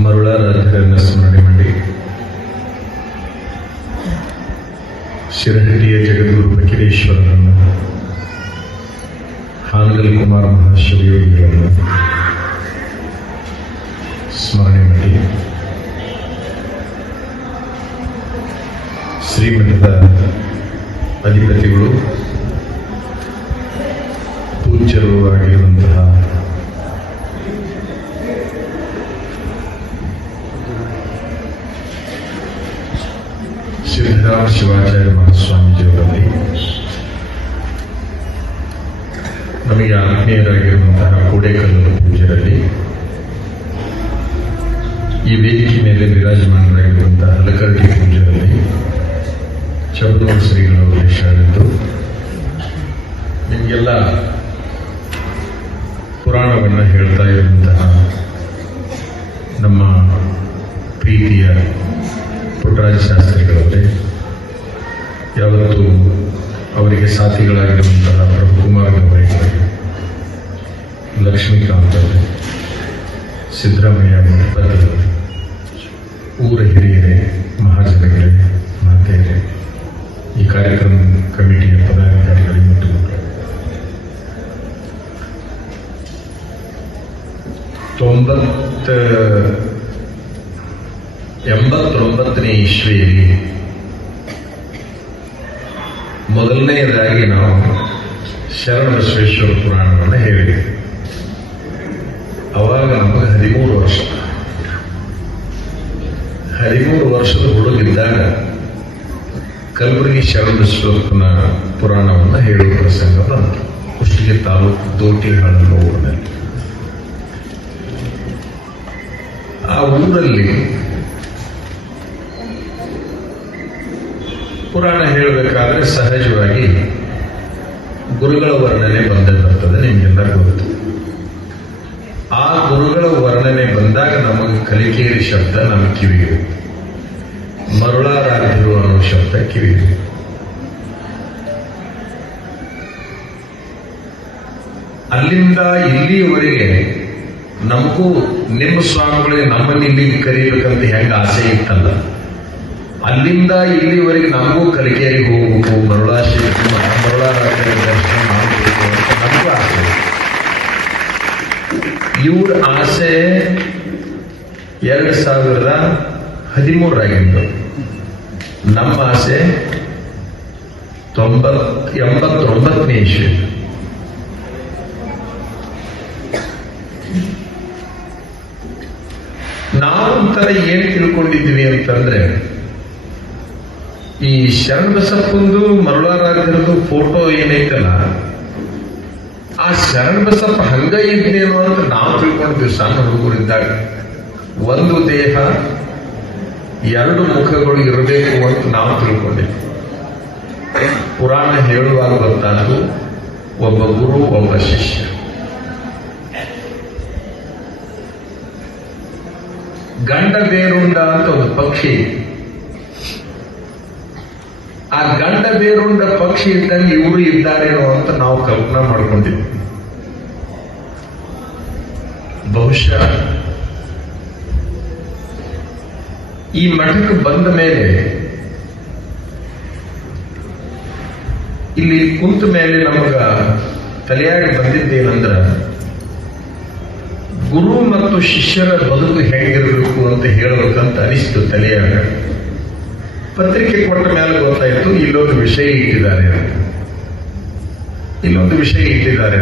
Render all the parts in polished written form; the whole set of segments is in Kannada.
ಮರುಳಾರಾಧ್ಯರನ್ನು ಸ್ಮರಣೆ ಮಾಡಿ ಶಿರಹಟ್ಟಿಯ ಜಗದ್ಗುರು ಫಕೀರೇಶ್ವರರನ್ನು, ಹಾನಗಲ್ ಕುಮಾರ ಮಹಾಶಿವಯೋಗಿಗಳನ್ನು ಸ್ಮರಣೆ ಮಾಡಿ ಶ್ರೀಮಠದ ಅಧಿಪತಿಗಳು ಪೂಜ್ಯರು ಆಗಿರುವಂತಹ ಸಿದ್ಧರಾಮ ಶಿವಾಚಾರ್ಯ ಮಹಾಸ್ವಾಮೀಜಿಯವರಲ್ಲಿ, ನಮಗೆ ಆತ್ಮೀಯರಾಗಿರುವಂತಹ ಕೋಡೇಕಲ್ಲೂರು ಪೂಜ್ಯರಲ್ಲಿ, ಈ ವೇದಿಕೆ ಮೇಲೆ ವಿರಾಜಮಾನರಾಗಿರುವಂತಹ ಹಲಕರಟಿ ಪೂಜ್ಯರಲ್ಲಿ, ಚಬನೂರು ಶ್ರೀಗಳವರು ಶಾಲೆದ್ದು ನಿಮಗೆಲ್ಲ ಪುರಾಣವನ್ನು ಹೇಳ್ತಾ ಇರುವಂತಹ ನಮ್ಮ ಪ್ರೀತಿಯ ಪುಟ್ಟರಾಜ ಶಾಸ್ತ್ರಿಗಳವರೇ, ಯಾವತ್ತೂ ಅವರಿಗೆ ಸಾಥಿಗಳಾಗಿರುವಂತಹ ಪ್ರಭುಕುಮಾರ್ ಗವಾಯಿಗಳೇ, ಲಕ್ಷ್ಮೀಕಾಂತ್ ಅವರೇ, ಸಿದ್ದರಾಮಯ್ಯ ಮುಖ್ಯಮಂತ್ರಿಗಳೇ, ಊರ ಹಿರಿಯರೇ, ಮಹಾಜನಗಳೇ, ಮಾತೆಯರೇ, ಈ ಕಾರ್ಯಕ್ರಮ ಕಮಿಟಿಯ ಪದಾಧಿಕಾರಿಗಳಿಗೆ ಮತ್ತು ಮಕ್ಕಳು, 89ನೇ ಇಸ್ವಿಯಲ್ಲಿ ಮೊದಲನೆಯದಾಗಿ ನಾವು ಶರಣ ಬಸವೇಶ್ವರ ಪುರಾಣವನ್ನು ಹೇಳಿದ್ವಿ. ಅವಾಗ ನಮಗೆ 13 ವರ್ಷ. 13 ವರ್ಷದ ಹುಡುಗಿದ್ದಾಗ ಕಲಬುರಗಿ ಶರಣ ಬಸವೇಶ್ವರ ಪುರಾಣವನ್ನು ಹೇಳುವ ಪ್ರಸಂಗ ಬಂತು. ಕುಷ್ಟಗಿ ತಾಲೂಕು ದೋಟಿಹಾಳನ್ನು ಊರಿನಲ್ಲಿ. ಆ ಊರಲ್ಲಿ ಪುರಾಣ ಹೇಳಬೇಕಾದ್ರೆ ಸಹಜವಾಗಿ ಗುರುಗಳ ವರ್ಣನೆ ಬಂದೇ ಬರ್ತದೆ, ನಿಮಗೆಲ್ಲರಿಗೂ ಗೊತ್ತು. ಆ ಗುರುಗಳ ವರ್ಣನೆ ಬಂದಾಗ ನಮಗೆ ಕಲಿಕೇರಿ ಶಬ್ದ ನಮ್ಮ ಕಿವಿಗೆ, ಮರುಳಾರಾಧ್ಯರು ಅನ್ನೋ ಶಬ್ದ ಕಿವಿಗೆ. ಅಲ್ಲಿಂದ ಇಲ್ಲಿಯವರೆಗೆ ನಮಗೂ ನಿಮ್ಮ ಸ್ವಾಮಿಗಳಿಗೆ ನಮ್ಮನ್ನು ಇಲ್ಲಿಗೆ ಕರೀಬೇಕಂತ ಹೆಂಗ ಆಸೆ ಇತ್ತಲ್ಲ, ಅಲ್ಲಿಂದ ಇಲ್ಲಿವರೆಗೆ ನಮಗೂ ಕಲಿಕೇರಿಗೆ ಹೋಗ್ಬೇಕು, ಮರುಳಾರಾಧ್ಯ ದರ್ಶನ ಮಾಡಬೇಕು ಅಂತ ನಮಗೂ ಆಸೆ. ಇವ್ರ ಆಸೆ 2013 ನಮ್ಮ ಆಸೆ 89ನೇ ಇಸ್ವಿ. ನಾವೊಂಥರ ಏನ್ ತಿಳ್ಕೊಂಡಿದ್ವಿ ಅಂತಂದ್ರೆ, ಈ ಶರಣ ಬಸಪ್ಪಂದು ಮರುಳಾರಾಧ್ಯರದು ಫೋಟೋ ಏನೈತಲ್ಲ, ಆ ಶರಣ ಬಸಪ್ಪ ಹಂಗ ಇದ್ನೇನೋ ಅಂತ ನಾವು ತಿಳ್ಕೊಂಡಿದ್ವಿ ಸಣ್ಣ ಹುಡುಗರಿದ್ದಾಗ. ಒಂದು ದೇಹ 2 ಮುಖಗಳು ಇರಬೇಕು ಅಂತ ನಾವು ತಿಳ್ಕೊಂಡಿದ್ವಿ. ಪುರಾಣ ಹೇಳುವಾಗ ಗೊತ್ತಾದ್ದು ಒಬ್ಬ ಗುರು, ಒಬ್ಬ ಶಿಷ್ಯ. ಗಂಡ ಬೇರುಂಡ ಅಂತ ಒಂದು ಪಕ್ಷಿ, ಆ ಗಂಡ ಬೇರುಂಡ ಪಕ್ಷಿ ಇದ್ದಲ್ಲಿ ಇವರು ಇದ್ದಾರೇನೋ ಅಂತ ನಾವು ಕಲ್ಪನಾ ಮಾಡ್ಕೊಂಡಿದ್ವಿ. ಬಹುಶಃ ಈ ಮಠಕ್ಕೆ ಬಂದ ಮೇಲೆ, ಇಲ್ಲಿ ಕುಂತ ಮೇಲೆ ನಮಗ ತಲೆಯಾಗಿ ಬಂದಿದ್ದೇನಂದ್ರ, ಗುರು ಮತ್ತು ಶಿಷ್ಯರ ಬದುಕು ಹೆಂಗಿರಬೇಕು ಅಂತ ಹೇಳಬೇಕಂತ ಅನಿಸ್ತು ತಲೆಯಾಗ. ಪತ್ರಿಕೆ ಕೊಟ್ಟ ಮೇಲೆ ಗೊತ್ತಾಯಿತು ಇಲ್ಲೊಂದು ವಿಷಯ ಇಟ್ಟಿದ್ದಾರೆ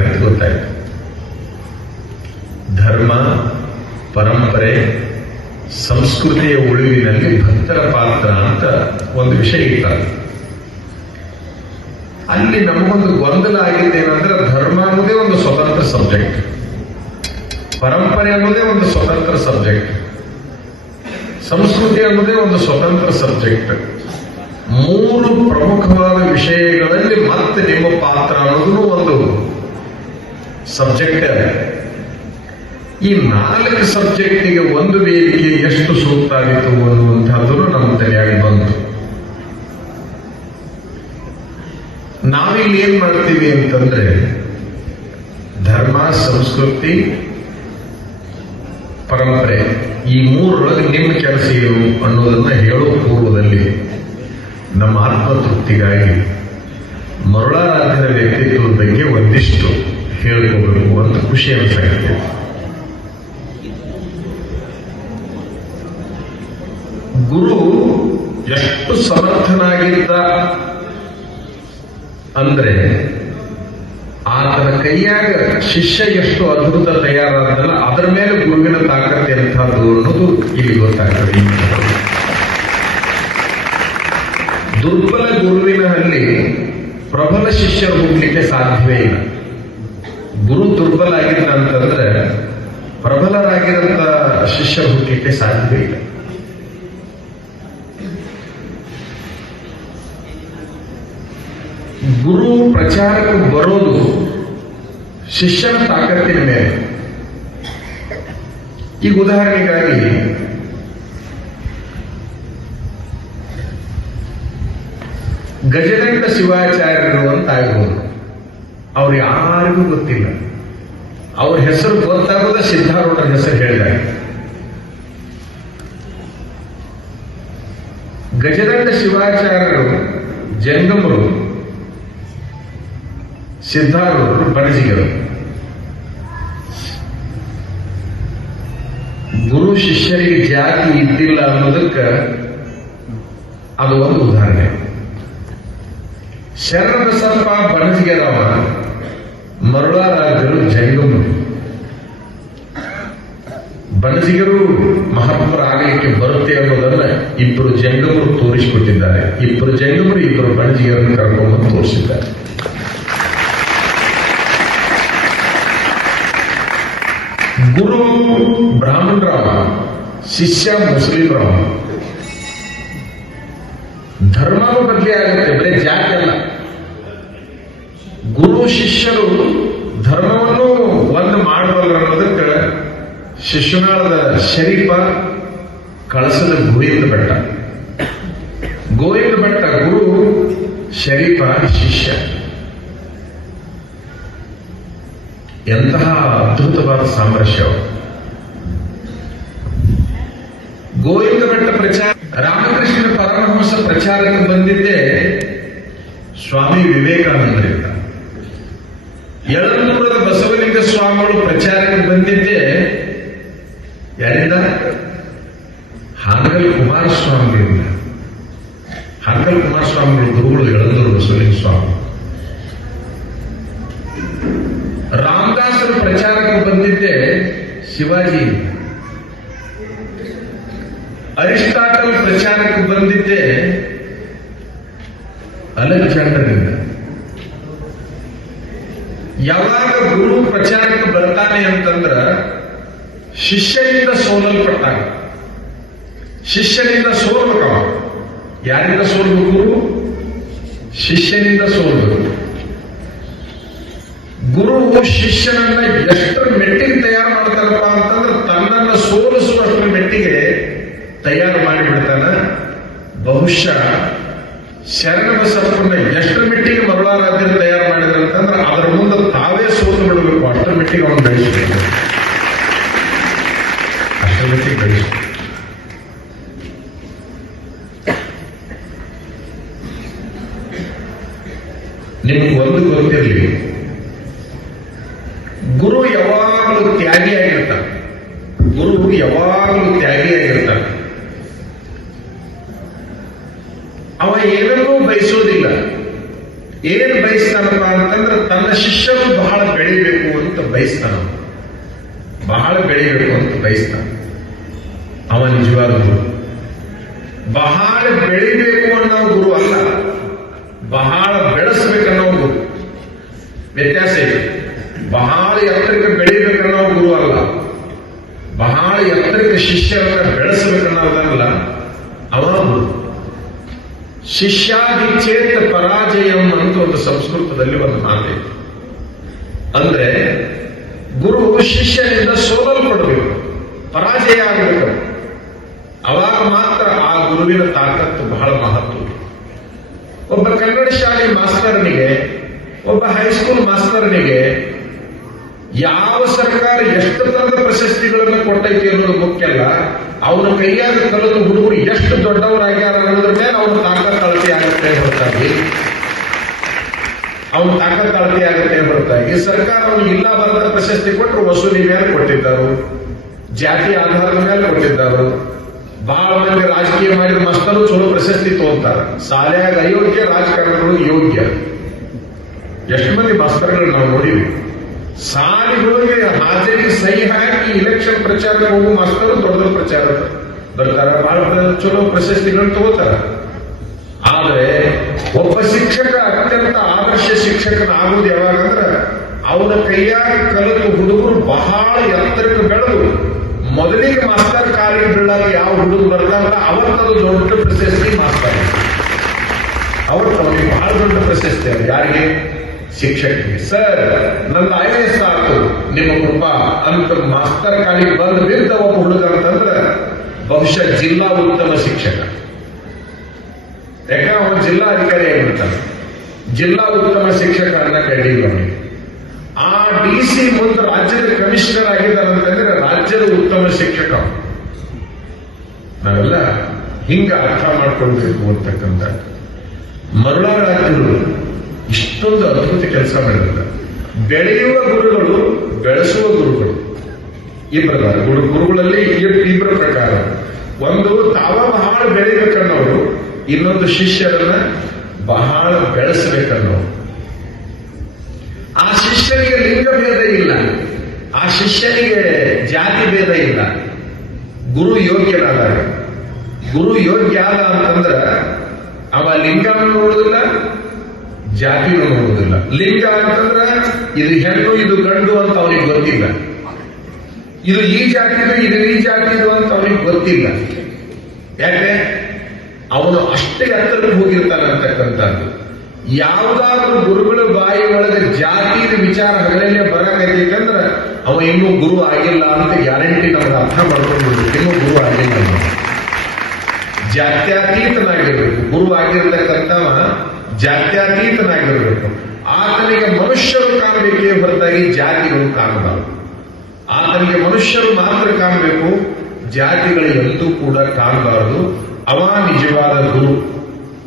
ಅಂತ ಗೊತ್ತಾಯಿತು. ಧರ್ಮ, ಪರಂಪರೆ, ಸಂಸ್ಕೃತಿಯ ಉಳಿವಿನಲ್ಲಿ ಭಕ್ತರ ಪಾತ್ರ ಅಂತ ಒಂದು ವಿಷಯ ಇಟ್ಟಾರೆ. ಅಲ್ಲಿ ನಮಗೊಂದು ಗೊಂದಲ ಆಗಿದ್ದೇನೆಂದ್ರೆ, ಧರ್ಮ ಅನ್ನೋದೇ ಒಂದು ಸ್ವತಂತ್ರ ಸಬ್ಜೆಕ್ಟ್, ಪರಂಪರೆ ಅನ್ನೋದೇ ಒಂದು ಸ್ವತಂತ್ರ ಸಬ್ಜೆಕ್ಟ್, ಸಂಸ್ಕೃತಿ ಅನ್ನೋದೇ ಒಂದು ಸ್ವತಂತ್ರ ಸಬ್ಜೆಕ್ಟ್. 3 ಪ್ರಮುಖವಾದ ವಿಷಯಗಳಲ್ಲಿ ಮತ್ತೆ ನಿಮ್ಮ ಪಾತ್ರ ಅನ್ನೋದು ಒಂದು ಸಬ್ಜೆಕ್ಟ್. ಈ 4 ಸಬ್ಜೆಕ್ಟಿಗೆ ಒಂದು ವೇದಿಕೆ ಎಷ್ಟು ಸೂಕ್ತ ಆಗಿತ್ತು ಅನ್ನುವಂಥದ್ದು ನಮ್ಮ ತಲೆಯಾಗಿ ಬಂತು. ನಾವಿಲ್ಲಿ ಏನ್ ಮಾಡ್ತೀವಿ ಅಂತಂದ್ರೆ, ಧರ್ಮ, ಸಂಸ್ಕೃತಿ, ಪರಂಪರೆ, ಈ ಮೂರರೊಳಗೆ ನಿಮ್ಮ ಕೆಲಸ ಏನು ಅನ್ನೋದನ್ನ ಹೇಳೋ ಪೂರ್ವದಲ್ಲಿ ನಮ್ಮ ಆತ್ಮತೃಪ್ತಿಗಾಗಿ ಮರುಳಾರಾಧ್ಯರ ವ್ಯಕ್ತಿತ್ವದ ಬಗ್ಗೆ ಒಂದಿಷ್ಟು ಹೇಳ್ಕೋಬೇಕು ಅಂತ ಖುಷಿ ಅನಿಸಾಗುತ್ತೆ. ಗುರು ಎಷ್ಟು ಸಮರ್ಥನಾಗಿದ್ದ ಅಂದ್ರೆ ಆತನ ಕೈಯಾಗ ಶಿಷ್ಯ ಎಷ್ಟು ಅದ್ಭುತ ತಯಾರಾದಲ್ಲ, ಅದರ ಮೇಲೆ ಗುರುವಿನ ತಾಕತ್ತೆ ಎಂಥದ್ದು ಅನ್ನೋದು ಇಲ್ಲಿ ಗೊತ್ತಾಗ್ತದೆ. ದುರ್ಬಲ ಗುರುವಿನಲ್ಲಿ ಪ್ರಬಲ ಶಿಷ್ಯರು ಹುಟ್ಟಲಿಕ್ಕೆ ಸಾಧ್ಯವೇ ಇಲ್ಲ. ಗುರು ದುರ್ಬಲ ಆಗಿದ್ದ ಅಂತಂದ್ರೆ ಪ್ರಬಲರಾಗಿರಂತ ಶಿಷ್ಯರು ಹುಟ್ಟಲಿಕ್ಕೆ ಸಾಧ್ಯವೇ ಇಲ್ಲ. ಗುರು ಪ್ರಚಾರಕ್ಕೆ ಬರೋದು ಶಿಷ್ಯನ ತಾಕತ್ತಿನ ಮೇಲೆ. ಈಗ ಉದಾಹರಣೆಗಾಗಿ ಗಜದಂಡ ಶಿವಾಚಾರ್ಯರು ಅಂತ ಆಗ್ಬೋದು. ಅವ್ರು ಯಾರಿಗೂ ಗೊತ್ತಿಲ್ಲ. ಅವ್ರ ಹೆಸರು ಗೊತ್ತಾಗೋದ ಸಿದ್ಧಾರೂಢರ ಹೆಸರು ಹೇಳಿದಾಗ. ಗಜದಂಡ ಶಿವಾಚಾರ್ಯರು ಜಂಗಮರು, ಸಿದ್ಧಾರೂಢರು ಬಣಜಿಗರು. ಗುರು ಶಿಷ್ಯರಿಗೆ ಜಾತಿ ಇದ್ದಿಲ್ಲ ಅನ್ನೋದಕ್ಕೆ ಅದು ಒಂದು ಉದಾಹರಣೆ. ಶರಣಬಸಪ್ಪ ಬಣಜಿಗರವ, ಮರುಳಾರಾಧ್ಯರು ಜಂಗಮರು. ಬಣಜಿಗರು ಮಹಾತ್ಮರಾಗಲಿಕ್ಕೆ ಬರುತ್ತೆ ಅನ್ನೋದನ್ನ ಇಬ್ಬರು ಜಂಗಮರು ತೋರಿಸಿಕೊಟ್ಟಿದ್ದಾರೆ. ಇಬ್ಬರು ಜಂಗಮರು ಇಬ್ಬರು ಬಣಜಿಗರನ್ನು ಕರ್ಕೊಂಡು ತೋರಿಸಿದ್ದಾರೆ. ಗುರು ಬ್ರಾಹ್ಮಣರಾವ, ಶಿಷ್ಯ ಮುಸ್ಲಿಮರಾವ. ಧರ್ಮವೂ ಬದಲಿ ಆಗುತ್ತೆ, ಬರೀ ಜಾತಿ ಅಲ್ಲ. ಗುರು ಶಿಷ್ಯರು ಧರ್ಮವನ್ನು ಒಂದು ಮಾಡಬಲ್ಲ ಅನ್ನೋದಕ್ಕೆ ಶಿಶುನಾಳದ ಶರೀಫ, ಕಳಸದ ಗೋವಿಂದ ಭಟ್ಟ. ಗೋವಿಂದ ಭಟ್ಟ ಗುರು, ಶರೀಫ ಶಿಷ್ಯ. ಎಂತಹ ಅದ್ಭುತವಾದ ಸಾಮರಸ್ಯ. ಗೋವಿಂದ ಭಟ್ಟ ಪ್ರಚಾರ, ರಾಮಕೃಷ್ಣ ಪರಮಹಂಸ ಪ್ರಚಾರಕ್ಕೆ ಬಂದಿದ್ದೇ ಸ್ವಾಮಿ ವಿವೇಕಾನಂದರಿಂದ. ಯಳಂದೂರದ ಬಸವಲಿಂಗ ಸ್ವಾಮಿಗಳು ಪ್ರಚಾರಕ್ಕೆ ಬಂದಿದ್ದೇ ಯಾರಿಂದ? ಹಾನಗಲ್ ಕುಮಾರಸ್ವಾಮಿಗಳಿಂದ. ಹಾನಗಲ್ ಕುಮಾರಸ್ವಾಮಿಗಳು ಗುರುಗಳು ಯಳಂದೂರು ಬಸವಲಿಂಗ ಸ್ವಾಮಿ. ರಾಮದಾಸರು ಪ್ರಚಾರಕ್ಕೆ ಬಂದಿದ್ದೆ ಶಿವಾಜಿ. ಅರಿಸ್ಟಾಟಲ್ ಪ್ರಚಾರಕ್ಕೆ ಬಂದಿದ್ದೆ ಅಲೆಕ್ಸಾಂಡರ್ನಿಂದ. ಯಾವಾಗ ಗುರು ಪ್ರಚಾರಕ್ಕೆ ಬರ್ತಾನೆ ಅಂತಂದ್ರ ಶಿಷ್ಯನಿಂದ ಸೋಲಲ್ಪಟ್ಟಾಗ, ಶಿಷ್ಯನಿಂದ ಸೋಲ್ಬೇಕವ. ಯಾರಿಂದ ಸೋಲ್ಬೇಕು? ಗುರು ಶಿಷ್ಯನಿಂದ ಸೋಲ್ಬೇಕು. ಗುರು ಶಿಷ್ಯನನ್ನ ಎಷ್ಟರ ಮೆಟ್ಟಿಗೆ ತಯಾರು ಮಾಡ್ತಾರಪ್ಪ ಅಂತಂದ್ರೆ ತನ್ನನ್ನು ಸೋಲಿಸುವಷ್ಟರ ಮೆಟ್ಟಿಗೆ ತಯಾರು ಮಾಡಿಬಿಡ್ತಾನ. ಬಹುಶಃ ಶರಣಬಸಪ್ಪನ ಎಷ್ಟರ ಮೆಟ್ಟಿಗೆ ಮರುಳಾರಾಧ್ಯರು ತಯಾರು ಮಾಡಿದ್ರು ಅಂತಂದ್ರೆ ಅದರ ಮುಂದೆ ತಾವೇ ಸೋತು ಬಿಡಬೇಕು. ಅಷ್ಟರ ಮೆಟ್ಟಿಗೆ ಅವನು ಬೆಳೆಸಬೇಕು. ಅಷ್ಟರ ಮೆಟ್ಟಿಗೆ ಬೆಳೆಸಬೇಕು. ನಿಮ್ಗೆ ಒಂದು ಗೊತ್ತಿರಲಿ, ಗುರು ಯಾವಾಗಲೂ ತ್ಯಾಗಿಯಾಗಿರ್ತಾನೆ. ಗುರು ಯಾವಾಗಲೂ ತ್ಯಾಗಿಯಾಗಿರ್ತಾನೆ. ಅವ ಏನನ್ನೂ ಬಯಸೋದಿಲ್ಲ. ಏನು ಬಯಸ್ತಾನಪ್ಪ ಅಂತಂದ್ರೆ ತನ್ನ ಶಿಷ್ಯರು ಬಹಳ ಬೆಳಿಬೇಕು ಅಂತ ಬಯಸ್ತಾನ. ಬಹಳ ಬೆಳಿಬೇಕು ಅಂತ ಬಯಸ್ತಾನ. ಅವ ನಿಜವಾದ ಗುರು. ಬಹಳ ಬೆಳಿಬೇಕು ಅನ್ನೋ ಗುರು ಅಲ್ಲ, ಬಹಳ ಬೆಳೆಸಬೇಕನ್ನೋ ಗುರು. ವ್ಯತ್ಯಾಸ ಇದೆ. ಬಹಳ ಎತ್ತರಕ್ಕೆ ಬೆಳಿಬೇಕನ್ನೋ ಗುರು ಅಲ್ಲ, ಬಹಳ ಎತ್ತರಕ್ಕೆ ಶಿಷ್ಯರನ್ನ ಬೆಳೆಸಬೇಕನ್ನೋದಲ್ಲ ಅವ ಗುರು. ಶಿಷ್ಯಾದಿಚೇತ ಪರಾಜಯಂ ಅಂತ ಒಂದು ಸಂಸ್ಕೃತದಲ್ಲಿ ಒಂದು ಮಾತಿದೆ. ಅಂದ್ರೆ ಗುರು ಶಿಷ್ಯನಿಂದ ಸೋಲಲ್ಪಡಬೇಕು, ಪರಾಜಯ ಆಗಬೇಕು. ಅವಾಗ ಮಾತ್ರ ಆ ಗುರುವಿನ ತಾಕತ್ತು ಬಹಳ ಮಹತ್ವ. ಒಬ್ಬ ಕನ್ನಡ ಶಾಲೆ ಮಾಸ್ತರ್ನಿಗೆ, ಒಬ್ಬ ಹೈಸ್ಕೂಲ್ ಮಾಸ್ತರ್ನಿಗೆ ಯಾವ ಸರ್ಕಾರ ಎಷ್ಟು ತರದ ಪ್ರಶಸ್ತಿಗಳನ್ನು ಕೊಟ್ಟೈತಿ ಅನ್ನೋದು ಮುಖ್ಯ ಅಲ್ಲ, ಅವನ ಕೈಯಾಗ ಕಲಿತು ಹುಡುಗರು ಎಷ್ಟು ದೊಡ್ಡವರಾಗ್ಯಾರ ಅನ್ನೋದ್ರ ಮೇಲೆ ಅವನ ತಾಕತ್ ಅಳತೆ ಆಗುತ್ತೆ ಹೊರತಾಗಿ ಈ ಸರ್ಕಾರ ಅವನಿಗೆ ಇಲ್ಲ ಬರದ ಪ್ರಶಸ್ತಿ ಕೊಟ್ಟರು ವಸೂಲಿ ಮೇಲೆ ಕೊಟ್ಟಿದ್ದರು, ಜಾತಿ ಆಧಾರದ ಮೇಲೆ ಕೊಟ್ಟಿದ್ದರು. ಬಹಳ ಮಂದಿ ರಾಜಕೀಯ ಮಾಡಿದ ಮಸ್ತರು ಚಲೋ ಪ್ರಶಸ್ತಿ ತಗೋತಾರ. ಶಾಲೆಯಾಗ ಅಯೋಗ್ಯ, ರಾಜಕಾರಣಗಳು ಯೋಗ್ಯ. ಎಷ್ಟು ಮಂದಿ ಮಸ್ತರ್ಗಳು ನಾವು ನೋಡಿವಿ. ಶಾಲೆಗಳಿಗೆ ಹಾಜರಿಗೆ ಸಹಿ ಹಾಕಿ ಇಲೆಕ್ಷನ್ ಪ್ರಚಾರಕ್ಕೆ ಹೋಗುವ ಮಸ್ತರು ದೊಡ್ಡ ಪ್ರಚಾರ ಬರ್ತಾರ, ಬಹಳ ಚಲೋ ಪ್ರಶಸ್ತಿಗಳನ್ನು ತಗೋತಾರ. ಆದ್ರೆ ಒಬ್ಬ ಶಿಕ್ಷಕ ಅತ್ಯಂತ ಆದರ್ಶ ಶಿಕ್ಷಕನಾಗುವುದು ಯಾವಾಗಂದ್ರ ಅವನ ಕೈಯಾಗ ಕಲಿತು ಹುಡುಗರು ಬಹಳ ಎತ್ತರಕ್ಕೆ ಬೆಳೆದು ಮೊದಲಿಗೆ ಮಾಸ್ತರ್ ಕಾಲಿಗೆ ಬೀಳಾಗ ಯಾವ ಹುಡುಗ ಬರ್ತಾವಲ್ಲ ಅವತ್ತದು ದೊಡ್ಡ ಪ್ರಶಸ್ತಿ ಮಾಸ್ತರ್. ಅವತ್ತು ಅವನಿಗೆ ಬಹಳ ದೊಡ್ಡ ಪ್ರಶಸ್ತಿ ಅದು. ಯಾರಿಗೆ? ಶಿಕ್ಷಕರಿಗೆ. ಸರ್ ನನ್ನ IAS ಆಯ್ತು ನಿಮ್ಮ ಕೃಪಾ ಅಂತ ಮಾಸ್ತರ್ ಕಾಲಿಗೆ ಬಂದು ಬಿದ್ದ ಒಬ್ಬ ಹುಡುಗ ಅಂತಂದ್ರೆ ಬಹುಶಃ ಜಿಲ್ಲಾ ಉತ್ತಮ ಶಿಕ್ಷಕ. ಯಾಕಂದ್ರೆ ಅವನು ಜಿಲ್ಲಾ ಅಧಿಕಾರಿ ಆಗಿರ್ತಾನೆ. ಜಿಲ್ಲಾ ಉತ್ತಮ ಶಿಕ್ಷಕ ಅನ್ನ ಕರೀಲಿ ಅವನಿಗೆ. ಆ DC ಮುಂದೆ ರಾಜ್ಯದ ಕಮಿಷನರ್ ಆಗಿದ್ದಾನಂತಂದ್ರೆ ರಾಜ್ಯದ ಉತ್ತಮ ಶಿಕ್ಷಕ. ನಾವೆಲ್ಲ ಹಿಂಗ ಅರ್ಥ ಮಾಡ್ಕೊಳ್ಬೇಕು ಅಂತಕ್ಕಂಥ. ಮರುಳಾರಾಧ್ಯರು ಇಷ್ಟೊಂದು ಅದ್ಭುತ ಕೆಲಸ ಮಾಡಿದ್ದಾರೆ. ಬೆಳೆಯುವ ಗುರುಗಳು, ಬೆಳೆಸುವ ಗುರುಗಳು ಇಬ್ಬರ ಗುರುಗಳಲ್ಲಿ ಇಬ್ಬರ ಪ್ರಕಾರ. ಒಂದು ತಾವ ಬಹಳ ಬೆಳಿಬೇಕನ್ನೋರು, ಇನ್ನೊಂದು ಶಿಷ್ಯರನ್ನ ಬಹಳ ಬೆಳೆಸಬೇಕನ್ನೋರು. ಆ ಶಿಷ್ಯನಿಗೆ ಲಿಂಗ ಭೇದ ಇಲ್ಲ, ಆ ಶಿಷ್ಯನಿಗೆ ಜಾತಿ ಭೇದ ಇಲ್ಲ. ಗುರು ಯೋಗ್ಯನಾದಾಗ, ಗುರು ಯೋಗ್ಯ ಆದ ಅಂತಂದ್ರ ಅವ ಲಿಂಗನೂ ನೋಡುದಿಲ್ಲ, ಜಾತಿನೂ ನೋಡುವುದಿಲ್ಲ. ಲಿಂಗ ಅಂತಂದ್ರ ಇದು ಹೆಣ್ಣು ಇದು ಗಂಡು ಅಂತ ಅವನಿಗೆ ಗೊತ್ತಿಲ್ಲ, ಇದು ಈ ಜಾತಿದು ಇದು ಈ ಜಾತಿದು ಅಂತ ಅವನಿಗೆ ಗೊತ್ತಿಲ್ಲ. ಯಾಕೆ? ಅವನು ಅಷ್ಟೇ ಎತ್ತರಕ್ಕೆ ಹೋಗಿರ್ತಾನೆ ಅಂತಕ್ಕಂಥದ್ದು. ಯಾವುದಾದ್ರೂ ಗುರುಗಳ ಬಾಯಿ ಒಳಗೆ ಜಾತಿಯ ವಿಚಾರ ಹಗಲಲ್ಲೇ ಬರಕೈತಂದ್ರೆ ಅವ ಇನ್ನೂ ಗುರು ಆಗಿಲ್ಲ ಅಂತ ಗ್ಯಾರಂಟಿ ನಮ್ಗೆ ಅರ್ಥ ಮಾಡ್ಕೊಂಡು ಇನ್ನೂ ಗುರು ಆಗಿಲ್ಲ. ಜಾತ್ಯತೀತನಾಗಿರ್ಬೇಕು. ಗುರು ಆಗಿರ್ತಕ್ಕಂಥವ ಜಾತ್ಯತೀತನಾಗಿರ್ಬೇಕು. ಆತನಿಗೆ ಮನುಷ್ಯರು ಕಾಣಬೇಕೇ ಹೊರತಾಗಿ ಜಾತಿಗಳು ಕಾಣಬಾರದು. ಆತನಿಗೆ ಮನುಷ್ಯರು ಮಾತ್ರ ಕಾಣಬೇಕು, ಜಾತಿಗಳು ಎಂದೂ ಕೂಡ ಕಾಣಬಾರದು. ಅವ ನಿಜವಾದ ಗುರು.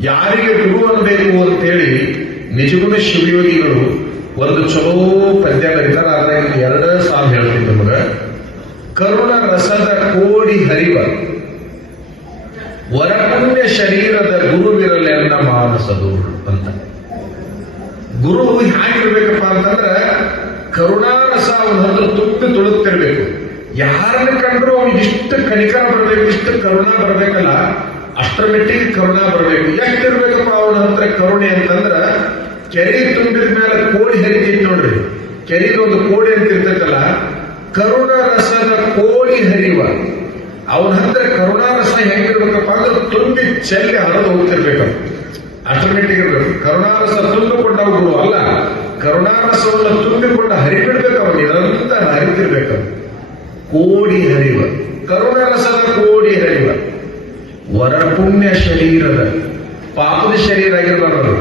ಯಾರಿಗೆ ಗುರು ಅನ್ಬೇಕು ಅಂತೇಳಿ ನಿಜಗುಣ ಶಿವಯೋಗಿಗಳು ಒಂದು ಚಲೋ ಪದ್ಯ ಬರೀತಾರೆ. ಅದ್ರಾಗ 2 ಸಾಲು ಹೇಳ್ತೀನಿ ನಮಗ. ಕರುಣ ರಸದ ಕೋಡಿ ಹರಿವ ವರಪುಣ್ಯ ಶರೀರದ ಗುರುವಿರಲೆನ್ನ ಮಾನಸದು ಅಂತ. ಗುರು ಹ್ಯಾಗಿರ್ಬೇಕಪ್ಪ ಅಂತಂದ್ರ ಕರುಣಾರಸ ಅವನ ಹತ್ರ ತುಂಬಿ ತುಳುತ್ತಿರ್ಬೇಕು. ಯಾರನ್ನ ಕಂಡ್ರು ಅವ್ನಿಗೆ ಇಷ್ಟು ಕನಿಕರ ಬರ್ಬೇಕು, ಇಷ್ಟು ಕರುಣಾ ಬರ್ಬೇಕಲ್ಲ, ಅಷ್ಟರ ಮಟ್ಟಿಗೆ ಕರುಣಾ ಬರ್ಬೇಕು. ಎಷ್ಟಿರ್ಬೇಕಪ್ಪ ಅವನ ಹತ್ರ ಕರುಣೆ ಅಂತಂದ್ರ, ಕೆರೆ ತುಂಬಿದ ಮೇಲೆ ಕೋಡಿ ಹರಿತೈತಿ ನೋಡ್ರಿ, ಕೆರೆದೊಂದು ಕೋಡಿ ಅಂತ ಇರ್ತೈತಲ್ಲ, ಕರುಣ ರಸದ ಕೋಡಿ ಹರಿವ. ಅವನ ಹತ್ರ ಕರುಣಾರಸ ಹೆಂಗಿರ್ಬೇಕಪ್ಪ ಅಂದ್ರೆ ತುಂಬಿ ಚೆಲ್ಲಿ ಹರಿದು ಹೋಗ್ತಿರ್ಬೇಕು, ಅಷ್ಟರ ಮಟ್ಟಿಗೆ ಇರ್ಬೇಕು. ಕರುಣಾರಸ ತುಂಬಿಕೊಂಡವ ಗುರು ಅಲ್ಲ, ಕರುಣಾರಸವನ್ನು ತುಂಬಿಕೊಂಡು ಹರಿಬಿಡ್ಬೇಕು. ಅವನು ನಿರಂತರ ಹರಿತಿರ್ಬೇಕು. ಕೋಡಿ ಹರಿವ, ಕರುಣಾರಸದ ಕೋಡಿ ಹರಿವ. ವರಪುಣ್ಯ ಶರೀರದ, ಪಾಪದ ಶರೀರ ಆಗಿರಬಾರದು.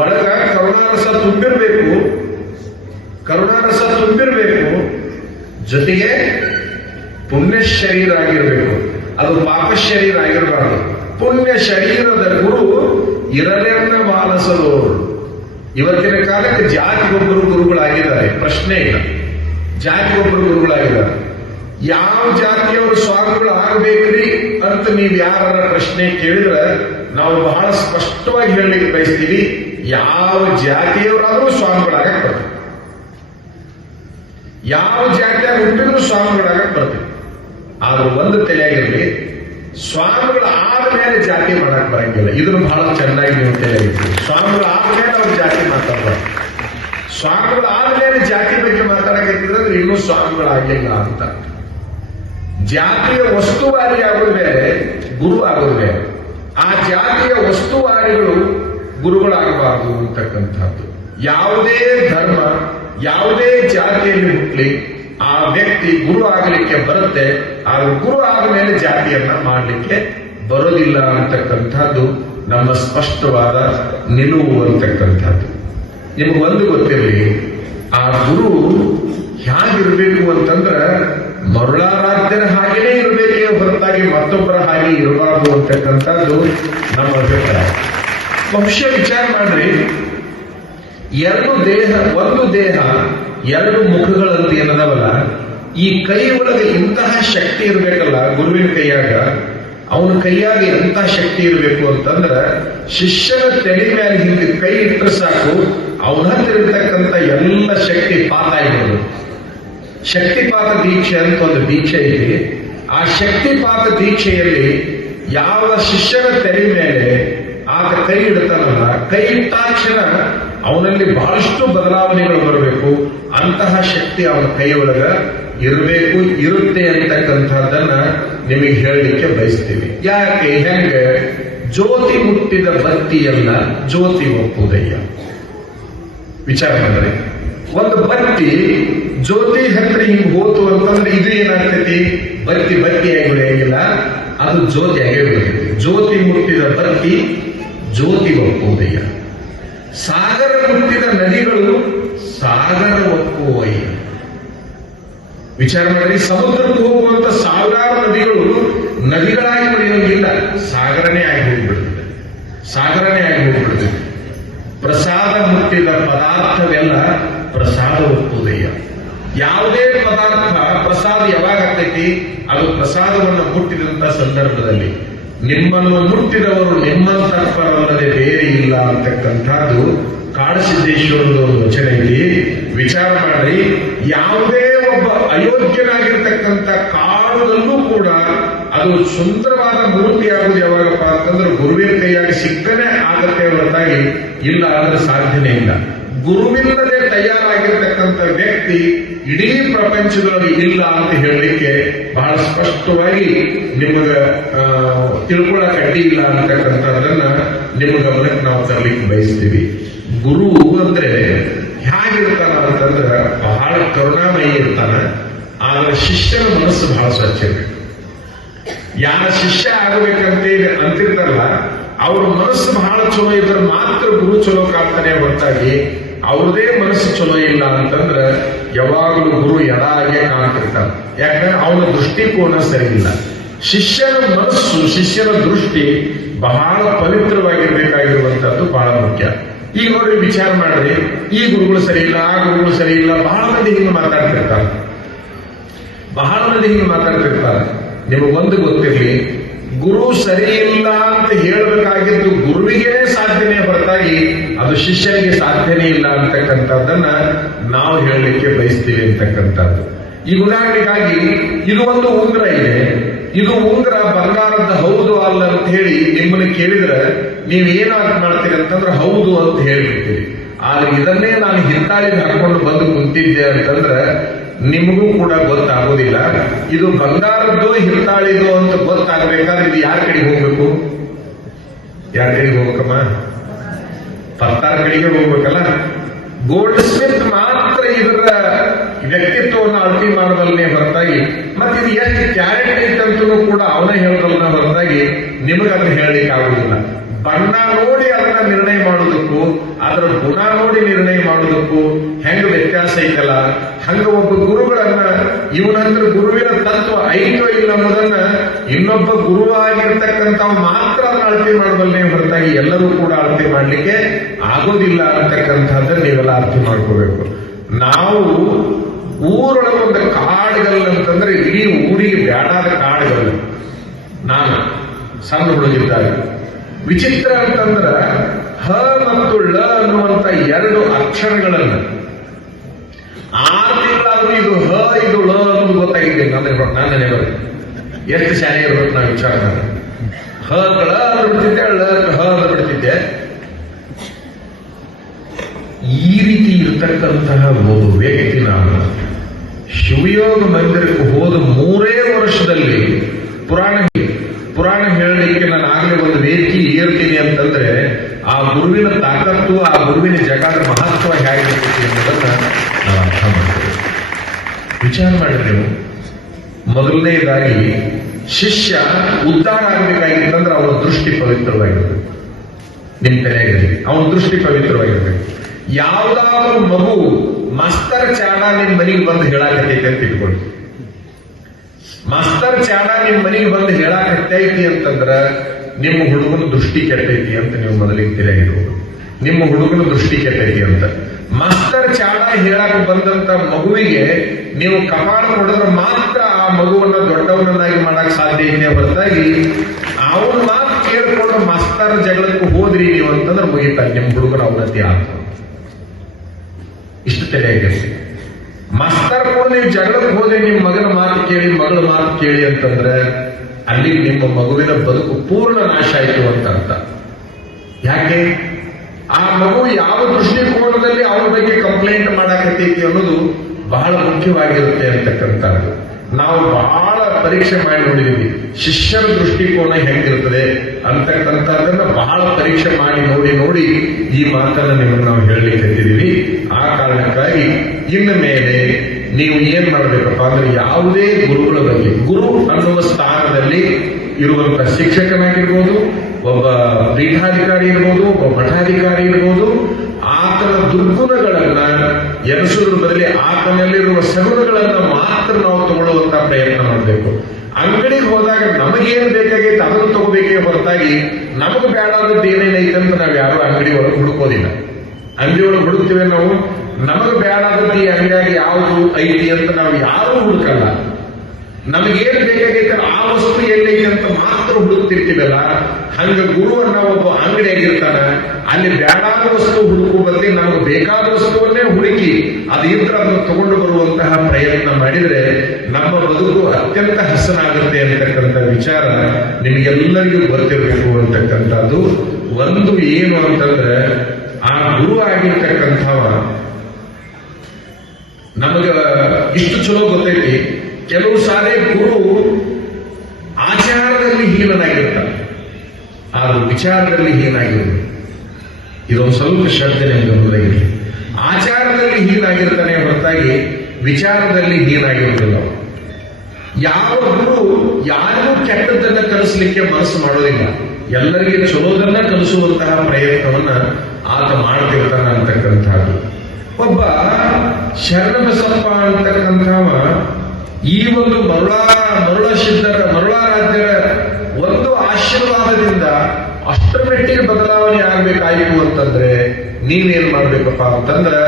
ಒಳಗ ಕರುಣಾರಸ ತುಂಬಿರ್ಬೇಕು, ಕರುಣಾರಸ ತುಂಬಿರ್ಬೇಕು, ಜೊತೆಗೆ ಪುಣ್ಯ ಶರೀರ ಆಗಿರ್ಬೇಕು. ಅದು ಪಾಪ ಶರೀರ ಆಗಿರಬಾರದು. ಪುಣ್ಯ ಶರೀರದ ಗುರು ಇರಲೆನ್ನ ಮಾನಸದವರು. ಇವತ್ತಿನ ಕಾಲಕ್ಕೆ ಜಾತಿಗೊಬ್ಬರು ಗುರುಗಳಾಗಿದ್ದಾರೆ, ಪ್ರಶ್ನೆ ಇಲ್ಲ. ಜಾತಿಗೊಬ್ಬರು ಗುರುಗಳಾಗಿದ್ದಾರೆ. ಯಾವ ಜಾತಿಯವರು ಸ್ವಾಮಿಗಳು ಆಗ್ಬೇಕ್ರಿ ಅಂತ ನೀವು ಯಾರ ಪ್ರಶ್ನೆ ಕೇಳಿದ್ರೆ ನಾವು ಬಹಳ ಸ್ಪಷ್ಟವಾಗಿ ಹೇಳಲಿಕ್ಕೆ ಬಯಸ್ತೀವಿ, ಯಾವ ಜಾತಿಯವರಾದ್ರೂ ಸ್ವಾಮಿಗಳಾಗಕ್ಕೆ ಬರ್ತದೆ. ಯಾವ ಜಾತಿಯಾಗ ಹುಟ್ಟಿದ್ರು ಸ್ವಾಮಿಗಳಾಗಕ್ಕೆ ಬರ್ತದೆ. ಆದ್ರೂ ಒಂದು ತಲೆಯಾಗಿರ್ಲಿ, ಸ್ವಾಮಿಗಳು ಆದ್ಮೇಲೆ ಜಾತಿ ಮಾಡಕ್ ಬರಂಗಿಲ್ಲ. ಇದನ್ನು ಬಹಳ ಚೆನ್ನಾಗಿ ನೀವು ತಲೆಯಾಗಿರ್ತೀವಿ. ಸ್ವಾಮಿಗಳು ಆದ್ಮೇಲೆ ಅವ್ರು ಜಾತಿ ಮಾತಾಡ್ಬಾರ್ದು. ಸ್ವಾಮಿಗಳು ಆದ್ಮೇಲೆ ಜಾತಿ ಬಗ್ಗೆ ಮಾತಾಡಕತ್ತಿದ್ರೆ ಇನ್ನೂ ಸ್ವಾಮಿಗಳಾಗಿಲ್ಲ ಅಂತ. ಜಾತಿಯ ವಸ್ತುವಾರಿ ಆಗೋದು ಬೇರೆ, ಗುರು ಆಗೋದು ಬೇರೆ. ಆ ಜಾತಿಯ ವಸ್ತುವಾರಿಗಳು ಗುರುಗಳಾಗಬಾರದು ಅಂತಕ್ಕಂಥದ್ದು. ಯಾವುದೇ ಧರ್ಮ, ಯಾವುದೇ ಜಾತಿಯಲ್ಲಿ ಹುಟ್ಟಲಿ ಆ ವ್ಯಕ್ತಿ ಗುರು ಆಗಲಿಕ್ಕೆ ಬರುತ್ತೆ. ಆ ಗುರು ಆದ ಮೇಲೆ ಜಾತಿಯನ್ನ ಮಾಡಲಿಕ್ಕೆ ಬರೋದಿಲ್ಲ ಅಂತಕ್ಕಂಥದ್ದು ನಮ್ಮ ಸ್ಪಷ್ಟವಾದ ನಿಲುವು ಅಂತಕ್ಕಂಥದ್ದು. ನಿಮಗೊಂದು ಗೊತ್ತಿರಲಿ, ಆ ಗುರು ಹೇಗಿರ್ಬೇಕು ಅಂತಂದ್ರ ಮರುಳಾರಾಧ್ಯರ ಹಾಗೇನೆ ಇರಬೇಕೇ ಹೊರತಾಗಿ ಮತ್ತೊಬ್ಬರ ಹಾಗೆ ಇರಬಾರದು ಅಂತಕ್ಕಂಥದ್ದು ನಮ್ಮ ಅಭಿಪ್ರಾಯ. ಬಹುಶಃ ವಿಚಾರ ಮಾಡ್ರಿ, ಒಂದು ದೇಹ ಎರಡು ಮುಖಗಳಂತ ಏನದವಲ್ಲ, ಈ ಕೈ ಒಳಗೆ ಇಂತಹ ಶಕ್ತಿ ಇರಬೇಕಲ್ಲ ಗುರುವಿನ ಕೈಯಾಗ, ಅವನ ಕೈಯಾಗ ಎಂತಹ ಶಕ್ತಿ ಇರಬೇಕು ಅಂತಂದ್ರ ಶಿಷ್ಯನ ತಲೆ ಮೇಲೆ ಹಿಂದೆ ಕೈ ಇಟ್ಟರೆ ಸಾಕು, ಅವನ ಹತ್ರ ಇರತಕ್ಕಂಥ ಎಲ್ಲ ಶಕ್ತಿ ಪಾತ ಆಗಿರೋದು. ಶಕ್ತಿಪಾತ ದೀಕ್ಷೆ ಅಂತ ಒಂದು ದೀಕ್ಷೆ ಇದೆ. ಆ ಶಕ್ತಿಪಾತ ದೀಕ್ಷೆಯಲ್ಲಿ ಯಾವ ಶಿಷ್ಯನ ತಲೆ ಮೇಲೆ ಆತ ಕೈ ಇಡ್ತಾನಲ್ಲ, ಕೈ ಇಟ್ಟಾಕ್ಷಣ ಅವನಲ್ಲಿ ಬಹಳಷ್ಟು ಬದಲಾವಣೆಗಳು ಬರಬೇಕು. ಅಂತಹ ಶಕ್ತಿ ಅವನ ಕೈಯೊಳಗ ಇರಬೇಕು, ಇರುತ್ತೆ ಅಂತಕ್ಕಂಥದ್ದನ್ನ ನಿಮಗೆ ಹೇಳಲಿಕ್ಕೆ ಬಯಸ್ತೀವಿ. ಯಾಕೆ? ಹೆಂಗೆ? ಜ್ಯೋತಿ ಮುಟ್ಟಿದ ಬತ್ತಿಯನ್ನ ಜ್ಯೋತಿ ಒಪ್ಪುದಯ್ಯ. ವಿಚಾರ ಮಾಡಿದ್ರೆ, ಒಂದು ಬತ್ತಿ ಜ್ಯೋತಿ ಹತ್ರ ಹಿಂಗ್ ಹೋತು ಅಂತಂದ್ರೆ ಇದು ಏನಾಗ್ತೈತಿ? ಬತ್ತಿ ಬತ್ತಿಯಾಗಿ ಉಳಿಯಂಗಿಲ್ಲ, ಅದು ಜ್ಯೋತಿಯಾಗಿ ಉಳಿತೈತಿ. ಜ್ಯೋತಿ ಮುಟ್ಟಿದ ಬತ್ತಿ ಜ್ಯೋತಿ ಒಪ್ಪುವುದಯ್ಯ. ಸಾಗರ ಮುಟ್ಟಿದ ನದಿಗಳು ಸಾಗರ ಒಪ್ಪುವಯ್ಯ. ವಿಚಾರ ಮಾಡಿ, ಸಮುದ್ರಕ್ಕೆ ಹೋಗುವಂತ ಸಾವಿರಾರು ನದಿಗಳು ನದಿಗಳಾಗಿ ಉಳಿಯೋಂಗಿಲ್ಲ, ಸಾಗರನೇ ಆಗಿ ಹೋಗ್ಬಿಡ್ತದೆ, ಸಾಗರನೇ ಆಗಿ ಹೋಗ್ಬಿಡ್ತದೆ. ಪ್ರಸಾದ ಮುಟ್ಟಿದ ಪದಾರ್ಥವೆಲ್ಲ ಪ್ರಸಾದ ಒಪ್ಪುವುದಯ್ಯ. ಯಾವುದೇ ಪದಾರ್ಥ ಪ್ರಸಾದ ಯಾವಾಗ ಆಗ್ತೈತಿ? ಅದು ಪ್ರಸಾದವನ್ನು ಮುಟ್ಟಿದಂತ ಸಂದರ್ಭದಲ್ಲಿ. ನಿಮ್ಮನ್ನು ಮುಟ್ಟಿದವರು ನಿಮ್ಮಂತರ್ಪರಲ್ಲದೆ ಬೇರೆ ಇಲ್ಲ ಅಂತಕ್ಕಂಥದ್ದು ಕಾಡಸಿದ್ದೇಶ್ವರದ ಒಂದು ವಚನ ಇದೆ. ವಿಚಾರ ಮಾಡಿ, ಯಾವುದೇ ಒಬ್ಬ ಅಯೋಗ್ಯನಾಗಿರ್ತಕ್ಕಂಥ ಕಾಡುದಲ್ಲೂ ಕೂಡ ಅದು ಸುಂದರವಾದ ಮೂರ್ತಿ ಆಗುವುದು ಯಾವಾಗಪ್ಪ ಅಂತಂದ್ರೆ ಗುರುವಿನ ಕೈಯಾಗಿ ಸಿಕ್ಕನೆ ಆಗತ್ತೆ ಹೊರತಾಗಿ ಇಲ್ಲ ಅಂದ್ರೆ ಸಾಧ್ಯನೇ ಇಲ್ಲ. ಗುರುವಿಲ್ಲದೆ ತಯಾರಾಗಿರ್ತಕ್ಕಂಥ ವ್ಯಕ್ತಿ ಇಡೀ ಪ್ರಪಂಚದೊಳಗೆ ಇಲ್ಲ ಅಂತ ಹೇಳಲಿಕ್ಕೆ ಬಹಳ ಸ್ಪಷ್ಟವಾಗಿ ನಿಮಗ ತಿಳ್ಕೊಳ್ಳೋಕೆ ಅಡ್ಡಿ ಇಲ್ಲ ಅಂತಕ್ಕಂಥದ್ದನ್ನ ನಿಮ್ಮ ಗಮನಕ್ಕೆ ನಾವು ತರಲಿಕ್ಕೆ ಬಯಸ್ತೀವಿ. ಗುರು ಅಂದ್ರೆ ಹೇಗಿರ್ತಾನ ಅಂತಂದ್ರೆ ಬಹಳ ಕರುಣಾಮಯಿ ಇರ್ತಾನ, ಆದ್ರೆ ಶಿಷ್ಯನ ಮನಸ್ಸು ಬಹಳ ಸ್ವಚ್ಛ ಇರಬೇಕು. ಯಾರ ಶಿಷ್ಯ ಆಗಬೇಕಂತ ಅಂತಿರ್ತಾರಲ್ಲ, ಅವ್ರ ಮನಸ್ಸು ಬಹಳ ಚಲೋ ಇದ್ರೆ ಮಾತ್ರ ಗುರು ಚಲೋ ಕಾಡ್ತಾನೆ ಹೊರತಾಗಿ ಅವ್ರದೇ ಮನಸ್ಸು ಚಲೋ ಇಲ್ಲ ಅಂತಂದ್ರೆ ಯಾವಾಗಲೂ ಗುರು ಎಡ ಆಗೇ ಕಾಣ್ತಿರ್ತಾನೆ. ಯಾಕಂದ್ರೆ ಅವನ ದೃಷ್ಟಿಕೋನ ಸರಿ ಇಲ್ಲ. ಶಿಷ್ಯನ ಮನಸ್ಸು, ಶಿಷ್ಯನ ದೃಷ್ಟಿ ಬಹಳ ಪವಿತ್ರವಾಗಿರ್ಬೇಕಾಗಿರುವಂತದ್ದು ಬಹಳ ಮುಖ್ಯ. ಈಗ ನೋಡಿ, ವಿಚಾರ ಮಾಡ್ರಿ, ಈ ಗುರುಗಳು ಸರಿ ಇಲ್ಲ, ಆ ಗುರುಗಳು ಸರಿ ಇಲ್ಲ, ಬಹಳ ಮಂದಿ ಹಿಂಗೆ ಮಾತಾಡ್ತಿರ್ತಾರೆ, ಬಹಳ ಮಂದಿ ಹಿಂಗೆ ಮಾತಾಡ್ತಿರ್ತಾರೆ. ನಿಮಗೊಂದು ಗೊತ್ತಿರ್ಲಿ, ಗುರು ಸರಿ ಇಲ್ಲ ಅಂತ ಹೇಳಬೇಕಾಗಿದ್ದು ಗುರುವಿಗೇನೆ ಸಾಧ್ಯನೇ ಹೊರತಾಗಿ ಅದು ಶಿಷ್ಯನಿಗೆ ಸಾಧ್ಯನೇ ಇಲ್ಲ ಅಂತಕ್ಕಂಥದ್ದನ್ನ ನಾವು ಹೇಳಲಿಕ್ಕೆ ಬಯಸ್ತೀವಿ ಅಂತಕ್ಕಂಥದ್ದು. ಈ ಉದಾಹರಣೆಗಾಗಿ ಇದು ಒಂದು ಉಂಗುರ ಇದೆ, ಇದು ಉಂಗುರ ಬಂಗಾರದ ಹೌದು ಅಲ್ಲ ಅಂತ ಹೇಳಿ ನಿಮ್ಮನ್ನು ಕೇಳಿದ್ರೆ ನೀವು ಏನಾಗಿ ಮಾಡ್ತೀರಿ ಅಂತಂದ್ರೆ ಹೌದು ಅಂತ ಹೇಳ್ಬಿಡ್ತೀರಿ. ಆದ್ರೆ ಇದನ್ನೇ ನಾನು ಹಿತ್ತಾಳಿಗೆ ಹಾಕೊಂಡು ಬಂದು ಕುಂತಿದ್ದೆ ಅಂತಂದ್ರೆ ನಿಮಗೂ ಕೂಡ ಗೊತ್ತಾಗೋದಿಲ್ಲ. ಇದು ಬಂಗಾರದ್ದು ಹಿತ್ತಾಳಿದು ಅಂತ ಗೊತ್ತಾಗಬೇಕಾದ್ರೆ ಇದು ಯಾರ ಕಡೆಗೆ ಹೋಗ್ಬೇಕು? ಯಾರ ಕಡೆಗೆ ಹೋಗ್ಬೇಕಮ್ಮ? ಪತ್ತಾರ ಕಡೆಗೆ ಹೋಗ್ಬೇಕಲ್ಲ. ಗೋಲ್ಡ್ ಸ್ಮಿತ್ ಮಾತ್ರ ಇದರ ವ್ಯಕ್ತಿತ್ವವನ್ನು ಅಳತೆ ಮಾಡಬಲ್ಲೇ ಹೊರತಾಗಿ ಮತ್ತೆ ಇದು ಎಷ್ಟು ಕ್ಯಾರೆಟ್ ಐತಂತೂ ಕೂಡ ಅವನ ಹೇಳಬಲ್ಲ ಹೊರತಾಗಿ ನಿಮಗದನ್ನ ಹೇಳಲಿಕ್ಕೆ ಆಗುದಿಲ್ಲ. ಬಣ್ಣ ನೋಡಿ ಅದನ್ನ ನಿರ್ಣಯ ಮಾಡೋದಕ್ಕೂ ಅದರ ಗುಣ ನೋಡಿ ನಿರ್ಣಯ ಮಾಡೋದಕ್ಕೂ ಹೆಂಗ ವ್ಯತ್ಯಾಸ ಐತಲ್ಲ, ಹಂಗ ಒಬ್ಬ ಗುರುಗಳನ್ನ ಇವನ ಹತ್ರ ಗುರುವಿನ ತತ್ವ ಐತೋ ಇಲ್ಲ ಅನ್ನೋದನ್ನ ಇನ್ನೊಬ್ಬ ಗುರುವಾಗಿರ್ತಕ್ಕಂಥ ಮಾತ್ರ ಅದನ್ನ ಅಳತೆ ಮಾಡಬಲ್ಲೇ ಹೊರತಾಗಿ ಎಲ್ಲರೂ ಕೂಡ ಅಳತೆ ಮಾಡ್ಲಿಕ್ಕೆ ಆಗೋದಿಲ್ಲ ಅಂತಕ್ಕಂಥದ್ದನ್ನ ನೀವೆಲ್ಲ ಅರ್ಥ ಮಾಡ್ಕೋಬೇಕು. ನಾವು ಊರೊಳಗೆ ಒಂದು ಕಾಡುಗಲ್ಲು ಅಂತಂದ್ರೆ ಇಡೀ ಊರಿಗೆ ಬೇಡಾದ ಕಾಡುಗಲ್ಲು. ನಾನು ಸಣ್ಣ ಹುಡುಗಿದ್ದಾಗ ವಿಚಿತ್ರ ಅಂತಂದ್ರ ಹ ಮತ್ತು ಳ ಅನ್ನುವಂತ ಎರಡು ಅಕ್ಷರಗಳನ್ನು 6 ತಿಂಗಳಾದ್ರೂ ಇದು ಹ ಇದು ಳ ಅನ್ನೋದು ಗೊತ್ತಾಗಿದೆ. ನನ್ನ ನೆನಪು ಎಷ್ಟು ಶಾಲೆ ಇರ್ಬೇಕು ನಾವು ವಿಚಾರ ಮಾಡಿ. ಹ ಳ ಅಂದ್ರೆ ಬಿಡ್ತಿದ್ದೆ, ಳ ಹ ಅಂದ್ರೆ ಬಿಡ್ತಿದ್ದೆ. ಈ ರೀತಿ ಇರತಕ್ಕಂತಹ ಒಬ್ಬ ವ್ಯಕ್ತಿ ನಾನು ಶಿವಯೋಗ ಮಂದಿರಕ್ಕೆ ಹೋದ 3 ವರ್ಷದಲ್ಲಿ ಪುರಾಣ ಹೇಳಲಿಕ್ಕೆ ನಾನು ಆಗಲೇ ಒಂದು ವೇದಿಕೆ ಏರ್ತೀನಿ ಅಂತಂದ್ರೆ ಆ ಗುರುವಿನ ತಾಕತ್ತು, ಆ ಗುರುವಿನ ಜಗದ ಮಹತ್ವ ಹೇಗಿರ್ತೈತಿ ಅನ್ನೋದನ್ನ ನಾವು ಅರ್ಥ ಮಾಡ್ತೇವೆ. ವಿಚಾರ ಮಾಡಿದೆವು. ಮೊದಲನೇದಾಗಿ ಶಿಷ್ಯ ಉದ್ಧಾರ ಆಗಬೇಕಾಗಿತ್ತಂದ್ರೆ ಅವನ ದೃಷ್ಟಿ ಪವಿತ್ರವಾಗಿರ್ಬೇಕು. ನಿಮ್ ತಲೆಯಾಗಿರ್ಬೇಕು, ಅವನ ದೃಷ್ಟಿ ಪವಿತ್ರವಾಗಿರ್ಬೇಕು. ಯಾವುದಾದ್ರೂ ಮಗು ಮಾಸ್ತರ್ ಚಾಡ ನಿಮ್ ಮನೆಗೆ ಬಂದು ಹೇಳಾಕತ್ತೈತಿ ಅಂತ ಇಟ್ಕೊಳ್ಳಿ. ಮಾಸ್ತರ್ ಚಾಡ ನಿಮ್ ಮನೆಗೆ ಬಂದು ಹೇಳಾಕತ್ತೈತಿ ಅಂತಂದ್ರ ನಿಮ್ಮ ಹುಡುಗನ ದೃಷ್ಟಿ ಕೆಟ್ಟೈತಿ ಅಂತ ನೀವು ಮೊದಲಿಗೆ ತಿಳಿಯಿರುವುದು. ನಿಮ್ಮ ಹುಡುಗನ ದೃಷ್ಟಿ ಕೆಟ್ಟೈತಿ ಅಂತ. ಮಾಸ್ತರ್ ಚಾಡ ಹೇಳಾಕ ಬಂದಂತ ಮಗುವಿಗೆ ನೀವು ಕಪಾಳ ಕೊಡಿದ್ರೆ ಮಾತ್ರ ಆ ಮಗುವನ್ನ ದೊಡ್ಡವನನ್ನಾಗಿ ಮಾಡಕ್ ಸಾಧ್ಯ ಇದೆ ಹೊರತಾಗಿ ಅವನ ಮಾತು ಕೇಳ್ಕೊಂಡು ಮಾಸ್ತರ್ ಜಗಳಕ್ಕೂ ಹೋದ್ರಿ ನೀವು ಅಂತಂದ್ರೆ ಮುಗಿತಾರೆ ನಿಮ್ಮ ಹುಡುಗನ ಅವನತಿ ಆಗ್ತದೆ. ಇಷ್ಟು ತಿಳಿಯಾಗಿರ್ಸಿ. ಮಾಸ್ತರ್ ಕೂಡ ನೀವು ಜಗಳಕ್ಕೆ ಹೋದ್ರೆ ನಿಮ್ಮ ಮಗನ ಮಾತು ಕೇಳಿ ಮಗಳ ಮಾತು ಕೇಳಿ ಅಂತಂದ್ರೆ ಅಲ್ಲಿ ನಿಮ್ಮ ಮಗುವಿನ ಬದುಕು ಪೂರ್ಣ ನಾಶ ಆಯಿತು ಅಂತ ಅರ್ಥ. ಯಾಕೆ? ಆ ಮಗು ಯಾವ ದೃಷ್ಟಿಕೋನದಲ್ಲಿ ಅವನ ಬಗ್ಗೆ ಕಂಪ್ಲೇಂಟ್ ಮಾಡಾಕತ್ತೈತಿ ಅನ್ನೋದು ಬಹಳ ಮುಖ್ಯವಾಗಿರುತ್ತೆ ಅಂತಕ್ಕಂಥದ್ದು. ನಾವು ಬಹಳ ಪರೀಕ್ಷೆ ಮಾಡಿ ನೋಡಿದೀವಿ. ಶಿಷ್ಯರ ದೃಷ್ಟಿಕೋನ ಹೆಂಗಿರ್ತದೆ ಅಂತಕ್ಕಂಥದ್ದನ್ನ ಬಹಳ ಪರೀಕ್ಷೆ ಮಾಡಿ ನೋಡಿ ಈ ಮಾತನ್ನ ನಿಮಗೆ ನಾವು ಹೇಳಲಿಕ್ಕೆ ಹತ್ತಿದೀವಿ. ಆ ಕಾರಣಕ್ಕಾಗಿ ಇನ್ನು ಮೇಲೆ ನೀವು ಏನ್ ಮಾಡಬೇಕಪ್ಪ ಅಂದ್ರೆ ಯಾವುದೇ ಗುರುಗಳ ಬಗ್ಗೆ, ಗುರು ಅನ್ನುವ ಸ್ಥಾನದಲ್ಲಿ ಇರುವಂತ ಶಿಕ್ಷಕನಾಗಿರ್ಬೋದು, ಒಬ್ಬ ಪೀಠಾಧಿಕಾರಿ ಇರ್ಬೋದು, ಒಬ್ಬ ಮಠಾಧಿಕಾರಿ ಇರ್ಬೋದು, ಆತನ ದುರ್ಗುಣಗಳನ್ನ ಎನಿಸೋದ್ರ ಬದಲಿ ಆತನಲ್ಲಿರುವ ಸಗುಣಗಳನ್ನ ಮಾತ್ರ ನಾವು ತಗೊಳ್ಳುವಂತ ಪ್ರಯತ್ನ ಮಾಡಬೇಕು. ಅಂಗಡಿಗೆ ಹೋದಾಗ ನಮಗೇನು ಬೇಕಾಗೈತೆ ಅದನ್ನು ತಗೋಬೇಕೇ ಹೊರತಾಗಿ ನಮಗೆ ಬೇಡಾದದ್ದು ಏನೇನೈತೆ ಅಂತ ನಾವು ಯಾರು ಅಂಗಡಿ ಒಳಗೆ ಹುಡುಕೋದಿಲ್ಲ. ಅಂಗಡಿ ಒಳಗೆ ಹುಡುಕ್ತಿವೆ ನಾವು. ನಮಗೆ ಬೇಡಾದದ್ದು ಈ ಅಂಗಡಿಯಾಗಿ ಯಾವುದು ಐತಿ ಅಂತ ನಾವು ಯಾರೂ ಹುಡುಕಲ್ಲ. ನಮಗೇನು ಬೇಕಾಗೈತೆ ಆ ವಸ್ತು ಎಲ್ಲೈತೆ ಅಂತ ಮಾತ್ರ ಹುಡುಕ್ತಿರ್ತೀವಲ್ಲ. ಹಂಗ ಗುರುವನ್ನ ಒಬ್ಬ ಅಂಗಡಿಯಾಗಿರ್ತಾನ, ಅಲ್ಲಿ ಬೇಡಾದ ವಸ್ತು ಹುಡುಕುವ ಬದಲಿ ನಮಗೆ ಬೇಕಾದ ವಸ್ತುವನ್ನೇ ಹುಡುಕಿ ಅದಿದ್ರೆ ಅದನ್ನು ತಗೊಂಡು ಬರುವಂತಹ ಪ್ರಯತ್ನ ಮಾಡಿದ್ರೆ ನಮ್ಮ ಬದುಕು ಅತ್ಯಂತ ಹಸನಾಗುತ್ತೆ ಅಂತಕ್ಕಂಥ ವಿಚಾರ ನಿಮಗೆಲ್ಲರಿಗೂ ಗೊತ್ತಿರಬೇಕು ಅಂತಕ್ಕಂಥದ್ದು. ಒಂದು ಏನು ಅಂತಂದ್ರೆ ಆ ಗುರು ಆಗಿರ್ತಕ್ಕಂಥವ ನಮಗ ಇಷ್ಟು ಚಲೋ ಗೊತ್ತೈತಿ. ಕೆಲವು ಸಾರಿ ಗುರು ಆಚಾರದಲ್ಲಿ ಹೀನನಾಗಿರ್ತಾನೆ, ಆದ್ರೂ ವಿಚಾರದಲ್ಲಿ ಹೀನಾಗಿರ್ಬೇಕು. ಇದೊಂದು ಸ್ವಲ್ಪ ಶ್ರದ್ಧೆ ನಿಮಗೆ ಮೊದಲಾಗಿರಲಿ. ಆಚಾರದಲ್ಲಿ ಹೀನಾಗಿರ್ತಾನೆ ಹೊರತಾಗಿ ವಿಚಾರದಲ್ಲಿ ಹೀನಾಗಿರುವುದಿಲ್ಲ. ಯಾವ ಗುರು ಯಾರಿಗೂ ಕೆಟ್ಟದ್ದನ್ನ ಕಲಿಸಲಿಕ್ಕೆ ಮನಸ್ಸು ಮಾಡೋದಿಲ್ಲ. ಎಲ್ಲರಿಗೆ ಚಲೋದನ್ನ ಕಲಿಸುವಂತಹ ಪ್ರಯತ್ನವನ್ನ ಆತ ಮಾಡ್ತಿರ್ತಾನ ಅಂತಕ್ಕಂಥದ್ದು. ಒಬ್ಬ ಶರಣಬಸಪ್ಪ ಅಂತಕ್ಕಂಥವ ಈ ಒಂದು ಮರುಳಾ ರಾಜ್ಯರ ಒಂದು ಆಶೀರ್ವಾದದಿಂದ ಅಷ್ಟರ ಮಟ್ಟಿಗೆ ಬದಲಾವಣೆ ಆಗ್ಬೇಕಾಯಿತು ಅಂತಂದ್ರೆ ನೀವೇನ್ ಮಾಡ್ಬೇಕಪ್ಪ ಅಂತಂದ್ರೆ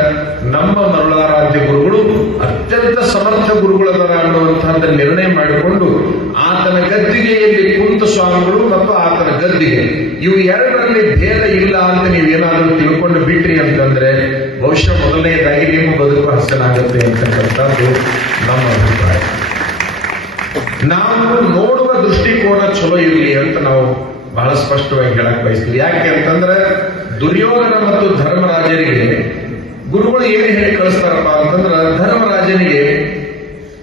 ನಮ್ಮ ಮರುಳಾ ರಾಜ್ಯ ಗುರುಗಳು ಅತ್ಯಂತ ಸಮರ್ಥ ಗುರುಗಳದರ ಅನ್ನುವಂತಹದ್ದು ನಿರ್ಣಯ ಮಾಡಿಕೊಂಡು ಆತನ ಗದ್ದಿಗೆಯಲ್ಲಿ ಕುಂತ ಸ್ವಾಮಿಗಳು ಮತ್ತು ಆತನ ಗದ್ದಿಗೆ ಇವು ಎರಡರಲ್ಲಿ ಭೇದ ಇಲ್ಲ ಅಂತ ನೀವೇನಾದ್ರೂ ತಿಳ್ಕೊಂಡು ಬಿಟ್ರಿ ಅಂತಂದ್ರೆ ಬಹುಶಃ ಮೊದಲನೇದಾಗಿ ನಿಮ್ಮ ಬದುಕು ಹಸನಾಗುತ್ತೆ ಅಂತಕ್ಕಂಥದ್ದು ನಮ್ಮ ಅಭಿಪ್ರಾಯ. ನಾವು ನೋಡುವ ದೃಷ್ಟಿಕೋನ ಚಲೋ ಇರಲಿ ಅಂತ ನಾವು ಬಹಳ ಸ್ಪಷ್ಟವಾಗಿ ಹೇಳಕ್ ಬಯಸ್ತೀವಿ. ಯಾಕೆ ಅಂತಂದ್ರೆ ದುರ್ಯೋಧನ ಮತ್ತು ಧರ್ಮರಾಜನಿಗೆ ಗುರುಗಳು ಏನು ಹೇಳಿ ಕಳಿಸ್ತಾರಪ್ಪ ಅಂತಂದ್ರೆ ಧರ್ಮರಾಜನಿಗೆ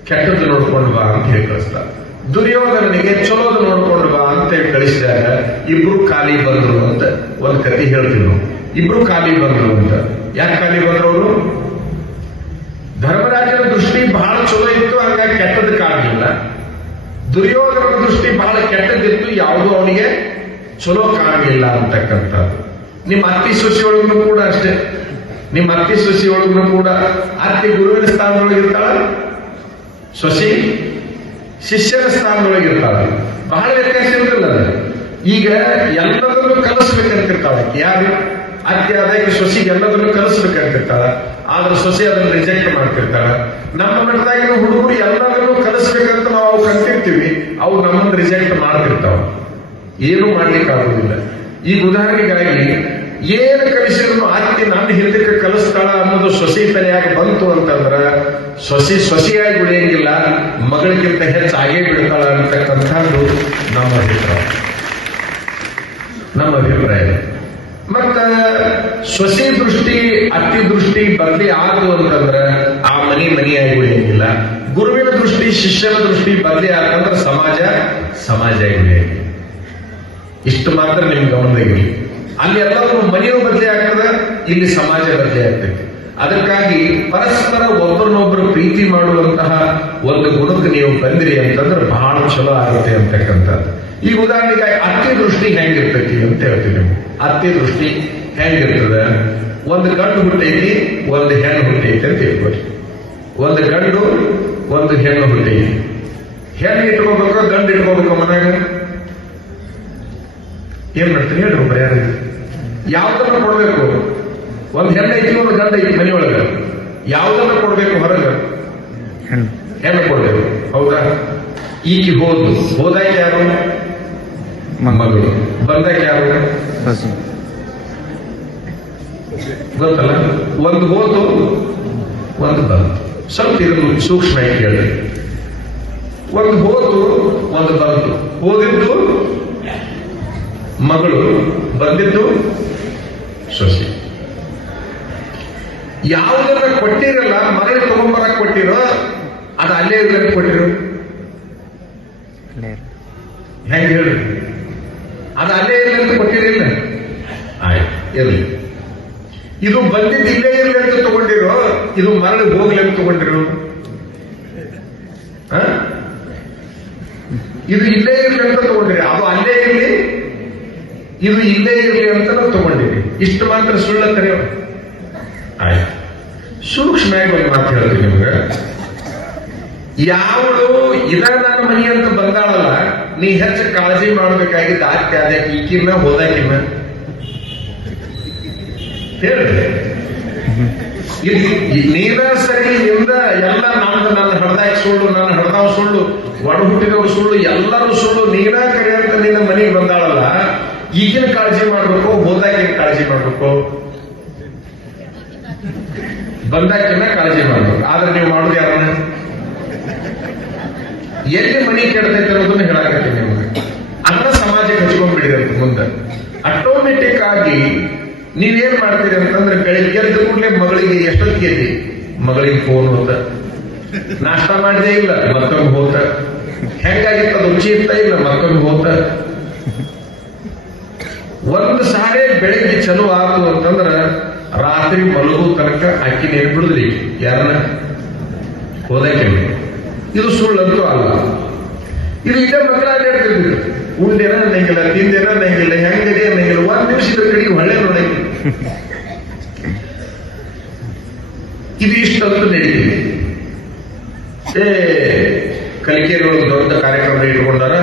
ಕೆಟ್ಟದ್ದು ನೋಡ್ಕೊಂಡು ಬಾ ಅಂತ ಹೇಳಿ ಕಳಿಸ್ತಾರೆ. ದುರ್ಯೋಧನನಿಗೆ ಚಲೋದು ನೋಡ್ಕೊಂಡು ಬಾ ಅಂತ ಹೇಳಿ ಕಳಿಸಿದಾಗ ಇಬ್ರು ಖಾಲಿ ಬಂದ್ರು ಅಂತ ಒಂದು ಕತೆ ಹೇಳ್ತೀವಿ ನಾವು. ಇಬ್ರು ಖಾಲಿ ಬಂದ್ರು ಅಂತ. ಯಾಕೆ ಖಾಲಿ ಬಂದ್ರು ಅವರು? ಧರ್ಮರಾಜನ ದೃಷ್ಟಿ ಬಹಳ ಚಲೋ ಇತ್ತು, ಹಂಗಾಗಿ ಕೆಟ್ಟದ್ದು ಕಾಣಲಿಲ್ಲ. ದುರ್ಯೋಧನ ದೃಷ್ಟಿ ಬಹಳ ಕೆಟ್ಟದಿತ್ತು, ಯಾವುದೂ ಅವನಿಗೆ ಚಲೋ ಕಾಣಲಿಲ್ಲ ಅಂತಕ್ಕಂಥದ್ದು. ನಿಮ್ಮ ಅತ್ತಿ ಸೊಸೆಯೊಳಗೂ ಕೂಡ ಅಷ್ಟೇ. ನಿಮ್ಮ ಅತ್ತಿ ಸೊಸೆಯೊಳಗೂ ಕೂಡ ಅತ್ತಿ ಗುರುವಿನ ಸ್ಥಾನದೊಳಗಿರ್ತಾಳ, ಸೊಸಿ ಶಿಷ್ಯನ ಸ್ಥಾನದೊಳಗಿರ್ತಾಳ. ಬಹಳ ವ್ಯತ್ಯಾಸ ಇರುತ್ತಲ್ಲ. ಈಗ ಎಲ್ಲದನ್ನು ಕಲಿಸ್ಬೇಕಂತಿರ್ತಾಳೆ. ಯಾರು ಅತ್ತಿ ಆದಾಗ ಸೊಸಿ ಎಲ್ಲದನ್ನು ಕಲಿಸ್ಬೇಕಂತಿರ್ತಾಳ, ಆದ್ರೆ ಸೊಸೆ ಅದನ್ನು ರಿಜೆಕ್ಟ್ ಮಾಡ್ತಿರ್ತಾಳ. ನಮ್ಮ ಮಟ್ಟದಾಗ ಹುಡುಗರು ಎಲ್ಲದನ್ನು ಕಲಿಸ್ಬೇಕಂತ ನಾವು ಕಲ್ತಿರ್ತೀವಿ, ಅವು ನಮ್ಮನ್ನು ರಿಜೆಕ್ಟ್ ಮಾಡ್ತಿರ್ತಾವ. ಏನೂ ಮಾಡ್ಲಿಕ್ಕೆ ಆಗುದಿಲ್ಲ. ಈಗ ಉದಾಹರಣೆಗಾಗಿ ಏನು ಕಲಿಸಿದ್ರು ಅತ್ತಿ ನನ್ನ ಹಿಂದಕ್ಕೆ ಕಲಿಸ್ತಾಳ ಅನ್ನೋದು ಸೊಸಿ ತಲೆಯಾಗಿ ಬಂತು ಅಂತಂದ್ರ ಸೊಸೆಯಾಗಿ ಉಳಿಯಂಗಿಲ್ಲ, ಮಗಳಿಗಿಂತ ಹೆಚ್ಚು ಆಗೇ ಬಿಡ್ತಾಳ ಅಂತಕ್ಕಂಥದ್ದು ನಮ್ಮ ಅಭಿಪ್ರಾಯ. ಮತ್ತ ಸೊಸೆ ದೃಷ್ಟಿ ಅತ್ತಿ ದೃಷ್ಟಿ ಬದಲಿ ಆತು ಅಂತಂದ್ರೆ ಆ ಮನಿಯಾಗಿ ಉಳಿಯಂಗಿಲ್ಲ. ಗುರುವಿನ ದೃಷ್ಟಿ ಶಿಷ್ಯನ ದೃಷ್ಟಿ ಬದಲಿ ಆತಂದ್ರೆ ಸಮಾಜ ಆಗಿ ಉಳಿಯಂಗಿಲ್ಲ. ಇಷ್ಟು ಮಾತ್ರ ನಿಮ್ಗೆ ಗಮನದಾಗಿರಲಿ. ಅಲ್ಲಿ ಎಲ್ಲರೂ ಮನೆಯೂ ಬದಲಿ ಆಗ್ತದೆ, ಇಲ್ಲಿ ಸಮಾಜ ಬದಲಿ ಆಗ್ತೈತಿ. ಅದಕ್ಕಾಗಿ ಪರಸ್ಪರ ಒಬ್ಬರನ್ನೊಬ್ಬರು ಪ್ರೀತಿ ಮಾಡುವಂತಹ ಒಂದು ಗುಣಕ್ಕೆ ನೀವು ಬಂದಿರಿ ಅಂತಂದ್ರೆ ಬಹಳ ಚಲೋ ಆಗುತ್ತೆ ಅಂತಕ್ಕಂಥದ್ದು. ಈ ಉದಾಹರಣೆಗೆ ಅತ್ತಿ ದೃಷ್ಟಿ ಹೆಂಗಿರ್ತೈತಿ ಅಂತ ಹೇಳ್ತೀವಿ. ನೀವು ಅತ್ತಿ ದೃಷ್ಟಿ ಹೆಂಗಿರ್ತದೆ? ಒಂದು ಗಂಡು ಹುಟ್ಟೈತಿ, ಒಂದು ಹೆಣ್ಣು ಹುಟ್ಟೈತಿ ಅಂತ ಹೇಳ್ಬೋದು. ಒಂದು ಗಂಡು ಒಂದು ಹೆಣ್ಣು ಹುಟ್ಟೈತಿ. ಹೆಣ್ಣು ಇಟ್ಕೋಬೇಕು, ಗಂಡು ಇಟ್ಕೋಬೇಕು ಮನ್ಯಾಗ? ಏನ್ ಮಾಡ್ತೀನಿ ಹೇಳ್ರಿ ಒಬ್ಬರು ಯಾರು? ಯಾವ್ದನ್ನ ಕೊಡ್ಬೇಕು? ಒಂದು ಹೆಣ್ಣು ಐತಿ, ಒಂದು ಗಂಡು ಐತಿ ಮನೆಯೊಳಗ. ಯಾವ್ದನ್ನ ಕೊಡ್ಬೇಕು ಹೊರಗೆ? ಹೆಣ್ಣು ಕೊಡ್ಬೇಕು. ಹೌದಾ? ಈಗ ಹೋದಾಗ ಯಾರು? ಮಗಳು. ಬಂದಾಗ ಯಾರು? ಗೊತ್ತಲ್ಲ? ಒಂದು ಹೋತು, ಒಂದು ಬಂತು. ಸ್ವಲ್ಪ ಇದು ಸೂಕ್ಷ್ಮ ಕೇಳಿ. ಒಂದು ಹೋತು, ಒಂದು ಬಂತು. ಹೋದಿದ್ದು ಮಗಳು, ಬಂದಿದ್ದು ಸೊಸೆ. ಯಾವುದನ್ನ ಕೊಟ್ಟಿರಲ್ಲ, ಮರಳಿ ತಗೊಂಬರಕ್ ಕೊಟ್ಟಿರೋ ಅದು ಅಲ್ಲೇ ಇರ್ಲಕ್ಕೆ ಕೊಟ್ಟಿರೋ? ಹೆಂಗ ಹೇಳಿ? ಅದು ಅಲ್ಲೇ ಇರ್ಲಿ ಅಂತ ಕೊಟ್ಟಿರಲಿಲ್ಲ? ಆಯ್ತು, ಇರಲಿ. ಇದು ಬಂದಿದ್ದು ಇಲ್ಲೇ ಇರಲಿ ಅಂತ ತಗೊಂಡಿರೋ, ಇದು ಮರಳಿ ಹೋಗ್ಲಿ ಅಂತ ತಗೊಂಡಿರೋ? ಇದು ಇಲ್ಲೇ ಇರ್ಲಿ ಅಂತ ತಗೊಂಡಿರಿ, ಅದು ಅಲ್ಲೇ ಇರ್ಲಿ, ಇದು ಇಲ್ಲೇ ಇರ್ಲಿ ಅಂತ ನಾವು ತಗೊಂಡಿರಿ. ಇಷ್ಟು ಮಾತ್ರ ಸುಳ್ಳ ಕರೆಯೋ? ಆಯ್ತು, ಸೂಕ್ಷ್ಮವಾಗಿ ಒಂದು ಮಾತು ಹೇಳ್ತೀನಿ ನಿಮ್ಗೆ. ಯಾವಳು ಇದ ನನ್ನ ಮನಿ ಅಂತ ಬಂದಾಳಲ್ಲ, ನೀ ಹೆಚ್ಚು ಕಾಳಜಿ ಮಾಡಬೇಕಾಗಿದ್ದ ಆತ್ಯಾದ ಈಕಿನ್ನ ಹೋದಾಕಿನ್ನ ಹೇಳಿದ್ರೆ ನೀನ ಸರಿ ಇಂದ ಎಲ್ಲ ನಮ್ದು, ನನ್ನ ಹಡ್ದಾಗಿ ಸುಳ್ಳು, ನನ್ನ ಹಡ್ದಾವ್ ಸುಳ್ಳು, ಒಡ ಹುಟ್ಟಿದವ್ರು ಸುಳ್ಳು, ಎಲ್ಲರೂ ಸುಳ್ಳು. ನೀನ ಕರೆ ಅಂತ ನಿನ್ನ ಮನೆಗೆ ಬಂದಾಳಲ್ಲ, ಈಗಿನ ಕಾಳಜಿ ಮಾಡ್ಬೇಕು, ಹೋದಾಕಿನ ಕಾಳಜಿ ಮಾಡ್ಬೇಕು? ಬಂದಾಕಿನ ಕಾಳಜಿ ಮಾಡ್ಬೇಕು. ಆದ್ರೆ ನೀವು ಮಾಡುದು ಯಾರನ್ನ? ಎಲ್ಲಿ ಮನಿ ಕೆಡ್ತೈತೆ ಅನ್ನೋದನ್ನ ಹೇಳಾಕತ್ತೀನಿ ನಿಮಗೆ. ಅನ್ನ ಸಮಾಜಕ್ಕೆ ಹಚ್ಕೊಂಡ್ಬಿಡಿದಂತ ಮುಂದೆ ಆಟೋಮೆಟಿಕ್ ಆಗಿ ನೀವೇನ್ ಮಾಡ್ತೀರಿ ಅಂತಂದ್ರೆ, ಬೆಳಿಗ್ಗೆ ಎದ್ದ ಕೂಡಲೇ ಮಗಳಿಗೆ ಎಷ್ಟೊತ್ತಿಗೆ ಎದ್ದಿ? ಮಗಳಿಗೆ ಫೋನ್ ಹೋತ, ನಾಷ್ಟ ಮಾಡದೇ ಇಲ್ಲ, ಮತ್ತೊಂದು ಹೋತ. ಹೆಂಗಾಗಿತ್ತು ಅದು ರುಚಿ ಇರ್ತಾ ಇಲ್ಲ, ಮತ್ತೊಂದು ಹೋತ. ಒಂದು ಸಾರಿ ಬೆಳಿಗ್ಗೆ ಚಲೋ ಆತು ಅಂತಂದ್ರ ರಾತ್ರಿ ಮಲಗು ತನಕ ಅಕ್ಕಿ ನೆನ್ಬಿಡುದ್ರಿ ಯಾರನ್ನ? ಹೋದಕ್ಕೆ. ಇದು ಸುಳ್ಳಂತೂ ಅಲ್ಲ. ಇದು ಇದೇ ಮಕ್ಕಳ ಅಡ್ಡಾಡ್ತಿರ್ತೀವಿ. ಉಂಡೇನ ನಂಗಿಲ್ಲ, ತಿಂದೇನ ನಂಗಿಲ್ಲ, ಹೆಂಗದೆ ನಂಗಿಲ್ಲ. ಒಂದ್ ನಿಮಿಷದ ಕಡೆಗೆ ಒಳ್ಳೆ ನೋಡಂಗಿಲ್ಲ. ಇದು ಇಷ್ಟೊಂದು ನಡೀತಿದೆ. ಕಲಿಕೆಗಳು ದೊಡ್ಡ ಕಾರ್ಯಕ್ರಮ ಇಟ್ಕೊಂಡಾರ.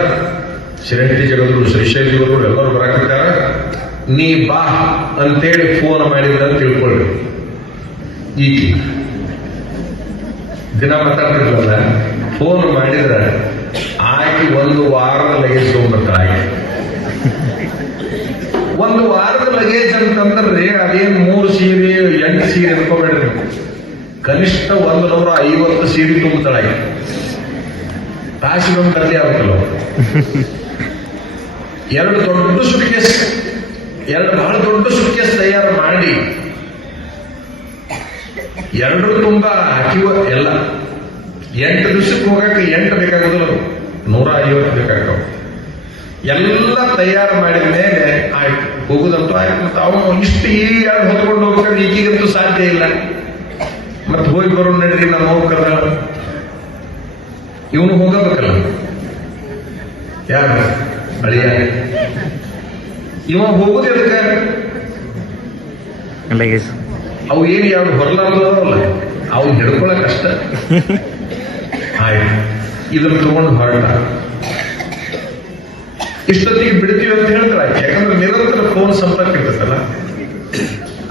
ಶಿರಹಟ್ಟಿ ಜಗದ್ರು, ಶ್ರೀಶೈಲಿಗಳು ಎಲ್ಲರೂ ಬರಾಕತ್ತಾರ. ನೀ ಬಾ ಅಂತೇಳಿ ಫೋನ್ ಮಾಡಿದ್ರ ಅಂತ ತಿಳ್ಕೊಳ್ಳಿ. ಈಗ ದಿನ ಮಾತಾಡ್ತಿರ್ಲಲ್ಲ, ಫೋನ್ ಮಾಡಿದ್ರ ಆಕೆ ಒಂದು ವಾರದ ಲಗೇಜ್ ತಗೊಂಡ್ಬರ್ತಾಳೆ. ಆಕೆ ಒಂದು ವಾರದ ಲಗೇಜ್ ಅಂತಂದ್ರಿ, ಅದೇನ್ 3 ಸೀರೆ 8 ಸೀರೆ ಅನ್ಕೋಬೇಡ್ರಿ. ಕನಿಷ್ಠ 150 ಸೀರೆ ತುಂಬುತ್ತಾಳೆ. ತಾಸಿಗೊಂದು ಕರ್ದಿ ಆಗುತ್ತಲ್ಲ. 2 ದೊಡ್ಡ ಸುಟ್ಕೇಸ್, 2 ಬಹಳ ದೊಡ್ಡ ಸುಟ್ಕೇಸ್ ತಯಾರು ಮಾಡಿ 2 ತುಂಬಾ ಹಾಕಿವ ಎಲ್ಲ. 8 ದಿವಸಕ್ಕೆ ಹೋಗಕ್ಕೆ 8 ಬೇಕಾಗುದಿಲ್ಲ, 150 ಬೇಕಾಗವ. ಎಲ್ಲ ತಯಾರು ಮಾಡಿದ ಮೇಲೆ ಆಯ್ತು, ಹೋಗುದಂತೂ ಆಯ್ತು. ಮತ್ತೆ ಅವನು ಇಷ್ಟು ಈ 2 ಹೊತ್ಕೊಂಡು ಹೋಗ್ಬೇಕಾದ್ರೆ ಈಗಂತೂ ಸಾಧ್ಯ ಇಲ್ಲ. ಮತ್ತೆ ಹೋಗಿ ಬರೋ ನಡ್ರಿ, ನಮ್ಮ ಹೋಗ್ಕದ ಇವನು ಹೋಗಬೇಕಲ್ಲ. ಯಾರು? ಅಳಿಯ. ಇವ ಹೋಗುದು ಎದಕ್ಕೆ? ಅವು ಏನು ಯಾವ್ದು ಹೊರಲಾರ್ದವಲ್ಲ, ಅವು ಹಿಡ್ಕೊಳಕ್ ಕಷ್ಟ. ಆಯ್ತು, ಇದನ್ನ ತಗೊಂಡು ಹೊರಟ. ಇಷ್ಟೊತ್ತಿಗೆ ಬಿಡ್ತೀವಿ ಅಂತ ಹೇಳ್ತಾಳೆ. ಯಾಕಂದ್ರೆ ನಿರಂತರ ಫೋನ್ ಸಂಪರ್ಕ ಇರ್ತದಲ್ಲ,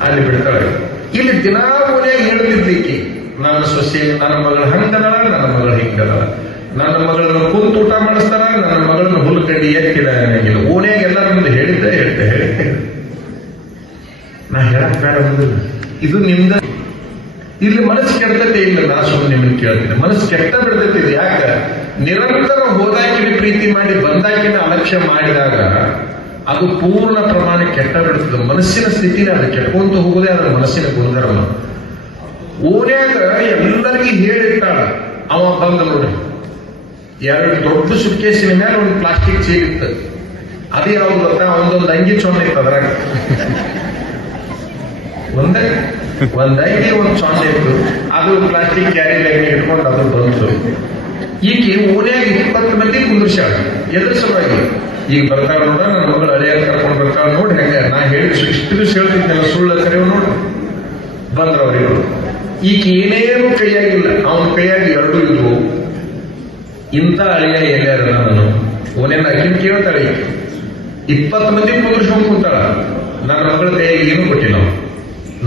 ಅಲ್ಲಿ ಬಿಡ್ತಾಳೆ. ಇಲ್ಲಿ ದಿನಾ ಮನೆಯಾಗ ಹೇಳ್ತಿದ್ಲಿಕ್ಕೆ, ನನ್ನ ಸೊಸೆ, ನನ್ನ ಮಗಳ ಹಂಗದಳ, ನನ್ನ ಮಗಳ ಹಿಂಗದಳ, ನನ್ನ ಮಗಳನ್ನ ಕುಂತು ಊಟ ಮಾಡಿಸ್ತಾರ, ನನ್ನ ಮಗಳನ್ನ ಹುಲ್ಲು ಕಡಿ ಎತ್ತಿದ ಅನ್ನಂಗಿಲ್ಲ. ಓಣ್ಯಾಗ ಎಲ್ಲ ಮುಂದೆ ಹೇಳಿದ್ದೆ ಹೇಳಿದ್ದೆ. ನಾ ಹೇಳಕ್ ಬೇಡ ಬಂದಿಲ್ಲ, ಇದು ನಿಮ್ದ. ಇಲ್ಲಿ ಮನಸ್ಸು ಕೆಡ್ತತೆ ಇಲ್ಲ. ನಾ ಸುಮ್ಮನೆ ನಿಮ್ಮನ್ನು ಕೇಳ್ತೀನಿ, ಮನಸ್ಸು ಕೆಟ್ಟ ಬಿಡ್ತೈತಿ. ಯಾಕ? ನಿರಂತರ ಹೋದಾಕಿನ ಪ್ರೀತಿ ಮಾಡಿ ಬಂದಾಕಿನ ಅಲಕ್ಷ್ಯ ಮಾಡಿದಾಗ ಅದು ಪೂರ್ಣ ಪ್ರಮಾಣ ಕೆಟ್ಟ ಬಿಡ್ತದೆ. ಮನಸ್ಸಿನ ಸ್ಥಿತಿನೇ ಅದು ಕೆಟ್ಕೊಂತ ಹೋಗೋದೇ ಅದರ ಮನಸ್ಸಿನ ಗುಣಧರ್ಮ. ಓನ್ಯಾಗ ಎಲ್ಲರಿಗೂ ಹೇಳಿರ್ತಾಳ. ಅವ ಬಂದ ನೋಡಿ, 2 ದೊಡ್ಡ ಸುಟ್ಕೇಸಿನ ಮೇಲೆ ಒಂದು ಪ್ಲಾಸ್ಟಿಕ್ ಚೀಲ ಇತ್ತು. ಅದೇ ಯಾವ್ದು ಗೊತ್ತಾ? ಒಂದೊಂದು ಅಂಗಿ ಚೊಣ್ಣ ಇತ್ತು ಅದ್ರಾಗ. ಒಂದ್ ಅಂಗಿ ಒಂದು ಚೊಣ್ಣ ಇತ್ತು. ಅದು ಪ್ಲಾಸ್ಟಿಕ್ ಕ್ಯಾರಿ ಬ್ಯಾಗ್ ಇಟ್ಕೊಂಡು ಅದು ಬಂತು. ಈಕೆ ಓನ್ಯಾಗ 20 ಮಂದಿ ಕುಂದ್ರಸ್ಯಾಳ. ಎದ್ರ ಸಲುವಾಗಿ? ಈಗ ಬರ್ತಾಳ ನೋಡ, ನನ್ನ ಮಗಳು ಹಳೆಯ ಕರ್ಕೊಂಡು ಬರ್ತಾಳ ನೋಡಿ. ಹೆಂಗ ನಾ ಹೇಳಿ ಇಷ್ಟು ದಿವಸ ಹೇಳ್ತಿದ್ನಲ್ಲ, ಸುಳ್ಳ ಕರೆಯೋ ನೋಡು. ಬಂದ್ರವ್ರಿಗೂ ಈಗ ಏನೇನು ಕೈಯಾಗಿಲ್ಲ, ಅವನ ಕೈಯಾಗಿ ಎರಡೂ ಇದ್ವು. ಇಂಥ ಅಳಿಯ ಎಲ್ಲಾರ ನಾನು ಅವನೇನ ಅಕ್ಕಿನ ಕೇಳ್ತಾಳೆ. 20 ಮಂದಿ ಕುದುರ್ಸ್ಕೊಂಡ್ ಕುಂತಾಳ, ನನ್ನ ಮಗಳ ಕೈಯಾಗಿ ಏನು ಕೊಟ್ಟಿಲ್ಲ.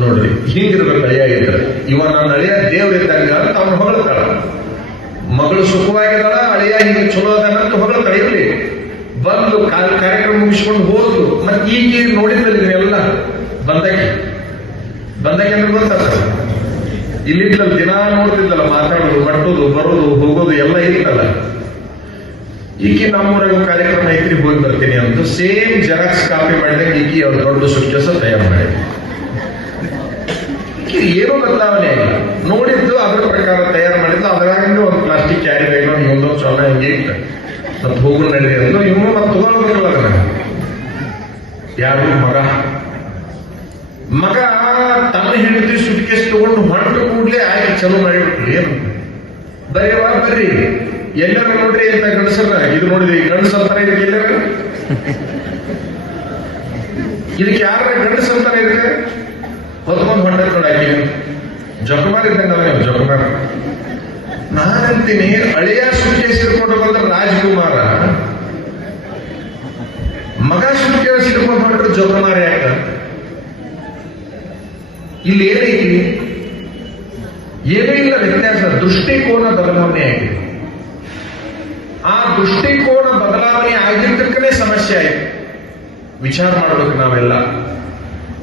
ನೋಡ್ರಿ, ಹಿಂಗಿರ್ಬೇಕು ಅಳಿಯ ಇದ್ರೆ. ಇವ ನನ್ನ ಅಳಿಯ ದೇವ್ರ ಇದ್ದಂಗ ಅಂತ ಅವನು ಹೊಗಳ್ತಾಳ. ಮಗಳು ಸುಖವಾಗಿದ್ದಾಳ, ಅಳಿಯ ಹಿಂಗೆ ಚಲೋ ಅದಾನಂತ ಹೊಗಳ್ತಾಳ. ಇರ್ಲಿ, ಬಂದು ಕಾರ್ಯಕ್ರಮ ಮುಗಿಸ್ಕೊಂಡು ಹೋದ್ರು. ಮತ್ತೆ ಈಗ ನೋಡಿದ್ದಲ್ಲಿ ಎಲ್ಲ ಬಂದಾಕಿ ಅಂದ್ರೆ ಗೊತ್ತಾಗ ಇಲ್ಲಿದ್ದಲ್ಲ, ದಿನ ನೋಡ್ತಿದ್ದಲ್ಲ, ಮಾತಾಡೋದು, ಮಟ್ಟೋದು, ಬರೋದು, ಹೋಗೋದು ಎಲ್ಲ ಇರ್ತಲ್ಲ. ಈಕಿ ನಮ್ಮೂರಾಗ ಕಾರ್ಯಕ್ರಮ ಐತ್ರಿ, ಹೋಗಿ ಬರ್ತೀನಿ ಅಂತ ಸೇಮ್ ಜೆರಾಕ್ಸ್ ಕಾಪಿ ಮಾಡಿದಾಗ ಈಕಿ ಅವ್ರ ದೊಡ್ಡ ಸುಟ್ಕೇಸ ತಯಾರು ಮಾಡಿ ಏನೂ ಬದಲಾವಣೆ ಆಗಿಲ್ಲ. ನೋಡಿದ್ದು ಅದ್ರ ಪ್ರಕಾರ ತಯಾರು ಮಾಡಿದ್ದು. ಅದರಾಗಿಂದ ಒಂದು ಪ್ಲಾಸ್ಟಿಕ್ ಕ್ಯಾರಿ ಬ್ಯಾಗ್ ಇನ್ನೊಂದು ಸೊನ್ನ ಹಿಂಗೆ ಇಟ್ಟು ಮತ್ತೆ ಹೋಗು ನಡೀರಿ ಅಂದ್ರು. ಇವನು ಮತ್ತೆ ತಗೊಳ್ಬೇಕಲ್ಲ ಅದನ್ನ. ಯಾರು ಮಗ ತನ್ನ ಹೆಂಡತಿ ಸುಟ್ಕೇಸ್ ತಗೊಂಡು ಹೊಂಟು ಕೂಡ್ಲೆ ಆಯ್ತು ಚಲೋ ಮಾಡಿಬಿಟ್ರು. ಏನು ಬರ್ರಿ ಎಲ್ಲರ ನೋಡ್ರಿ ಅಂತ ಗಂಡಸರ ಇದು ನೋಡಿದ್ರಿ, ಗಂಡಸಂತಾನ ಇದಕ್ಕೆ ಎಲ್ಲರ ಇದಕ್ಕೆ ಯಾರ ಗಂಡಸಂತಾನ ಇದಕ್ಕೆ ಹೊತ್ಕೊಂಡು ಹೊಂಟದ್ ನೋಡಿ. ಆಕೆ ಜೊಕಮಾರ್ ಇದ್ದಂಗ ಜೊಕಮಾರ್. ನಾನಂತೀನಿ ಅಳಿಯ ಸುಟ್ಕೇಸ್ ಹಿಡ್ಕೊಂಡು ಬಂದ್ರೆ ರಾಜ್ಕುಮಾರ, ಮಗ ಸುಟ್ಕೇಸ್ ಹಿಡ್ಕೊಂಡು ಹೊಂಟ್ರೆ ಜೊಕಮಾರ ಯಾಕ? ಇಲ್ಲಿ ಏನೈತಿ? ಏನೂ ಇಲ್ಲ ವ್ಯತ್ಯಾಸ. ದೃಷ್ಟಿಕೋನ ಬದಲಾವಣೆ ಆಗಿದೆ. ಆ ದೃಷ್ಟಿಕೋನ ಬದಲಾವಣೆ ಆಗಿದ್ದಕ್ಕೇ ಸಮಸ್ಯೆ ಆಯ್ತು. ವಿಚಾರ ಮಾಡ್ಬೇಕು ನಾವೆಲ್ಲ.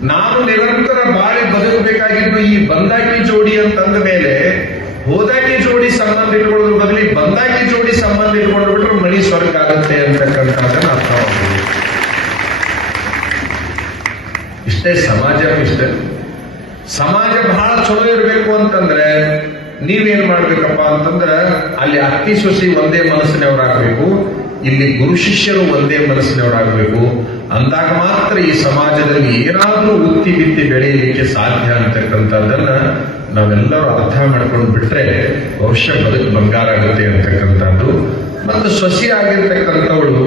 ನಾನು ನಿರಂತರ ಬಾಳಿ ಬದುಕಬೇಕಾಗಿದ್ದು ಈ ಬಂದಾಕಿ ಜೋಡಿ ಅಂತಂದ ಮೇಲೆ ಹೋದಾಕಿ ಜೋಡಿ ಸಂಬಂಧ ಇಟ್ಕೊಳ್ಳೋದ್ರ ಬದಲಿ ಬಂದಾಕಿ ಜೋಡಿ ಸಂಬಂಧ ಇಟ್ಕೊಂಡು ಬಿಟ್ರೆ ಮಳಿ ಸ್ವರ್ಗ ಆಗುತ್ತೆ ಅಂತಕ್ಕಂಥದ್ದನ್ನು ಅರ್ಥವಾಗ್ತದೆ. ಇಷ್ಟೇ ಸಮಾಜ. ಇಷ್ಟೇ ಸಮಾಜ ಬಹಳ ಚಲೋ ಇರಬೇಕು ಅಂತಂದ್ರೆ ನೀವೇನ್ ಮಾಡ್ಬೇಕಪ್ಪ ಅಂತಂದ್ರೆ ಅಲ್ಲಿ ಅತ್ತಿ ಸೊಸಿ ಒಂದೇ ಮನಸ್ಸಿನವರಾಗಬೇಕು, ಇಲ್ಲಿ ಗುರು ಶಿಷ್ಯರು ಒಂದೇ ಮನಸ್ಸಿನವರಾಗಬೇಕು. ಅಂದಾಗ ಮಾತ್ರ ಈ ಸಮಾಜದಲ್ಲಿ ಏನಾದ್ರೂ ಉತ್ತಿ ಬಿತ್ತಿ ಬೆಳೆಯಲಿಕ್ಕೆ ಸಾಧ್ಯ ಅಂತಕ್ಕಂಥದ್ದನ್ನ ನಾವೆಲ್ಲರೂ ಅರ್ಥ ಮಾಡ್ಕೊಂಡು ಬಿಟ್ರೆ ಭವಿಷ್ಯ ಬದುಕು ಬಂಗಾರ ಆಗುತ್ತೆ ಅಂತಕ್ಕಂಥದ್ದು. ಮತ್ತು ಸೊಸಿ ಆಗಿರ್ತಕ್ಕಂಥವಳು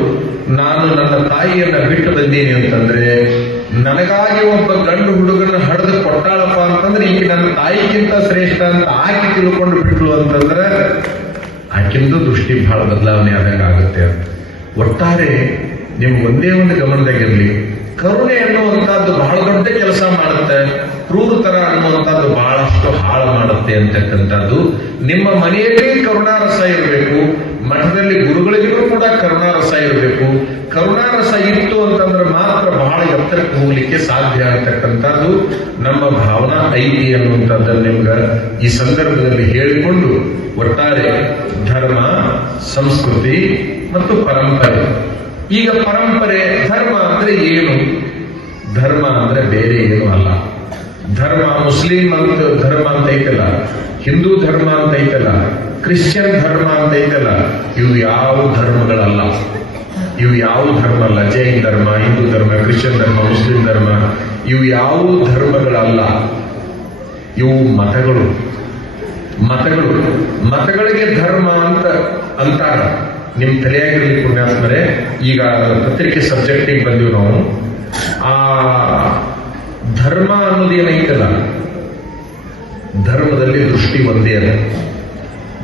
ನಾನು ನನ್ನ ತಾಯಿಯನ್ನ ಬಿಟ್ಟು ಬಂದೀನಿ ಅಂತಂದ್ರೆ ನನಗಾಗಿ ಒಬ್ಬ ಗಂಡು ಹುಡುಗನ ಹಡೆದು ಕೊಟ್ಟಾಳಪ್ಪ ಅಂತಂದ್ರೆ ಈಗ ನನ್ನ ತಾಯಿಗಿಂತ ಶ್ರೇಷ್ಠ ಅಂತ ಆಕೆ ತಿಳ್ಕೊಂಡು ಬಿಟ್ಲು ಅಂತಂದ್ರೆ ಆಕಿಂದು ದೃಷ್ಟಿ ಬಹಳ ಬದಲಾವಣೆ ಆದಂಗ ಆಗುತ್ತೆ ಅಂತ. ಒಟ್ಟಾರೆ ನಿಮ್ಗೆ ಒಂದೇ ಒಂದು ಗಮನದಾಗಿರ್ಲಿ, ಕರುಣೆ ಅನ್ನುವಂಥದ್ದು ಬಹಳ ದೊಡ್ಡ ಕೆಲಸ ಮಾಡುತ್ತೆ, ಕ್ರೂರತರ ಅನ್ನುವಂಥದ್ದು ಬಹಳಷ್ಟು ಹಾಳು ಮಾಡುತ್ತೆ ಅಂತಕ್ಕಂಥದ್ದು. ನಿಮ್ಮ ಮನೆಯಲ್ಲಿ ಕರುಣಾರಸ ಇರಬೇಕು, ಮಠದಲ್ಲಿ ಗುರುಗಳಿಗೂ ಕೂಡ ಕರುಣಾರಸ ಇರಬೇಕು. ಕರುಣಾರಸ ಇತ್ತು ಅಂತಂದ್ರೆ ಮಾತ್ರ ಬಹಳ ಎತ್ತರಕ್ಕೆ ಹೋಗ್ಲಿಕ್ಕೆ ಸಾಧ್ಯ ಅಂತಕ್ಕಂಥದ್ದು ನಮ್ಮ ಭಾವನಾ ಐತಿ ಅನ್ನುವಂಥದ್ದನ್ನು ನಿಮ್ಗೆ ಈ ಸಂದರ್ಭದಲ್ಲಿ ಹೇಳಿಕೊಂಡು, ಒಟ್ಟಾರೆ ಧರ್ಮ, ಸಂಸ್ಕೃತಿ ಮತ್ತು ಪರಂಪರೆ. ಈಗ ಪರಂಪರೆ, ಧರ್ಮ ಅಂದ್ರೆ ಏನು? ಧರ್ಮ ಅಂದ್ರೆ ಬೇರೆ ಏನು ಅಲ್ಲ. ಧರ್ಮ ಮುಸ್ಲಿಂ ಅಂತ ಧರ್ಮ ಅಂತ ಐತಲ್ಲ, ಹಿಂದೂ ಧರ್ಮ ಅಂತ ಐತಲ್ಲ, ಕ್ರಿಶ್ಚಿಯನ್ ಧರ್ಮ ಅಂತ ಐತಲ್ಲ, ಇವು ಯಾವ ಧರ್ಮಗಳಲ್ಲ. ಇವು ಯಾವ ಧರ್ಮ ಅಲ್ಲ. ಜೈನ್ ಧರ್ಮ, ಹಿಂದೂ ಧರ್ಮ, ಕ್ರಿಶ್ಚಿಯನ್ ಧರ್ಮ, ಮುಸ್ಲಿಂ ಧರ್ಮ ಇವು ಯಾವ ಧರ್ಮಗಳಲ್ಲ. ಇವು ಮತಗಳು. ಮತಗಳಿಗೆ ಧರ್ಮ ಅಂತ ಅಂತಾರ. ನಿಮ್ ತಲೆಯಾಗಿರ್ಲಿ ಪುಣ್ಯಾತ್ಮರೆ. ಈಗ ಪತ್ರಿಕೆ ಸಬ್ಜೆಕ್ಟಿಗೆ ಬಂದಿವಿ ನಾವು. ಆ ಧರ್ಮ ಅನ್ನೋದೇನೈತಲ್ಲ, ಧರ್ಮದಲ್ಲಿ ದೃಷ್ಟಿ ಒಂದೇ ಅದ.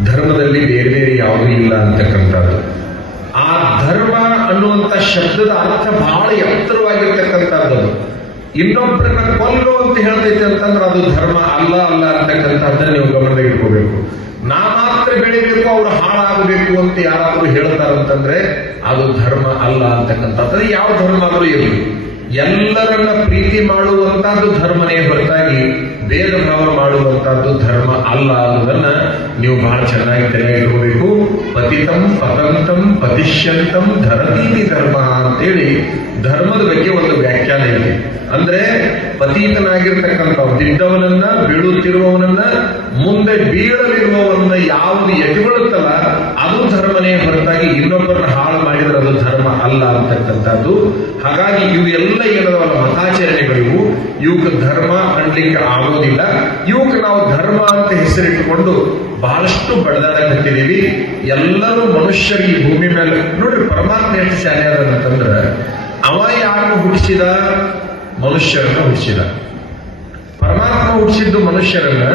ಧರ್ಮದಲ್ಲಿ ಬೇರೆ ಬೇರೆ ಯಾವುದೂ ಇಲ್ಲ ಅಂತಕ್ಕಂಥದ್ದು. ಆ ಧರ್ಮ ಅನ್ನುವಂಥ ಶಬ್ದದ ಅರ್ಥ ಬಹಳ ಎತ್ತರವಾಗಿರ್ತಕ್ಕಂಥದ್ದು. ಇನ್ನೊಬ್ಬರನ್ನ ಕೊಲ್ಲು ಅಂತ ಹೇಳ್ತೈತೆ ಅಂತಂದ್ರೆ ಅದು ಧರ್ಮ ಅಲ್ಲ ಅಂತಕ್ಕಂಥದ್ದನ್ನ ನೀವು ಗಮನದಾಗ ಇಟ್ಕೋಬೇಕು. ನಾ ಮಾತ್ರ ಬೆಳಿಬೇಕು, ಅವ್ರು ಹಾಳಾಗಬೇಕು ಅಂತ ಯಾರಾದ್ರೂ ಹೇಳ್ತಾರಂತಂದ್ರೆ ಅದು ಧರ್ಮ ಅಲ್ಲ ಅಂತಕ್ಕಂಥದ್ದು. ಯಾವ ಧರ್ಮ ಆದರೂ ಇರಲಿ, ಎಲ್ಲರನ್ನ ಪ್ರೀತಿ ಮಾಡುವಂತಹದ್ದು ಧರ್ಮನೇ ಹೊರತಾಗಿ ಭೇದ ಭಾವ ಮಾಡುವಂತಹದ್ದು ಧರ್ಮ ಅಲ್ಲ ಅನ್ನೋದನ್ನ ನೀವು ಬಹಳ ಚೆನ್ನಾಗಿ ತಲೆ ಇಟ್ಕೋಬೇಕು. ಪತಿತಂ ಪತಂತಂ ಪತಿಷ್ಯಂತಂ ಧರತೀತಿ ಧರ್ಮ ಅಂತೇಳಿ ಧರ್ಮದ ಬಗ್ಗೆ ಒಂದು ವ್ಯಾಖ್ಯಾನ ಇದೆ. ಅಂದ್ರೆ ಪತೀತನಾಗಿರ್ತಕ್ಕಂಥ ಬಿದ್ದವನನ್ನ, ಬೀಳುತ್ತಿರುವವನನ್ನ, ಮುಂದೆ ಬೀಳಲಿರುವವನ್ನ ಯಾವುದು ಎದುರುತ್ತಲ್ಲ ಅದು ಧರ್ಮನೇ ಹೊರತಾಗಿ ಇನ್ನೊಬ್ಬರನ್ನ ಹಾಳು ಮಾಡಿದ್ರೆ ಅದು ಧರ್ಮ ಅಲ್ಲ ಅಂತಕ್ಕಂಥದ್ದು. ಹಾಗಾಗಿ ಇವು ಎಲ್ಲ ಏನದವಲ್ಲ ಮತಾಚರಣೆಗಳಿವು, ಇವಕ್ಕೆ ಧರ್ಮ ಅನ್ಲಿಕ್ಕೆ ಆಗೋದಿಲ್ಲ. ಇವಕ್ಕೆ ನಾವು ಧರ್ಮ ಅಂತ ಹೆಸರಿಟ್ಟುಕೊಂಡು ಬಹಳಷ್ಟು ಬಡದಾಡಕತ್ತಿದ್ದೀವಿ. ಎಲ್ಲರೂ ಮನುಷ್ಯರು ಈ ಭೂಮಿ ಮೇಲೆ ನೋಡ್ರಿ, ಪರಮಾತ್ಮ ಎಷ್ಟು ಶಾಲೆ ಅದಂತಂದ್ರೆ ಅವ ಯಾರನ್ನು ಹುಟ್ಟಿಸಿದ? ಮನುಷ್ಯರನ್ನು ಹುಟ್ಟಿಸಿದ. ಪರಮಾತ್ಮ ಹುಟ್ಟಿಸಿದ್ದು ಮನುಷ್ಯರನ್ನ,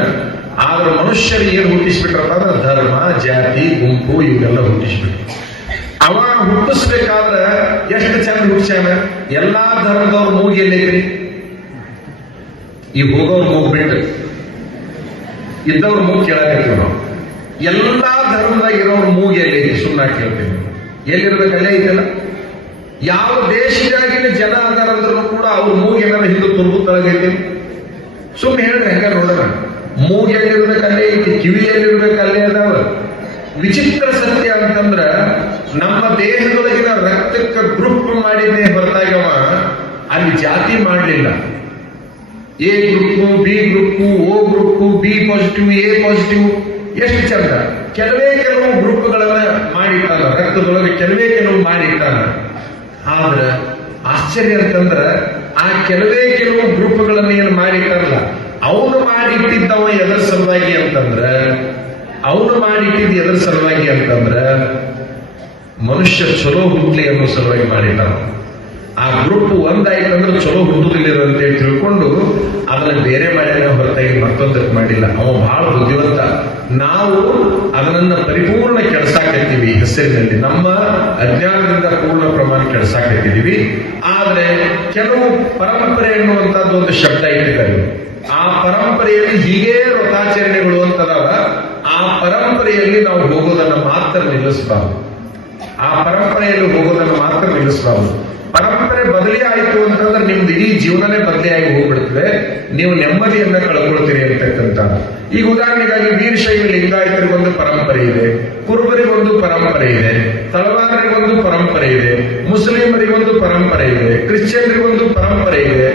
ಆದ್ರೆ ಮನುಷ್ಯರು ಏನು ಹುಟ್ಟಿಸ್ಬಿಟ್ರಪ್ಪ ಅಂದ್ರೆ ಧರ್ಮ, ಜಾತಿ, ಗುಂಪು ಇವನ್ನೆಲ್ಲ ಹುಟ್ಟಿಸ್ಬಿಟ್ರು. ಅವ ಹುಟ್ಟಿಸ್ಬೇಕಾದ್ರೆ ಎಷ್ಟು ಚಂದ ಹುಟ್ಟಿಸ್ಯಾನ. ಎಲ್ಲಾ ಧರ್ಮದವ್ರ ಮೂಗಿ ಎಲ್ಲೈತ್ರಿ? ಈ ಹೋಗೋರು ಮೂಗ್ಬಿಟ್ಟು ಇದ್ದವ್ರ ಮೂಗ್ ಕೇಳಾಕತ್ತೀವಿ ನಾವು. ಎಲ್ಲಾ ಧರ್ಮದಾಗ ಇರೋರು ಮೂಗಿ ಎಲ್ಲೈತಿ? ಸುಮ್ಮನೆ ಕೇಳ್ತೀವಿ. ಎಲ್ಲಿರ್ಬೇಕು ಅಲ್ಲೇ ಐತಲ್ಲ. ಯಾವ ದೇಶದಾಗಿನ ಜನ ಅದಾರಂದ್ರೂ ಕೂಡ ಅವ್ರ ಮೂಗ್ ಏನಾರ ಹಿಂದೂ ತುರ್ಬು ತಳಗೈತಿ? ಸುಮ್ಮನೆ ಹೇಳ್ರಿ, ಹೆಂಗ ನೋಡೋಣ. ಮೂಗ್ ಎಲ್ಲಿರ್ಬೇಕು ಅಲ್ಲೇ ಐತಿ, ಕಿವಿ ಎಲ್ಲಿರ್ಬೇಕು ಅಲ್ಲೇ ಅದಾವ. ವಿಚಿತ್ರ ಸತ್ಯ ಅಂತಂದ್ರ ನಮ್ಮ ದೇಹದೊಳಗಿನ ರಕ್ತಕ್ಕೆ ಗ್ರೂಪ್ ಮಾಡಿದ್ದೇ ಹೊರತಾಗವ ಅಲ್ಲಿ ಜಾತಿ ಮಾಡಲಿಲ್ಲ. A group, B group, O group, B positive, A positive, ಎಷ್ಟು ಚಂದ. ಕೆಲವು ಗ್ರೂಪ್ಗಳನ್ನ ಮಾಡಿಟ್ಟಾನ, ರಕ್ತದೊಳಗೆ ಕೆಲವು ಮಾಡಿಟ್ಟಾನ. ಆದ್ರ ಆಶ್ಚರ್ಯ ಅಂತಂದ್ರ ಆ ಕೆಲವು ಗ್ರೂಪ್ಗಳನ್ನ ಏನು ಮಾಡಿಟ್ಟಾರಲ್ಲ, ಅವನು ಮಾಡಿಟ್ಟಿದ್ದವ ಎದರ ಸಲುವಾಗಿ ಅಂತಂದ್ರ, ಮನುಷ್ಯ ಚಲೋ ಹುಟ್ಲಿ ಅನ್ನೋ ಸಲುವಾಗಿ ಮಾಡಿಟ್ಟಾನ. ಆ ಗ್ರೂಪ್ ಒಂದಾಯ್ತಂದ್ರೆ ಚಲೋ ಹುಟ್ಟುದಿಲ್ಲ ಅಂತ ತಿಳ್ಕೊಂಡು ಅದನ್ನ ಬೇರೆ ಮಾಡ್ಯಾನ ಹೊರತಾಗಿ ಮತ್ತೊಂದಕ್ಕೆ ಮಾಡಿಲ್ಲ. ಅವ ಬಹಳ ಬುದ್ಧಿವಂತ. ನಾವು ಅದನ್ನ ಪರಿಪೂರ್ಣ ಕೆಡ್ಸಾಕತ್ತೀವಿ ಹೆಸರಿನಲ್ಲಿ, ನಮ್ಮ ಅಜ್ಞಾನದಿಂದ ಪೂರ್ಣ ಪ್ರಮಾಣ ಕೆಡ್ಸಾಕತ್ತಿದೀವಿ. ಆದ್ರೆ ಕೆಲವು ಪರಂಪರೆ ಎನ್ನುವಂತದ್ದು ಒಂದು ಶಬ್ದ ಇಟ್ಟಿದ್ದಾರೆ. ಆ ಪರಂಪರೆಯಲ್ಲಿ ಹೀಗೇ ವ್ರತಾಚರಣೆಗಳು ಅಂತದಾವ. ಆ ಪರಂಪರೆಯಲ್ಲಿ ನಾವು ಹೋಗೋದನ್ನ ಮಾತ್ರ ನಿಲ್ಲಿಸಬಾರದು. ಪರಂಪರೆ ಬದಲಿ ಆಯಿತು ಅಂತಂದ್ರೆ ನಿಮ್ದು ಇಡೀ ಜೀವನನೇ ಬದಲಿಯಾಗಿ ಹೋಗ್ಬಿಡ್ತದೆ. ನೀವು ನೆಮ್ಮದಿಯನ್ನ ಕಳ್ಕೊಳ್ತೀರಿ ಅಂತಕ್ಕಂಥ. ಈಗ ಉದಾಹರಣೆಗಾಗಿ ವೀರಶೈವ ಲಿಂಗಾಯತರಿಗೊಂದು ಪರಂಪರೆ ಇದೆ, ಕುರುಬರಿಗೊಂದು ಪರಂಪರೆ ಇದೆ, ತಳವಾರರಿಗೊಂದು ಪರಂಪರೆ ಇದೆ, ಮುಸ್ಲಿಮರಿಗೊಂದು ಪರಂಪರೆ ಇದೆ, ಕ್ರಿಶ್ಚಿಯನ್ರಿಗೊಂದು ಪರಂಪರೆ ಇದೆ.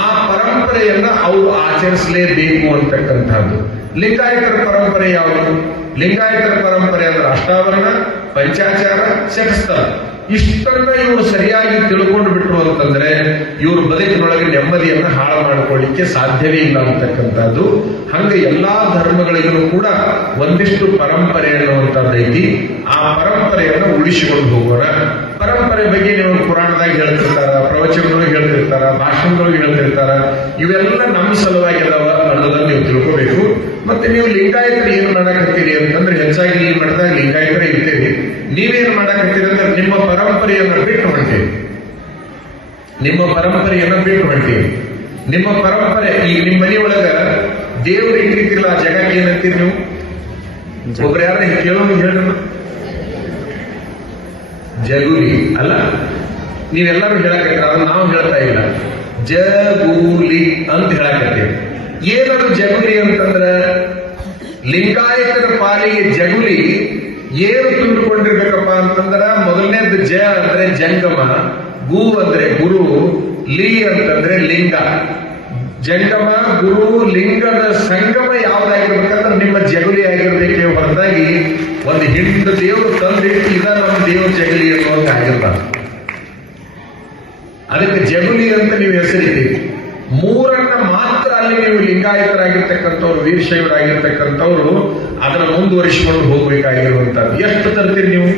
ಆ ಪರಂಪರೆಯನ್ನ ಅವರು ಆಚರಿಸಲೇಬೇಕು ಅಂತಕ್ಕಂಥದ್ದು. ಲಿಂಗಾಯತರ ಪರಂಪರೆ ಯಾವುದು? ಲಿಂಗಾಯತರ ಪರಂಪರೆ ಅಂದ್ರೆ ಅಷ್ಟಾವರಣ, ಪಂಚಾಚಾರ, ಶತಸ್ಥಲ. ಇಷ್ಟನ್ನ ಇವರು ಸರಿಯಾಗಿ ತಿಳ್ಕೊಂಡು ಬಿಟ್ರು ಅಂತಂದ್ರೆ ಇವ್ರ ಬದುಕಿನೊಳಗೆ ನೆಮ್ಮದಿಯನ್ನ ಹಾಳು ಮಾಡಿಕೊಳ್ಳಿಕ್ಕೆ ಸಾಧ್ಯವೇ ಇಲ್ಲ ಅಂತಕ್ಕಂಥದ್ದು. ಹಂಗೆ ಎಲ್ಲಾ ಧರ್ಮಗಳಿಗೂ ಕೂಡ ಒಂದಿಷ್ಟು ಪರಂಪರೆ ಅನ್ನುವಂಥದ್ದೈತಿ. ಆ ಪರಂಪರೆಯನ್ನು ಉಳಿಸಿಕೊಂಡು ಹೋಗೋಣ. ಪರಂಪರೆ ಬಗ್ಗೆ ನೀವು ಪುರಾಣದಾಗ ಹೇಳ್ತಿರ್ತಾರ, ಪ್ರವಚನದೊಳಗೆ ಹೇಳ್ತಿರ್ತಾರ, ಭಾಷಣದೊಳಗೆ ಹೇಳ್ತಿರ್ತಾರ. ಇವೆಲ್ಲ ನಮ್ಮ ಸಲುವಾಗಿ ಅದಾವ ಅನ್ನೋದನ್ನ ನೀವು ತಿಳ್ಕೋಬೇಕು. ಮತ್ತೆ ನೀವು ಲಿಂಗಾಯತರು ಏನು ಮಾಡಕತ್ತೀರಿ ಅಂತಂದ್ರೆ ಹೆಚ್ಚಾಗಿ ಈ ಮಠದಾಗ ಲಿಂಗಾಯತರೇ ಇರ್ತೀರಿ. ನೀವೇನ್ ಮಾಡಕತ್ತೀರಿ ಅಂದ್ರೆ ನಿಮ್ಮ ಪರಂಪರೆಯನ್ನ ಬಿಟ್ಟು ಹೊಂಟೀವಿ. ನಿಮ್ಮ ಪರಂಪರೆ ಈಗ ನಿಮ್ಮ ಮನೆಯೊಳಗ ದೇವ್ರು ಇಟ್ಟಿರ್ತಿಲ್ಲ, ಆ ಜಗಕ್ಕೆ ಏನಂತೀರಿ ನೀವು? ಒಬ್ರು ಯಾರ ಕೇಳೋದು ಹೇಳ, ಜಗುಲಿ ಅಲ್ಲ, ನೀವೆಲ್ಲರೂ ಹೇಳಕತ್ತೀರ, ಅದನ್ನ ನಾವು ಹೇಳ್ತಾ ಇಲ್ಲ. ಜಗೂಲಿ ಅಂತ ಹೇಳಕತ್ತೀವಿ. ಏನದು ಜಗುಲಿ ಅಂತಂದ್ರ ಲಿಂಗಾಯತರ ಪಾಲಿಗೆ ಜಗುಲಿ ಏನು ತುಂಬಿಕೊಂಡಿರ್ಬೇಕಪ್ಪ ಅಂತಂದ್ರ ಮೊದಲನೇದು ಜ ಅಂದ್ರೆ ಜಂಗಮ, ಗು ಅಂದ್ರೆ ಗುರು, ಲಿ ಅಂತಂದ್ರೆ ಲಿಂಗ. ಜಂಗಮ, ಗುರು, ಲಿಂಗದ ಸಂಗಮ ಯಾವ್ದಾಗಿರ್ಬೇಕಂದ್ರೆ ನಿಮ್ಮ ಜಗುಲಿ ಆಗಿರ್ಬೇಕೆ ಹೊರತಾಗಿ ಒಂದು ಹಿಂಡು ದೇವರು ತಂದಿಟ್ಟು ಇದ ನಮ್ಮ ದೇವ್ರ ಜಗುಲಿ ಅನ್ನುವಂತ ಆಗಿರ್ಬಾರ್ದು. ಅದಕ್ಕೆ ಜಗುಲಿ ಅಂತ ನೀವು ಹೆಸರಿದ್ದೀರಿ. ಮೂರನ್ನ ಮಾತ್ರ ಅಲ್ಲಿ ನೀವು ಲಿಂಗಾಯತರಾಗಿರ್ತಕ್ಕಂಥವ್ರು, ವೀರಶೈವರಾಗಿರ್ತಕ್ಕಂಥವ್ರು ಅದನ್ನ ಮುಂದುವರಿಸಿಕೊಂಡು ಹೋಗ್ಬೇಕಾಗಿರುವಂತದ್ದು. ಎಷ್ಟು ತರ್ತೀರಿ ನೀವು?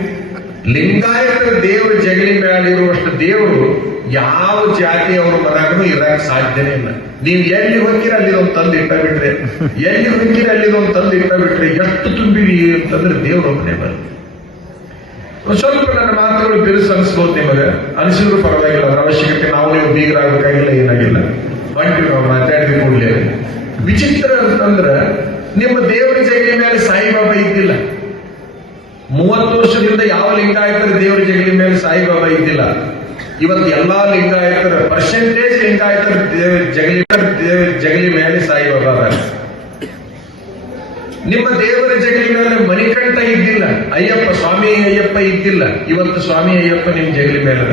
ಲಿಂಗಾಯತರ ದೇವರ ಜಗಲಿ ಮೇಲಿರುವಷ್ಟು ದೇವರು ಯಾವ ಜಾತಿಯವರು ಮನಾಗೂ ಇರಕ್ಕೆ ಸಾಧ್ಯನೇ ಇಲ್ಲ. ನೀವು ಎಲ್ಲಿ ಹೋಗಿರ ಅಲ್ಲಿದೊಂದು ತಂದು ಇಟ್ಟ ಬಿಟ್ರೆ, ಎಷ್ಟು ತುಂಬಿರಿ ಅಂತಂದ್ರೆ ದೇವರೊಬ್ಬನೇ ಬರ. ಸ್ವಲ್ಪ ನನ್ನ ಮಾತುಗಳು ಬಿರುಸು ಅನಿಸ್ಬೋದು, ನಿಮಗೆ ಅನಿಸಿದ್ರು ಪರವಾಗಿಲ್ಲ, ಅದರ ಅವಶ್ಯಕತೆ ನಾವು ನೀವು ಬೀಗರಾಗಬೇಕಾಗಿಲ್ಲ, ಏನಾಗಿಲ್ಲ. ಬಂಟಿ ನಾವು ಮಾತಾಡಿದ ಕೂಡಲೇ ವಿಚಿತ್ರ ಅಂತಂದ್ರ ನಿಮ್ಮ ದೇವರ ಜಗಲಿ ಮೇಲೆ ಸಾಯಿಬಾಬಾ ಇದ್ದಿಲ್ಲ. 30 ವರ್ಷದಿಂದ ಯಾವ ಲಿಂಗಾಯತರ ದೇವರ ಜಗಲಿ ಮೇಲೆ ಸಾಯಿಬಾಬಾ ಇದ್ದಿಲ್ಲ. ಇವತ್ತು ಎಲ್ಲಾ ಲಿಂಗಾಯತರ ಪರ್ಸೆಂಟೇಜ್ ಲಿಂಗಾಯತರ ಜಗಲಿ ಮೇಲೆ ಸಾಯಿಬಾಬಾ. ನಿಮ್ಮ ದೇವರ ಜಗಲಿ ಮೇಲೆ ಮಣಿಕಂಠ ಇದ್ದಿಲ್ಲ, ಅಯ್ಯಪ್ಪ, ಸ್ವಾಮಿ ಅಯ್ಯಪ್ಪ ಇದ್ದಿಲ್ಲ. ಇವತ್ತು ಸ್ವಾಮಿ ಅಯ್ಯಪ್ಪ ನಿಮ್ ಜಗಲಿ ಮೇಲೆ.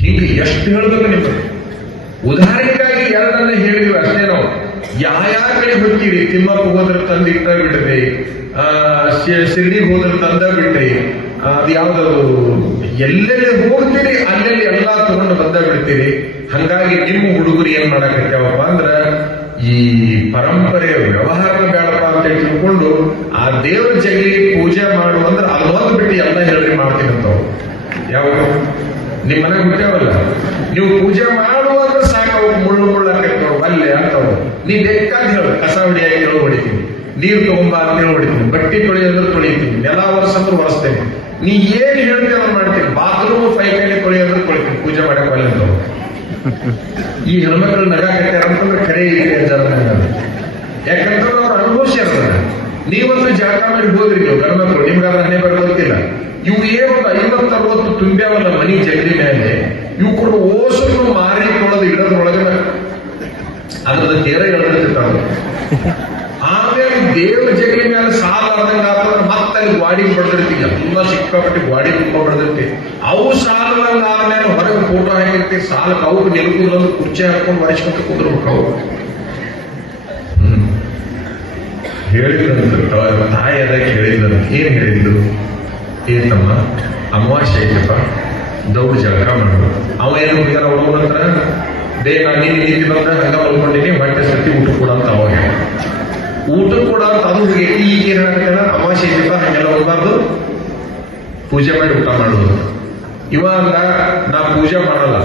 ಹೀಗೆ ಎಷ್ಟು ಹೇಳ್ಬೇಕು ನಿಮಗೆ. ಉದಾಹರಣೆಗಾಗಿ ಎರಡನ್ನ ಹೇಳಿದ್ವಿ ಅಷ್ಟೇ. ನಾವು ಯಾವ ಕಡೆ ಹೋಗ್ತೀವಿ, ತಿಮ್ಮಪ್ಪ ಹೋದ್ರೆ ತಂದು ಇಟ್ಟ ಬಿಡ್ರಿ, ಶಿರ್ಡಿಗೆ ಹೋದ್ರೆ ತಂದ ಬಿಡ್ರಿ, ಅದು ಯಾವ್ದು ಎಲ್ಲೆಲ್ಲಿ ಹೋಗ್ತೀರಿ ಅಲ್ಲೆಲ್ಲಿ ಎಲ್ಲಾ ತಗೊಂಡು ಬಂದ ಬಿಡ್ತೀರಿ. ಹಂಗಾಗಿ ನಿಮ್ಮ ಹುಡುಗರು ಏನ್ ಮಾಡಕತ್ತೇವಪ್ಪ ಅಂದ್ರ ಈ ಪರಂಪರೆ ವ್ಯವಹಾರ ಬೇಡಪ್ಪ ಅಂತ ತಿಳ್ಕೊಂಡು ಆ ದೇವ್ರ ಜಗಲಿ ಪೂಜೆ ಮಾಡುವಂದ್ರೆ ಅದೊಂದು ಬಿಟ್ಟು ಎಲ್ಲ ಹೇಳ್ರಿ ಮಾಡ್ತೀನಿ ಅಂತವ್ರು. ಯಾವ ನಿಮ್ಮ ಮನೆಗೆ ಬಿಟ್ಟೇವಲ್ಲ, ನೀವು ಪೂಜೆ ಮಾಡುವಂದ್ರೆ ಸಾಕು, ಮುಳ್ಳು ಹಾಕೈತೆ ನೋಡಿ, ಅಲ್ಲೇ ನೀ ಬೇಕಾದ ಹೇಳು, ಕಸ ಹೊಡಿಯಾಗಿ ಹೇಳು ಹೊಡಿತೀನಿ, ನೀರು ತಗೊಂಬ ಅಂತ ಹೇಳಿ ಹೊಡಿತೀನಿ, ಬಟ್ಟೆ ತೊಳೆಯೋದ್ರೆ ತೊಳಿತೀನಿ, ನೆಲ ಒರೆಸಂದ್ರೆ ಒರೆಸ್ತೇನೆ, ನೀ ಏನ್ ಹೇಳ್ತೀವಿ ಅದನ್ನ ಮಾಡ್ತೀನಿ, ಬಾತ್ರೂಮ್ ಪೈಖಾನೆ ತೊಳೆಯೋದ್ರೆ ತೊಳಿತೀನಿ, ಪೂಜೆ ಮಾಡಕ್ ಅಂತ. ಈ ಹೆಣ್ಮಕ್ಳು ನಗ ಕಟ್ಟ್ಯಾರ ಅಂತಂದ್ರೆ ಕರೆ ಇದೆ ಜನ. ಯಾಕಂದ್ರೆ ಅವ್ರು ಅನುಭವಿಸ್ಯಾರ. ನೀವೊಂದು ಜಳಕ ಮಾಡಿ ಹೋದ್ರಿ ನೀವು ಗಂಡ್ಮಕ್ಳು, ನಿಮ್ಗೆ ಅದ್ರ ಹಣೆ ಬರ ಗೊತ್ತಿಲ್ಲ. ಇವು ಏನೊಂದು 50-60 ತುಂಬ್ಯಾವಲ್ಲ ಮನಿ ಜಗಲಿ ಮೇಲೆ, ಇವು ಕೂಡ ಓಸನ್ನು ಮಾರಿ ತೊಳೆದು ಇಡೋದ್ರೊಳಗೆ ಅದ್ರದ ತೀರ ಎಳೆದಿರ್ತಾವ. ಆಮೇಲೆ ದೇವ್ರ ಜಗಲಿ ಮೇಲೆ ಸಾಲ ಆದಂಗ ಆತಂದ್ರೆ ಮತ್ತೆ ಅಲ್ಲಿ ಗಾಡಿಗೆ ಬಡ್ದಿರ್ತೀವಿ, ಎಲ್ಲ ಸಿಕ್ಕಾಪಟ್ಟಿ ಗಾಡಿ ತುಂಬ ಬಡ್ದಿರ್ತಿ. ಅವು ಸಾಲದಂಗ ಆದ್ಮೇಲೆ ಹೊರಗೆ ಫೋಟೋ ಹಾಕಿರ್ತೀವಿ, ಸಾಲಕ್ಕೆ ಅವ್ರು ನಿಲ್ಕುದಂದು ಕುರ್ಚಿ ಹಾಕೊಂಡು ಒರೆಸ್ಕೊಂತ ಕುಂದ್ರಬೇಕು ಅವ್ರು. ಹೇಳಿದ್ರಂತ ತಾಯಿ ಅದಕ್ಕೆ ಹೇಳಿದ್ರು. ಏನ್ ಹೇಳಿದ್ರು? ಏತಮ್ಮ ಅಮಾವಾಸ್ಯೆ ಐತಪ್ಪ, ದೌಡ್ ಜಳಕ ಮಾಡು. ಅವ ಏನು ಹುಡುಗರ ಹುಡುಗನ ಹತ್ರ ಬೇಗ ನೀನು ನೀತಿ ಬಂದ ಹಂಗ ಮಲ್ಕೊಂಡಿನಿ, ಹೊಟ್ಟೆ ಸತಿ ಊಟ ಕೂಡ ಅಂತ ಅವಾಗ ಊಟ ಕೂಡ ಅಂತ ಅದು ಹುಡುಗಿ. ಈಗ ಏನ್ ಹೇಳ್ತಾನ, ಅಮಾವಾಸ್ಯೆ ಐತಪ್ಪ ಹಂಗೆಲ್ಲ ಹೋಗ್ಬಾರ್ದು, ಪೂಜೆ ಮಾಡಿ ಊಟ ಮಾಡುದು. ಇವಾಗ ನಾ ಪೂಜೆ ಮಾಡಲ್ಲ,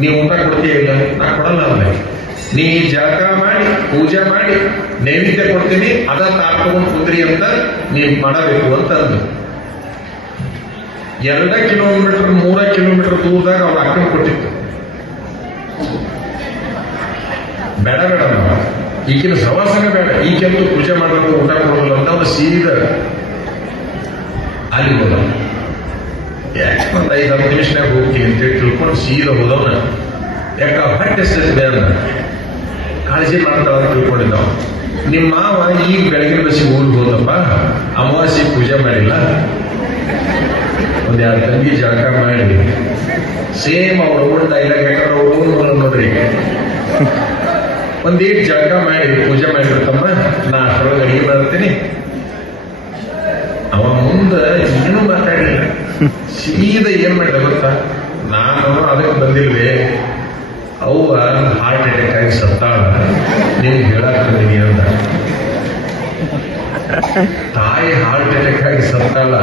ನೀ ಊಟ ಕೊಡ್ತೀಯ ಇಲ್ಲ, ನಾ ಕೊಡಲ್ಲ ಅಲ್ಲ. ನೀ ಜಳಕ ಮಾಡಿ ಪೂಜೆ ಮಾಡಿ ನೈವೇದ್ಯ ಕೊಡ್ತೀನಿ, ಅದ ತಾಟ್ ತಗೊಂಡು ಕುಂದ್ರಿ ಅಂತ ನೀ ಮಾಡಬೇಕು ಅಂತ ಅಂದು. 2 ಕಿಲೋಮೀಟರ್ 3 ಕಿಲೋಮೀಟರ್ ದೂರದಾಗ ಅವ್ರ ಅಕ್ಕನ ಕೊಟ್ಟಿತ್ತು. ಬೇಡ ಬೇಡ ಈಗಿನ ಸವಾಸನ ಬೇಡ, ಈಗೆಂದು ಪೂಜೆ ಮಾಡಬೇಕು ಊಟ ಕೊಡೋಲ್ಲ ಅಂತ ಅವ್ನು ಸೀದಾ ಅಲ್ಲಿ ಹೋದ. ಯಾಕೆ ಒಂದು 5-10 ನಿಮಿಷನಾಗ ಹೋಗ್ತೀವಿ ಅಂತೇಳಿ ತಿಳ್ಕೊಂಡು ಸೀದಾ ಹೋದವನ. ಯಾಕ ಹೊಟ್ಟೆ ಬೇಡ ಕಾಳಜಿ ಮಾಡ್ತಾವ ಅಂತ ತಿಳ್ಕೊಂಡಿದ್ದಾವ. ನಿಮ್ಮ ಮಾವ ಈಗ ಬೆಳಗಿನ ಬಸ್ಸಿಗೆ ಊರಿಗೆ ಹೋದಪ್ಪ, ಅಮಾವಾಸ್ಯೆ ಪೂಜೆ ಮಾಡಿಲ್ಲ, 1-2 ತಂಗಿ ಜಳಕ ಮಾಡಿ ಸೇಮ್ ಅವ್ರ ಓಡ್ ಡೈಲಾಗ್. ಯಾಕಂದ್ರೆ ಅವ್ರ ಓನ್ ನೋಡ್ರಿ, ಒಂದೇಟ್ ಜಳಕ ಮಾಡಿ ಪೂಜೆ ಮಾಡಿರ್ತಮ್ಮ, ನಾ ಅಷ್ಟರೊಳಗೆ ಅಡಿಗೆ ಮಾಡ್ತೀನಿ. ಅವ ಮುಂದೆ ಏನೂ ಮಾತಾಡಿಲ್ಲ, ಸೀದಾ ಏನ್ ಮಾಡಿದ ಗೊತ್ತಾ, ನಾನು ಅದಕ್ಕೆ ಬಂದಿಲ್ವೇ, ಅವ್ವ ಹಾರ್ಟ್ ಅಟ್ಯಾಕ್ ಆಗಿ ಸತ್ತಾಳ, ನಿಮ್ಗೆ ಹೇಳಕ್ ಬಂದೀನಿ ಅಂದ. ತಾಯಿ ಹಾರ್ಟ್ ಅಟ್ಯಾಕ್ ಆಗಿ ಸತ್ತಾಳ,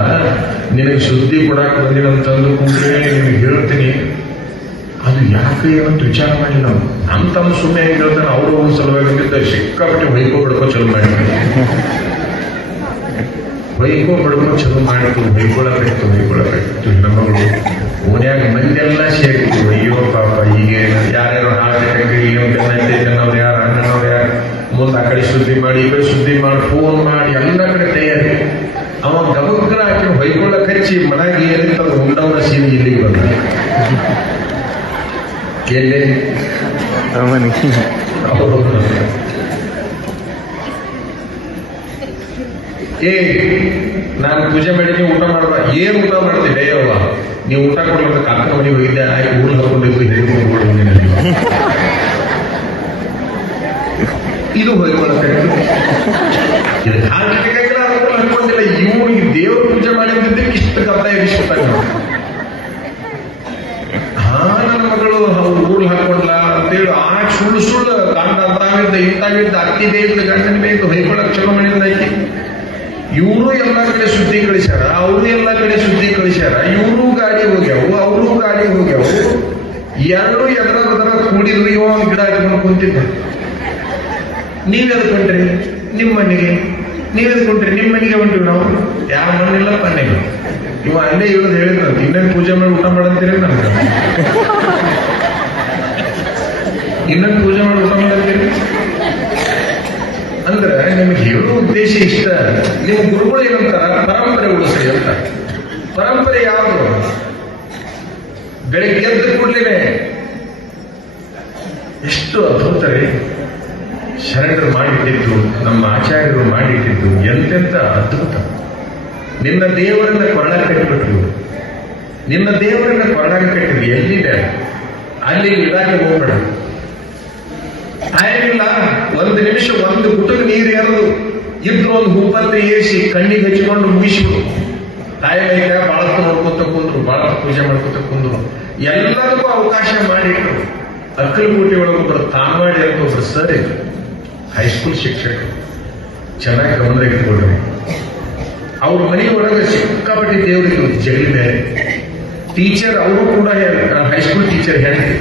ನಿನಗೆ ಸುದ್ದಿ ಕೊಡಾಕ್ ಬಂದಿನ ಅಂತಂದು ಕೂಡಲೇ ನಿನಗೆ ಹೇಳ್ತೀನಿ. ಅದು ಯಾಕೆ ಏನಂತ ವಿಚಾರ ಮಾಡಿ ನಾವು ನಮ್ಮ ತಮ್ಮ ಸುಮ್ಮನೆ ಹೇಗೆ ಹೇಳ್ತಾನೆ, ಅವರು ಒಂದು ಸಲುವಾಗಿದ್ದ ಸಿಕ್ಕಾಪಟ್ಟೆ ಹೊಯ್ಕೋ ಬಿಡ್ಕೋ ಚಲೋ ಮಾಡಿ, ಹೊಯ್ಕೋ ಬಿಡ್ಕೋ ಚಲೋ ಮಾಡಿತು, ಹೊಯ್ಕೊಳ್ಳಬೇಕು ನಮ್ಮಗಳು ಓನ್ಯಾಗ ಮಂದೆಲ್ಲ ಸೇರಿತ್ತು. ಅಯ್ಯೋ ಪಾಪ, ಈಗ ಯಾರ್ಯಾರು ಹಾರ್ಟ್ ಅಟ್ಯಾಕ್ ಈಗ ಬೆನ್ನವ್ರು ಯಾರು, ಅಣ್ಣನವ್ರು ಯಾರು, ಮುಂದೆ ಆ ಕಡೆ ಸುದ್ದಿ ಮಾಡಿ ಈ ಕಡೆ ಸುದ್ದಿ ಮಾಡಿ ಫೋನ್ ಮಾಡಿ ಎಲ್ಲ ಕಡೆ ತಯಾರಿ. ಅವ ಗಮಕನ ಹಾಕಿ ಹೊಯ್ಕೊಳ್ಳ ಕಚ್ಚಿ ಮನೆಗೆ ಏನಿರ್ತದ ಉಂಡವನ ಸೀನಿ ಇಲ್ಲಿಗೆ ಬಂದ. ಎಲ್ಲಿ ನಾನು ಪೂಜೆ ಮಾಡಿದ್ವಿ, ಊಟ ಮಾಡುವ. ಏನ್ ಊಟ ಮಾಡ್ತಿದ್ದೆ ಅವ್ವ, ನೀವು ಊಟ ಕೊಡ್ಲಿಕ್ಕೆ ಕಾಕ ಮನೆಗೆ ಹೋಗಿದ್ದೆ, ಆಯ್ತು ಊರು ಹಾಕೊಂಡಿದ್ದು ಹೇಳ್ಕೊಂಡು ಇದು ಹೊಯ್ಕೊಳ್ಳಬೇಕು. ಇದು ಹಾರ್ಟ್ ಅಟ್ಯಾಕ್ ಅನ್ಕೊಂಡಿಲ್ಲ. ಇವ್ರಿಗೆ ದೇವ್ರ ಪೂಜೆ ಮಾಡಿದ್ದಕ್ಕೆ ಇಷ್ಟು ಕರ್ತ ಎಬ್ಬಿಸ್ಕೊತಾಗ. ನನ್ನ ಮಗಳು ಊರ್ಲ್ ಹಾಕೊಂಡ್ಲ ಅಂತೇಳಿ ಆ ಸುಳ್ಳು ಗಂಡ ಇಂತಾಗಿದ್ದ ಅಕ್ಕಿ ಬೇಯ್ದು ಗಂಡನ ಬೇಯ್ದು ಹೊಯ್ಕೊಳ್ಳಕ್ ಚಲೋ ಮಾಡಿದ ಆಕಿ. ಇವರು ಎಲ್ಲ ಕಡೆ ಸುದ್ದಿ ಕಳಿಸ್ಯಾರ, ಅವರು ಎಲ್ಲ ಕಡೆ ಸುದ್ದಿ ಕಳಿಸ್ಯಾರ. ಇವರು ಗಾಡಿ ಹೋಗ್ಯಾವು, ಅವರು ಗಾಡಿ ಹೋಗ್ಯಾವು. ಎರಡು ಎದರ ಕೂಡಿದ್ರು. ಇವ ಗಿಡ ಇಟ್ಕೊಂಡು ಕುಂತಿದ್ದ. ನೀವೆದ್ಕೊಂಡ್ರಿ ನಿಮ್ಮ ಮನೆಗೆ, ನೀವೆದ್ಕೊಂಡ್ರಿ ನಿಮ್ಮ ಮನೆಗೆ ಹೊಂಟಿವಿ ನಾವು. ಯಾವ ಮಣ್ಣಿಲ್ಲ ಪನ್ನೆಗೆ. ಇವ ಅಲ್ಲೇ ಇರೋದು ಹೇಳಿದ್ರಂತ, ಇನ್ನೇನು ಪೂಜೆ ಮಾಡಿ ಊಟ ಮಾಡಂತೀರಿ ನನಗೆ, ಇನ್ನೊಂದು ಪೂಜೆ ಮಾಡಿ ಊಟ ಮಾಡಂತೀರಿ ಅಂದ್ರೆ ನಿಮ್ಗೆ ಹೇಳೋ ಉದ್ದೇಶ ಇಷ್ಟ. ನಿಮ್ಮ ಗುರುಗಳು ಏನಂತಾರ, ಪರಂಪರೆ ಉಳಿಸ್ರಿ ಅಂತ. ಪರಂಪರೆ ಯಾವುದು? ಬೆಳಿಗ್ಗೆ ಎದ್ದ ಕೂಡಲೇ ಎಷ್ಟು ಅದ್ಭುತ ರೀ, ಶರಣರು ಮಾಡಿಟ್ಟಿದ್ದು, ನಮ್ಮ ಆಚಾರ್ಯರು ಮಾಡಿಟ್ಟಿದ್ದು ಎಂತೆಂತ ಅದ್ಭುತ. ನಿನ್ನ ದೇವರನ್ನ ಕೊರಳಾಗ ಕಟ್ಟಿಬಿಟ್ರು, ನಿನ್ನ ದೇವರನ್ನ ಕೊರಳಾಗ ಕಟ್ಟಿದ್ವಿ. ಎಲ್ಲಿದೆ ಅಲ್ಲಿ ಇಡಾಕೆ ಹೋಗ್ಬೇಡ. ಟೈಮ್ ಇಲ್ಲ, 1 ನಿಮಿಷ 1 ಗುಟುಕು ನೀರು ಎರೆದು ಇದ್ರು ಒಂದು ಹೂಪತ್ರೆ ಏರಿಸಿ ಕಣ್ಣಿಗೆ ಹಚ್ಚಿಕೊಂಡು ಮುಗಿಸಿಬಿಡು. ಟೈಮ್ ಐತೆ, ಬಾಳತ್ತು ನೋಡ್ಕೊತ ಕುಂದ್ರು, ಬಾಳತ್ತು ಪೂಜೆ ಮಾಡ್ಕೊತ ಕುಂದ್ರು. ಎಲ್ಲರಿಗೂ ಅವಕಾಶ ಮಾಡಿಟ್ರು. ಅಕ್ಕಲಕೋಟೆ ಒಳಗೊಬ್ಬರು ತಾನ್ವಾಡಿ ಅಂತ ಒಬ್ರು ಸರ್ ಇದ್ರು, ಹೈಸ್ಕೂಲ್ ಶಿಕ್ಷಕರು, ಚೆನ್ನಾಗಿ ಗಮನ ಇಟ್ಕೊಂಡ್ರು. ಅವ್ರ ಮನೆ ಒಳಗೆ ಸಿಕ್ಕಾಪಟ್ಟಿ ದೇವರಿದ್ರು, ಜಗಲಿ ಮೇಲೆ. ಟೀಚರ್ ಅವರು ಕೂಡ ಹೈಸ್ಕೂಲ್ ಟೀಚರ್ ಹೆಂಡತಿ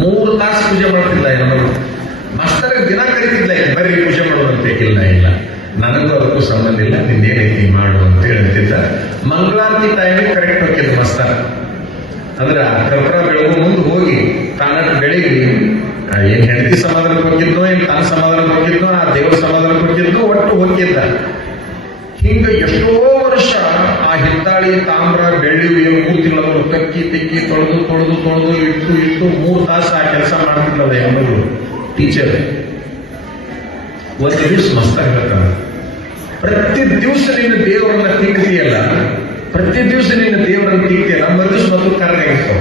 3 ತಾಸು ಪೂಜೆ ಮಾಡ್ತಿಲ್ಲ. ಮಸ್ತ್ ದಿನ ಕರಿತಿದ್ಲ, ಬರ್ರಿ ಪೂಜೆ ಮಾಡೋದಂತೆ. ಇಲ್ಲ ನನಗೂ ಅದಕ್ಕೂ ಸಂಬಂಧ ಇಲ್ಲ, ನಿಂದೇನೈತಿ ಮಾಡು ಅಂತ ಹೇಳ್ತಿದ್ದ. ಮಂಗಳಾರತಿ ಟೈಮಿಗೆ ಕರೆಕ್ಟ್ ಹೋಗಿದ್ದು ಮಸ್ತಾರ. ಅಂದ್ರೆ ಕರ್ಪೂರ ಬೆಳಗು ಮುಂದೆ ಹೋಗಿ ತಾನ ಬೆಳಿಗ್ಗೆ ಏನ್ ಹೆಂಡತಿ ಸಮಾಧಾನಕ್ಕೆ ಹೋಗಿದ್ನೋ, ಏನ್ ತನ್ನ ಸಮಾಧಾನಕ್ಕೆ ಹೋಗಿದ್ನೋ, ಆ ದೇವರ ಸಮಾಧಾನಕ್ಕೆ ಹೋಗಿದ್ನೋ, ಒಟ್ಟು ಹೋಗಿದ್ದ. ಹಿಂಗ ಎಷ್ಟೋ ವರ್ಷ ಆ ಹಿತ್ತಾಳಿ, ತಾಮ್ರ, ಬೆಳ್ಳಿ ಮೂರು ತಿಂಗಳು ತಕ್ಕಿ ತೊಳೆದು ಇಟ್ಟು 3 ತಾಸು ಆ ಕೆಲಸ ಮಾಡ್ತಿದ್ಲದ ಹೆಣ್ಣು ಟೀಚರ್. ಒಂದು ದಿವಸ ಮಸ್ತಾಗಿ ಹೇಳ್ತಾನೆ, ಪ್ರತಿ ದಿವಸ ನೀನು ದೇವರನ್ನ ತಿಕ್ತಿಯಲ್ಲ, ಮರುದಿವ್ಸ ಮತ್ತು ಕರ್ಗಾಗಿರ್ತಾವ,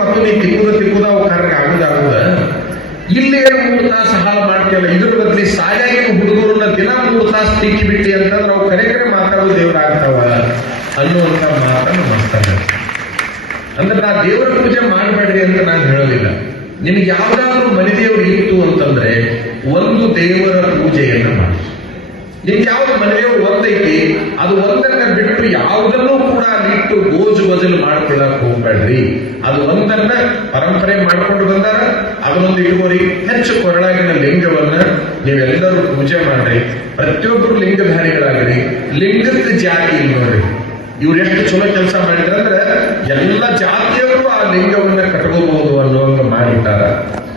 ಮತ್ತು ನೀ ತಿಕ್ಕುದ ಅವು ಕರ್ಗ ಆಗುದ. ಇಲ್ಲಿ 3 ತಾಸು ಹಾಳು ಮಾಡ್ತೀಯಲ್ಲ, ಇದ್ರ ಬದಲಿ ಸಾಯಾಗಿ ಹುಡುಗರನ್ನ ದಿನ 3 ತಾಸು ತಿಕ್ಕಿ ಬಿಟ್ಟಿ ಅಂತಂದ್ರೆ ಅವು ಕರೆ ಮಾತಾಡೋದು ದೇವರಾಗ್ತಾವ ಅನ್ನುವಂತ ಮಾತನ್ನು ಮಾಡ್ತಾರೆ. ಅಂದ್ರೆ ನಾ ದೇವರ ಪೂಜೆ ಮಾಡಬೇಡ್ರಿ ಅಂತ ನಾನು ಹೇಳೋದಿಲ್ಲ. ನಿಮ್ಗೆ ಯಾವ್ದಾದ್ರು ಮನೆ ದೇವರು ಇತ್ತು ಅಂತಂದ್ರೆ ಒಂದು ದೇವರ ಪೂಜೆಯನ್ನ ಮಾಡಿ. ನಿಮ್ಗೆ ಯಾವ್ದು ಮನೆ ದೇವರು ಒಂದೈತಿ, ಅದು ಒಂದನ್ನ ಬಿಟ್ಟು ಯಾವುದನ್ನೂ ಕೂಡ ಅಲ್ಲಿಟ್ಟು ಗೋಜು ಬಜಲು ಮಾಡ್ಕೊಳ್ಳಕ್ ಹೋಗ್ಬೇಡ್ರಿ. ಅದು ಒಂದನ್ನ ಪರಂಪರೆ ಮಾಡ್ಕೊಂಡು ಬಂದಾರ, ಅದನ್ನೊಂದು ಇಳುವರಿ ಹೆಚ್ಚು ಕೊರಳಾಗಿನ ಲಿಂಗವನ್ನ ನೀವೆಲ್ಲರೂ ಪೂಜೆ ಮಾಡ್ರಿ. ಪ್ರತಿಯೊಬ್ಬರು ಲಿಂಗಧಾರಿಗಳಾಗ್ರಿ. ಲಿಂಗದ ಜಾತಿ ಇಲ್ಲಿ ನೋಡ್ರಿ, ಇವ್ರು ಎಷ್ಟು ಚಲೋ ಕೆಲಸ ಮಾಡಿದ್ರಂದ್ರೆ ಎಲ್ಲ ಜಾತಿಯವರು ಆ ಲಿಂಗವನ್ನ ಕಟ್ಕೋಬಹುದು ಅನ್ನುವಂಗ ಮಾಡಿಟ್ಟಾರ.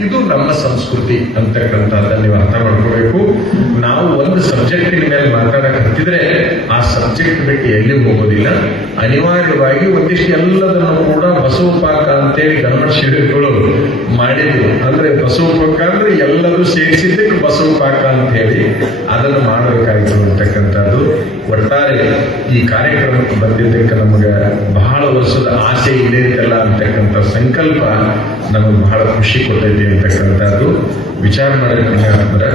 ಇದು ನಮ್ಮ ಸಂಸ್ಕೃತಿ ಅಂತಕ್ಕಂಥದ್ದನ್ನ ನೀವು ಅರ್ಥ ಮಾಡ್ಕೋಬೇಕು. ನಾವು ಒಂದು ಸಬ್ಜೆಕ್ಟಿನ ಮೇಲೆ ಮಾತಾಡಕ್ ಹತ್ತಿದ್ರೆ ಆ ಸಬ್ಜೆಕ್ಟ್ ಬಿಟ್ಟು ಎಲ್ಲಿ ಹೋಗೋದಿಲ್ಲ. ಅನಿವಾರ್ಯವಾಗಿ ಒಂದಿಷ್ಟು ಎಲ್ಲದನ್ನು ಕೂಡ ಬಸವಪಾಕ ಅಂತೇಳಿ ಗಣಮಠ ಶ್ರೀಗಳು ಮಾಡಿದ್ರು. ಅಂದ್ರೆ ಬಸವಪಾಕ ಅಂದ್ರೆ ಎಲ್ಲರೂ ಸೇರಿಸಿದ್ದಕ್ಕೆ ಬಸವಪಾಕ ಅಂತ ಹೇಳಿ ಅದನ್ನು ಮಾಡಬೇಕಾಗಿತ್ತು ಅಂತಕ್ಕಂಥದ್ದು. ಒಟ್ಟಾರೆ ಈ ಕಾರ್ಯಕ್ರಮಕ್ಕೆ ಬಂದಿದ್ದಕ್ಕೆ ನಮಗೆ ಬಹಳ ವರ್ಷದ ಆಸೆ ಈಡೇರಿತಲ್ಲ ಅಂತಕ್ಕಂಥ ಸಂಕಲ್ಪ ನಮಗೆ ಬಹಳ ಖುಷಿ ಕೊಟ್ಟೈತಿ ಅಂತಕ್ಕಂಥದ್ದು. ವಿಚಾರ ಮಾಡಬೇಕಂದ್ರೆ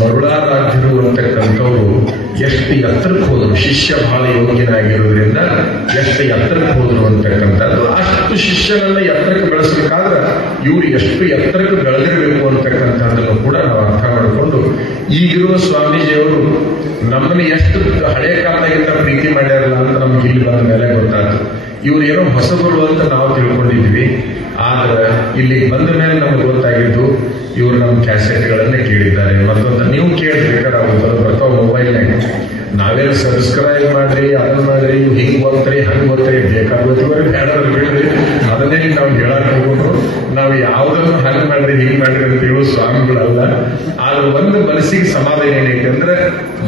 ಮರುಳಾರಾಧ್ಯರು ಅಂತಕ್ಕಂಥವ್ರು ಎಷ್ಟು ಎತ್ತರಕ್ಕೆ ಹೋದ್ರು, ಶಿಷ್ಯ ಬಹಳ ಯೋಗ್ಯನಾಗಿರೋದ್ರಿಂದ ಎಷ್ಟು ಎತ್ತರಕ್ಕೆ ಹೋದ್ರು ಅಂತಕ್ಕಂಥದ್ದು. ಅಷ್ಟು ಶಿಷ್ಯನನ್ನ ಎತ್ತರಕ್ಕೆ ಬೆಳೆಸಬೇಕಾದ್ರೆ ಇವ್ರು ಎಷ್ಟು ಎತ್ತರಕ್ಕೆ ಬೆಳೆದಿರಬೇಕು ಅಂತಕ್ಕಂಥದ್ದನ್ನು ಕೂಡ ನಾವು ಅರ್ಥ ಮಾಡಿಕೊಂಡು, ಈಗಿರುವ ಸ್ವಾಮೀಜಿಯವರು ನಮ್ಮನ್ನು ಎಷ್ಟು ಹಳೆ ಕಾಲದಾಗಿಂತ ಪ್ರೀತಿ ಮಾಡ್ಯಾರಲ್ಲ ಅಂತ ನಮ್ಗೆ ಇಲ್ಲಿ ಬಂದ ಮೇಲೆ ಗೊತ್ತಾಯ್ತು. ಇವ್ರು ಏನೋ ಹೊಸಬರು ಅಂತ ನಾವು ತಿಳ್ಕೊಂಡಿದ್ವಿ. ಆದ್ರೆ ಇಲ್ಲಿ ಬಂದ ಮೇಲೆ ನಮ್ಗೆ ಗೊತ್ತಾಗಿದ್ದು ಇವರು ನಮ್ಮ ಕ್ಯಾಸೆಟ್ಗಳನ್ನ ಕೇಳಿದ್ದಾರೆ. ಮತ್ತೊಂದು ನೀವು ಕೇಳ್ಬೇಕಾದ್ರೆ ಅವ್ರು ಬರ್ತಾವ ಮೊಬೈಲ್ನಾಗ. ನಾವೆಲ್ಲ ಸಬ್ಸ್ಕ್ರೈಬ್ ಮಾಡ್ರಿ, ಅದನ್ನ ಮಾಡ್ರಿ, ಹಿಂಗ್ ಓದ್ತಾರೆ ಹಂಗ್ ಓದ್ತಾರೆ, ಬೇಕಾಗೋದ್ವರೆಗೆ ಬೇಡವ್ರು ಬಿಡ್ರಿ, ಅದನ್ನೇ ನಾವು ಹೇಳಕ್ ಹೋಗೋದು. ನಾವು ಯಾವ್ದನ್ನು ಹಂಗ್ ಮಾಡ್ರಿ ಹಿಂಗ್ ಮಾಡ್ರಿ ಅಂತ ಹೇಳೋ ಸ್ವಾಮಿಗಳಲ್ಲ. ಆದ್ರೆ ಒಂದು ಮನಸ್ಸಿಗೆ ಸಮಾಧಾನ ಏನೈತೆ ಅಂದ್ರೆ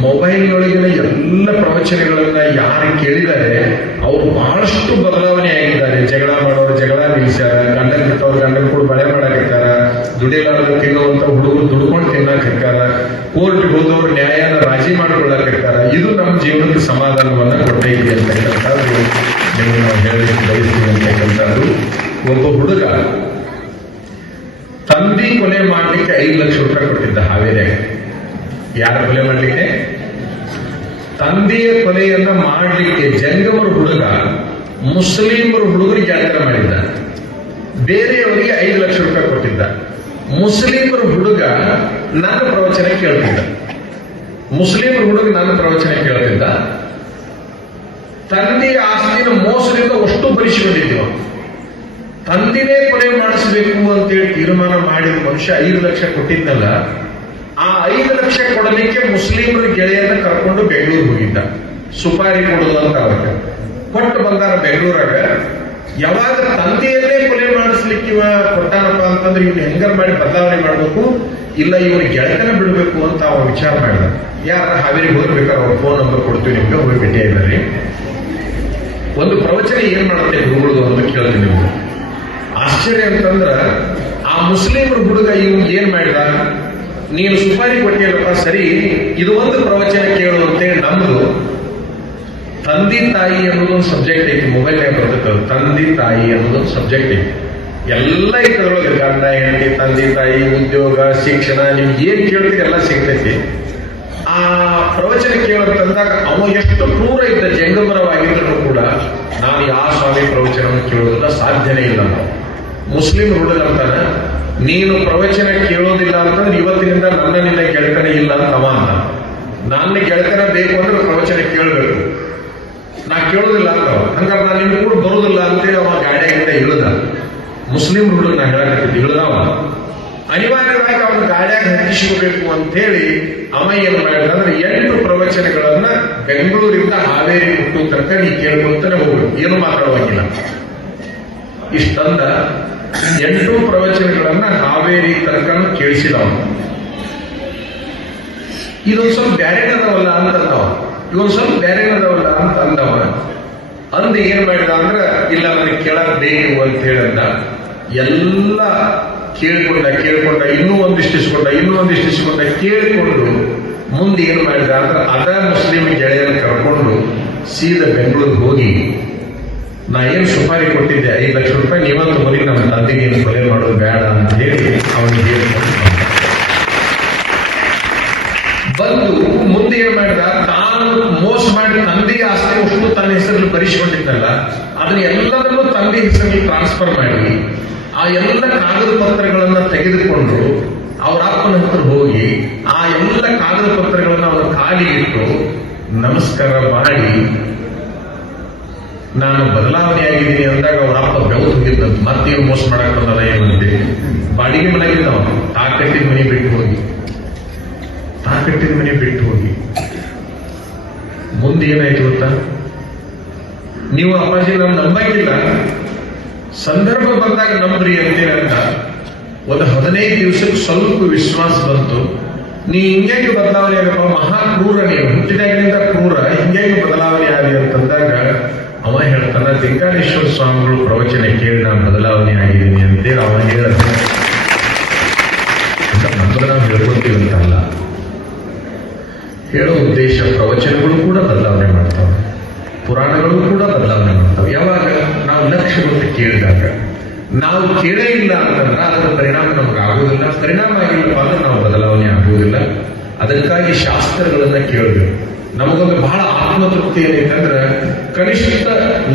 ಮೊಬೈಲ್ನೊಳಗಿನ ಎಲ್ಲ ಪ್ರವಚನಗಳನ್ನ ಯಾರು ಕೇಳಿದ್ದಾರೆ ಅವ್ರು ಬಹಳಷ್ಟು ಬದಲಾವಣೆ ಆಗಿದ್ದಾರೆ. ಜಗಳ ಮಾಡೋರು ಜಗಳ ನಿಲ್ಸ್ಯಾರ, ಗಂಡನ್ ಬಿಟ್ಟವ್ರು ಗಂಡನ್ ಕೂಡ ಬಳೆ ಮಾಡಾಕಿರ್ತಾರ, ದುಡಿಲಾರದು ತಿನ್ನುವಂತ ಹುಡುಗರು ದುಡ್ಕೊಂಡು ತಿನ್ನಾಕಿರ್ತಾರ, ಕೋರ್ಟ್ಗೆ ಹೋದವ್ರು ನ್ಯಾಯನ ರಾಜಿ ಮಾಡ್ಕೊಳ್ಳಾಕಿರ್ತಾರ. ಇದು ನಮ್ಮ ಜೀವನಕ್ಕೆ ಸಮಾಧಾನವನ್ನ ಕೊಟ್ಟೈತಿ ಅಂತಕ್ಕಂಥದ್ದು ನಿಮಗೆ ನಾವು ಹೇಳಲಿಕ್ಕೆ ಬಯಸ್ತೀವಿ ಅಂತಕ್ಕಂಥದ್ದು. ಒಬ್ಬ ಹುಡುಗ ತಂದಿ ಕೊಲೆ ಮಾಡ್ಲಿಕ್ಕೆ 5 ಲಕ್ಷ ರೂಪಾಯಿ ಕೊಟ್ಟಿದ್ದ ಹಾವೇರಿಯಾಗ. ಯಾರ ಕೊಲೆ ಮಾಡ್ಲಿಕ್ಕೆ? ತಂದೆಯ ಕೊಲೆಯನ್ನ ಮಾಡಲಿಕ್ಕೆ ಜಂಗಮರ ಹುಡುಗ ಮುಸ್ಲಿಮರ ಹುಡುಗರಿಗೆ ಯಾತ್ರೆ ಮಾಡಿದ್ದ. ಬೇರೆಯವರಿಗೆ 5 ಲಕ್ಷ ರೂಪಾಯಿ ಕೊಟ್ಟಿದ್ದ. ಮುಸ್ಲಿಮರ ಹುಡುಗ ನನ್ನ ಪ್ರವಚನ ಕೇಳ್ತಿದ್ದ. ತಂದೆಯ ಆಸ್ತಿನ ಮೋಸದಿಂದ ಅಷ್ಟು ಭರಿಸಿಕೊಂಡಿದ್ದೀವ. ತಂದಿನೇ ಕೊಲೆ ಮಾಡಿಸಬೇಕು ಅಂತೇಳಿ ತೀರ್ಮಾನ ಮಾಡಿದ ಮನುಷ್ಯ 5 ಲಕ್ಷ ಕೊಟ್ಟಿದ್ದಲ್ಲ, ಆ 5 ಲಕ್ಷ ಕೊಡಲಿಕ್ಕೆ ಮುಸ್ಲಿಮರ ಗೆಳೆಯನ್ನ ಕರ್ಕೊಂಡು ಬೆಂಗಳೂರು ಹೋಗಿದ್ದ. ಸುಪಾರಿ ಕೊಡುದು ಅಂತ ಅವ್ರಿಗೆ ಕೊಟ್ಟು ಬಂದಾರ ಬೆಂಗಳೂರಾಗ. ಯಾವಾಗ ತಂದೆಯನ್ನೇ ಕೊಲೆ ಮಾಡಿಸ್ಲಿಕ್ಕೆ ಇವ ಕೊಟ್ಟಾನಪ್ಪ ಅಂತಂದ್ರೆ ಇವ್ನ ಹೆಂಗರ್ ಮಾಡಿ ಬದಲಾವಣೆ ಮಾಡ್ಬೇಕು, ಇಲ್ಲ ಇವ್ನ ಗೆಳತನ ಬಿಡಬೇಕು ಅಂತ ಅವ ವಿಚಾರ ಮಾಡಿದ. ಯಾರ ಹಾವೇರಿಗೆ ಹೋಗ್ಬೇಕಾದ್ರೆ ಅವ್ರ ಫೋನ್ ನಂಬರ್ ಕೊಡ್ತೀವಿ ನಿಮ್ಗೆ, ಹೋಗಿ ಭೇಟಿ ಆಗಿದ್ದಾರೆ. ಒಂದು ಪ್ರವಚನ ಏನ್ ಮಾಡುತ್ತೆ ಗುರುಗಳು ಅಂತ ಕೇಳ್ತೀನಿ ನಿಮ್ಗೆ. ಆಶ್ಚರ್ಯ ಅಂತಂದ್ರ ಆ ಮುಸ್ಲಿಮರ ಹುಡುಗ ಇವ್ ಏನ್ ಮಾಡಿದ, ನೀನು ಸುಪಾರಿ ಕೊಟ್ಟಿಯಲ್ಲಪ್ಪ ಸರಿ, ಇದು ಒಂದು ಪ್ರವಚನ ಕೇಳು ಅಂತೇಳಿ ನಮ್ದು ತಂದೆ ತಾಯಿ ಅನ್ನೋದೊಂದು ಸಬ್ಜೆಕ್ಟ್ ಐತಿ. ಮೊಬೈಲ್ನಾಗ ಬರ್ತೈತೆ ತಂದೆ ತಾಯಿ ಅನ್ನೋದೊಂದು ಸಬ್ಜೆಕ್ಟ್ ಐತಿ. ಎಲ್ಲ ಇದ್ರೊಳಗೆ ಗಂಡ ಹೆಂಡತಿ, ತಂದೆ ತಾಯಿ, ಉದ್ಯೋಗ, ಶಿಕ್ಷಣ, ನಿಮ್ಗೆ ಏನ್ ಕೇಳ್ತೀರಿ ಎಲ್ಲ ಸಿಗ್ತೈತಿ. ಆ ಪ್ರವಚನ ಕೇಳಂತಂದಾಗ ಅವ ಎಷ್ಟು ಕ್ರೂರ ಇದ್ದ ಜಂಗಮರವಾಗಿದ್ರು ಕೂಡ ನಾನು ಯಾವ ಸ್ವಾಮಿ ಪ್ರವಚನವನ್ನು ಕೇಳೋದಿಲ್ಲ, ಸಾಧ್ಯನೇ ಇಲ್ಲ. ಮುಸ್ಲಿಂ ಹುಡುಗ ಅಂತಾನ, ನೀನು ಪ್ರವಚನ ಕೇಳೋದಿಲ್ಲ ಅಂತಂದ್ರೆ ಇವತ್ತಿನಿಂದ ನನ್ನ ನಿನ್ನ ಗೆಳತನ ಇಲ್ಲ ಅಂತ ಅವ ಅಂತ. ನನ್ನ ಗೆಳತನ ಬೇಕು ಅಂದ್ರೆ ಪ್ರವಚನ ಕೇಳಬೇಕು, ನಾ ಕೇಳೋದಿಲ್ಲ ಅಂತ. ಹಂಗಾರೆ ನಾನು ನಿನ್ನ ಕೂಡ ಬರೋದಿಲ್ಲ ಅಂತೇಳಿ ಅವ ಗಾಡಿಯಾಗಿಂದ ಇಳಿದ. ಮುಸ್ಲಿಂ ಹುಡುಗ ನಾ ಹೇಳಕತ್ತಿದ್ದೆ, ಇಳಿದವ. ಅನಿವಾರ್ಯವಾಗಿ ಅವನ ಗಾಡಿಯಾಗ ಹತ್ತಿಸ್ಕೋಬೇಕು ಅಂತ ಹೇಳಿ ಅವ ಏನ್ ಮಾಡಿದ್ರೆ 8 ಪ್ರವಚನಗಳನ್ನ ಬೆಂಗಳೂರಿಂದ ಹಾವೇರಿ ಹುಟ್ಟು ತನಕ ನೀ ಕೇಳ್ಕೊಂತಾನೆ ಹೋಗ್ಬೇಕು, ಏನು ಮಾತಾಡುವಾಗಿಲ್ಲ. ಇಷ್ಟಂದ 8 ಪ್ರವಚನಗಳನ್ನ ಹಾವೇರಿ ತನಕ ಕೇಳಿಸಿದ ಅವನು. ಇದೊಂದು ಸ್ವಲ್ಪ ಬ್ಯಾರೇನದವಲ್ಲ ಅಂತ ಅಂದವ, ಇವೊಂದು ಸ್ವಲ್ಪ ಬ್ಯಾರೇನದವಲ್ಲ ಅಂತ ಅಂದವ. ಅಂದ ಏನ್ ಮಾಡಿದ ಅಂದ್ರ ಇಲ್ಲ ನನಗೆ ಕೇಳಕ್ ಬೇಕು ಅಂತ ಹೇಳಂದ. ಎಲ್ಲ ಕೇಳ್ಕೊಂಡ ಇನ್ನೂ ಒಂದಿಷ್ಟಿಸ್ಕೊಂಡ ಕೇಳಿಕೊಂಡು ಮುಂದೆ ಏನ್ ಮಾಡಿದ ಅಂದ್ರೆ ಅದ ಮುಸ್ಲಿಂ ಗೆಳೆಯರ ಕರ್ಕೊಂಡು ಸೀದಾ ಬೆಂಗಳೂರಿಗೆ ಹೋಗಿ, ನಾ ಏನ್ ಸುಪಾರಿ ಕೊಟ್ಟಿದ್ದೆ 5 ಲಕ್ಷ ರೂಪಾಯಿ ನೀವಂತ ಹೋಗಿ ನಮ್ಮ ತಂದೆಗೆ ಏನು ಕೊಲೆ ಮಾಡೋದು ಬೇಡ ಅಂತ ಹೇಳಿ ಅವನಿಗೆ ಬಂದು ಮುಂದೆ ಏನ್ ಮಾಡಿದ, ತಾನು ಮೋಸ ಮಾಡಿ ತಂದೆಗೆ ಆಸ್ತಿ ಅಷ್ಟು ತನ್ನ ಹೆಸರಲ್ಲಿ ಬರೆಸಿಕೊಂಡಿದ್ದಲ್ಲ ಅದನ್ನ ಎಲ್ಲದನ್ನೂ ತಂದೆ ಹೆಸರಲ್ಲಿ ಟ್ರಾನ್ಸ್ಫರ್ ಮಾಡಿ ಆ ಎಲ್ಲ ಕಾಗದ ಪತ್ರಗಳನ್ನ ತೆಗೆದುಕೊಂಡು ಅವ್ರ ಅಪ್ಪನ ಹತ್ರ ಹೋಗಿ ಆ ಎಲ್ಲ ಕಾಗದ ಪತ್ರಗಳನ್ನ ಅವನ ಕಾಲಿಗಿಟ್ಟು ನಮಸ್ಕಾರ ಮಾಡಿ ನಾನು ಬದಲಾವಣೆ ಆಗಿದ್ದೀನಿ ಅಂದಾಗ ಅವ್ರ ಅಪ್ಪ ಬೆವರು ಹೋಗಿದ್ದಂತ ಮತ್ತೇನು ಮೋಸ ಮಾಡಕ್ ಬಂದಲ್ಲ ಏನಂತೆ ಬಾಡಿಗೆ ಮನೆಗಿದ್ದ ಅವನು ತಾಕಟ್ಟಿನ ಮನೆ ಬಿಟ್ಟು ಹೋಗಿ ಮುಂದೆ ಏನಾಯ್ತು ಗೊತ್ತಾ, ನೀವು ಅಪ್ಪಾಜಿ ನಾವು ನಂಬಂಗಿಲ್ಲ, ಸಂದರ್ಭ ಬಂದಾಗ ನಂಬ್ರಿ ಅಂತೇನಂತ ಒಂದು 15 ದಿವಸಕ್ಕೆ ಸ್ವಲ್ಪ ವಿಶ್ವಾಸ ಬಂತು. ನೀ ಹಿಂಗಾಗಿ ಬದಲಾವಣೆ ಆಗಪ್ಪ, ಮಹಾ ಕ್ರೂರ, ನೀವು ಹುಟ್ಟಿದಾಗಿನಿಂದ ಕ್ರೂರ, ಹಿಂಗಾಗಿ ಬದಲಾವಣೆ ಆಗಿ ಅಂತಂದಾಗ ಅವ ಹೇಳ್ತಾನ, ಲಿಂಗಾಲೇಶ್ವರ ಸ್ವಾಮಿಗಳು ಪ್ರವಚನ ಕೇಳಿ ನಾನು ಬದಲಾವಣೆ ಆಗಿದ್ದೀನಿ ಅಂತೇಳಿ ಅವ ಹೇಳ್ತಾನೆ. ನಮ್ಮದು ನಾವು ಹೇಳ್ಕೊತೀವಿ ಅಂತಲ್ಲ, ಹೇಳೋ ಉದ್ದೇಶ ಪ್ರವಚನಗಳು ಕೂಡ ಬದಲಾವಣೆ ಮಾಡ್ತಾವೆ, ಪುರಾಣಗಳು ಕೂಡ ಬದಲಾವಣೆ ಮಾಡ್ತಾವೆ. ಯಾವಾಗ ನಾವು ಲಕ್ಷ್ಯ ಕೊಟ್ಟು ಕೇಳಿದಾಗ, ನಾವು ಕೇಳೇ ಇಲ್ಲ ಅಂತಂದ್ರೆ ಅದರ ಪರಿಣಾಮ ನಮ್ಗೆ ಆಗುವುದಿಲ್ಲ, ಪರಿಣಾಮ ಆಗಿಲ್ಲಪ್ಪ ಅಂದ್ರೆ ನಾವು ಬದಲಾವಣೆ ಆಗುವುದಿಲ್ಲ. ಅದಕ್ಕಾಗಿ ಶಾಸ್ತ್ರಗಳನ್ನ ಕೇಳಬೇಕು. ನಮಗೊಂದು ಬಹಳ ಆತ್ಮತೃಪ್ತಿ ಏನೈತಂದ್ರೆ ಕನಿಷ್ಠ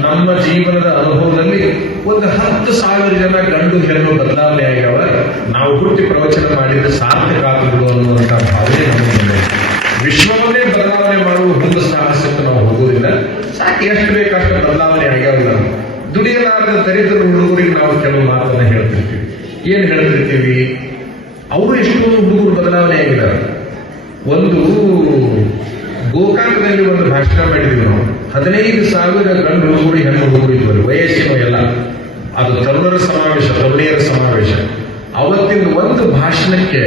ನಮ್ಮ ಜೀವನದ ಅನುಭವದಲ್ಲಿ ಒಂದು 10,000 ಜನ ಗಂಡು ಹೆಣ್ಣು ಬದಲಾವಣೆ ಆಗ್ಯಾವ, ನಾವು ಹುಟ್ಟಿ ಪ್ರವಚನ ಮಾಡಿದ್ರೆ ಸಾರ್ಥಕ ಆಗುವುದು ಅನ್ನುವಂಥ ಭಾವನೆ ನಮಗೆ. ವಿಶ್ವವನ್ನೇ ಬದಲಾವಣೆ ಮಾಡುವ ಒಂದು ಸಾಹಸಕ್ಕೆ ನಾವು ಹೋಗುವುದಿಲ್ಲ, ಸಾಕು ಎಷ್ಟು ಬೇಕಷ್ಟು ಬದಲಾವಣೆ ಆಗ್ಯಾವಿಲ್ಲ. ದುಡಿಯಲಾರದ ದರಿದ್ರ ಹುಡುಗರಿಗೆ ನಾವು ಕೆಲವು ಮಾತನ್ನ ಹೇಳ್ತಿರ್ತೀವಿ. ಏನ್ ಹೇಳ್ತಿರ್ತೀವಿ, ಅವರು ಎಷ್ಟೊಂದು ಹುಡುಗರು ಬದಲಾವಣೆ ಆಗಿದ್ದಾರೆ. ಒಂದು ಗೋಕಾಕದಲ್ಲಿ ಒಂದು ಭಾಷಣ ಮಾಡಿದ್ವಿ ನಾವು, 15,000 ಗಂಡು ಹುಡುಗರು ಹೆಣ್ಣು ಹುಡುಗರು ಇದ್ದರು, ವಯಸ್ಸಿನ ಎಲ್ಲ. ಅದು ತರುಣರ ಸಮಾವೇಶ, ತರುಣಿಯರ ಸಮಾವೇಶ. ಅವತ್ತಿನ ಒಂದು ಭಾಷಣಕ್ಕೆ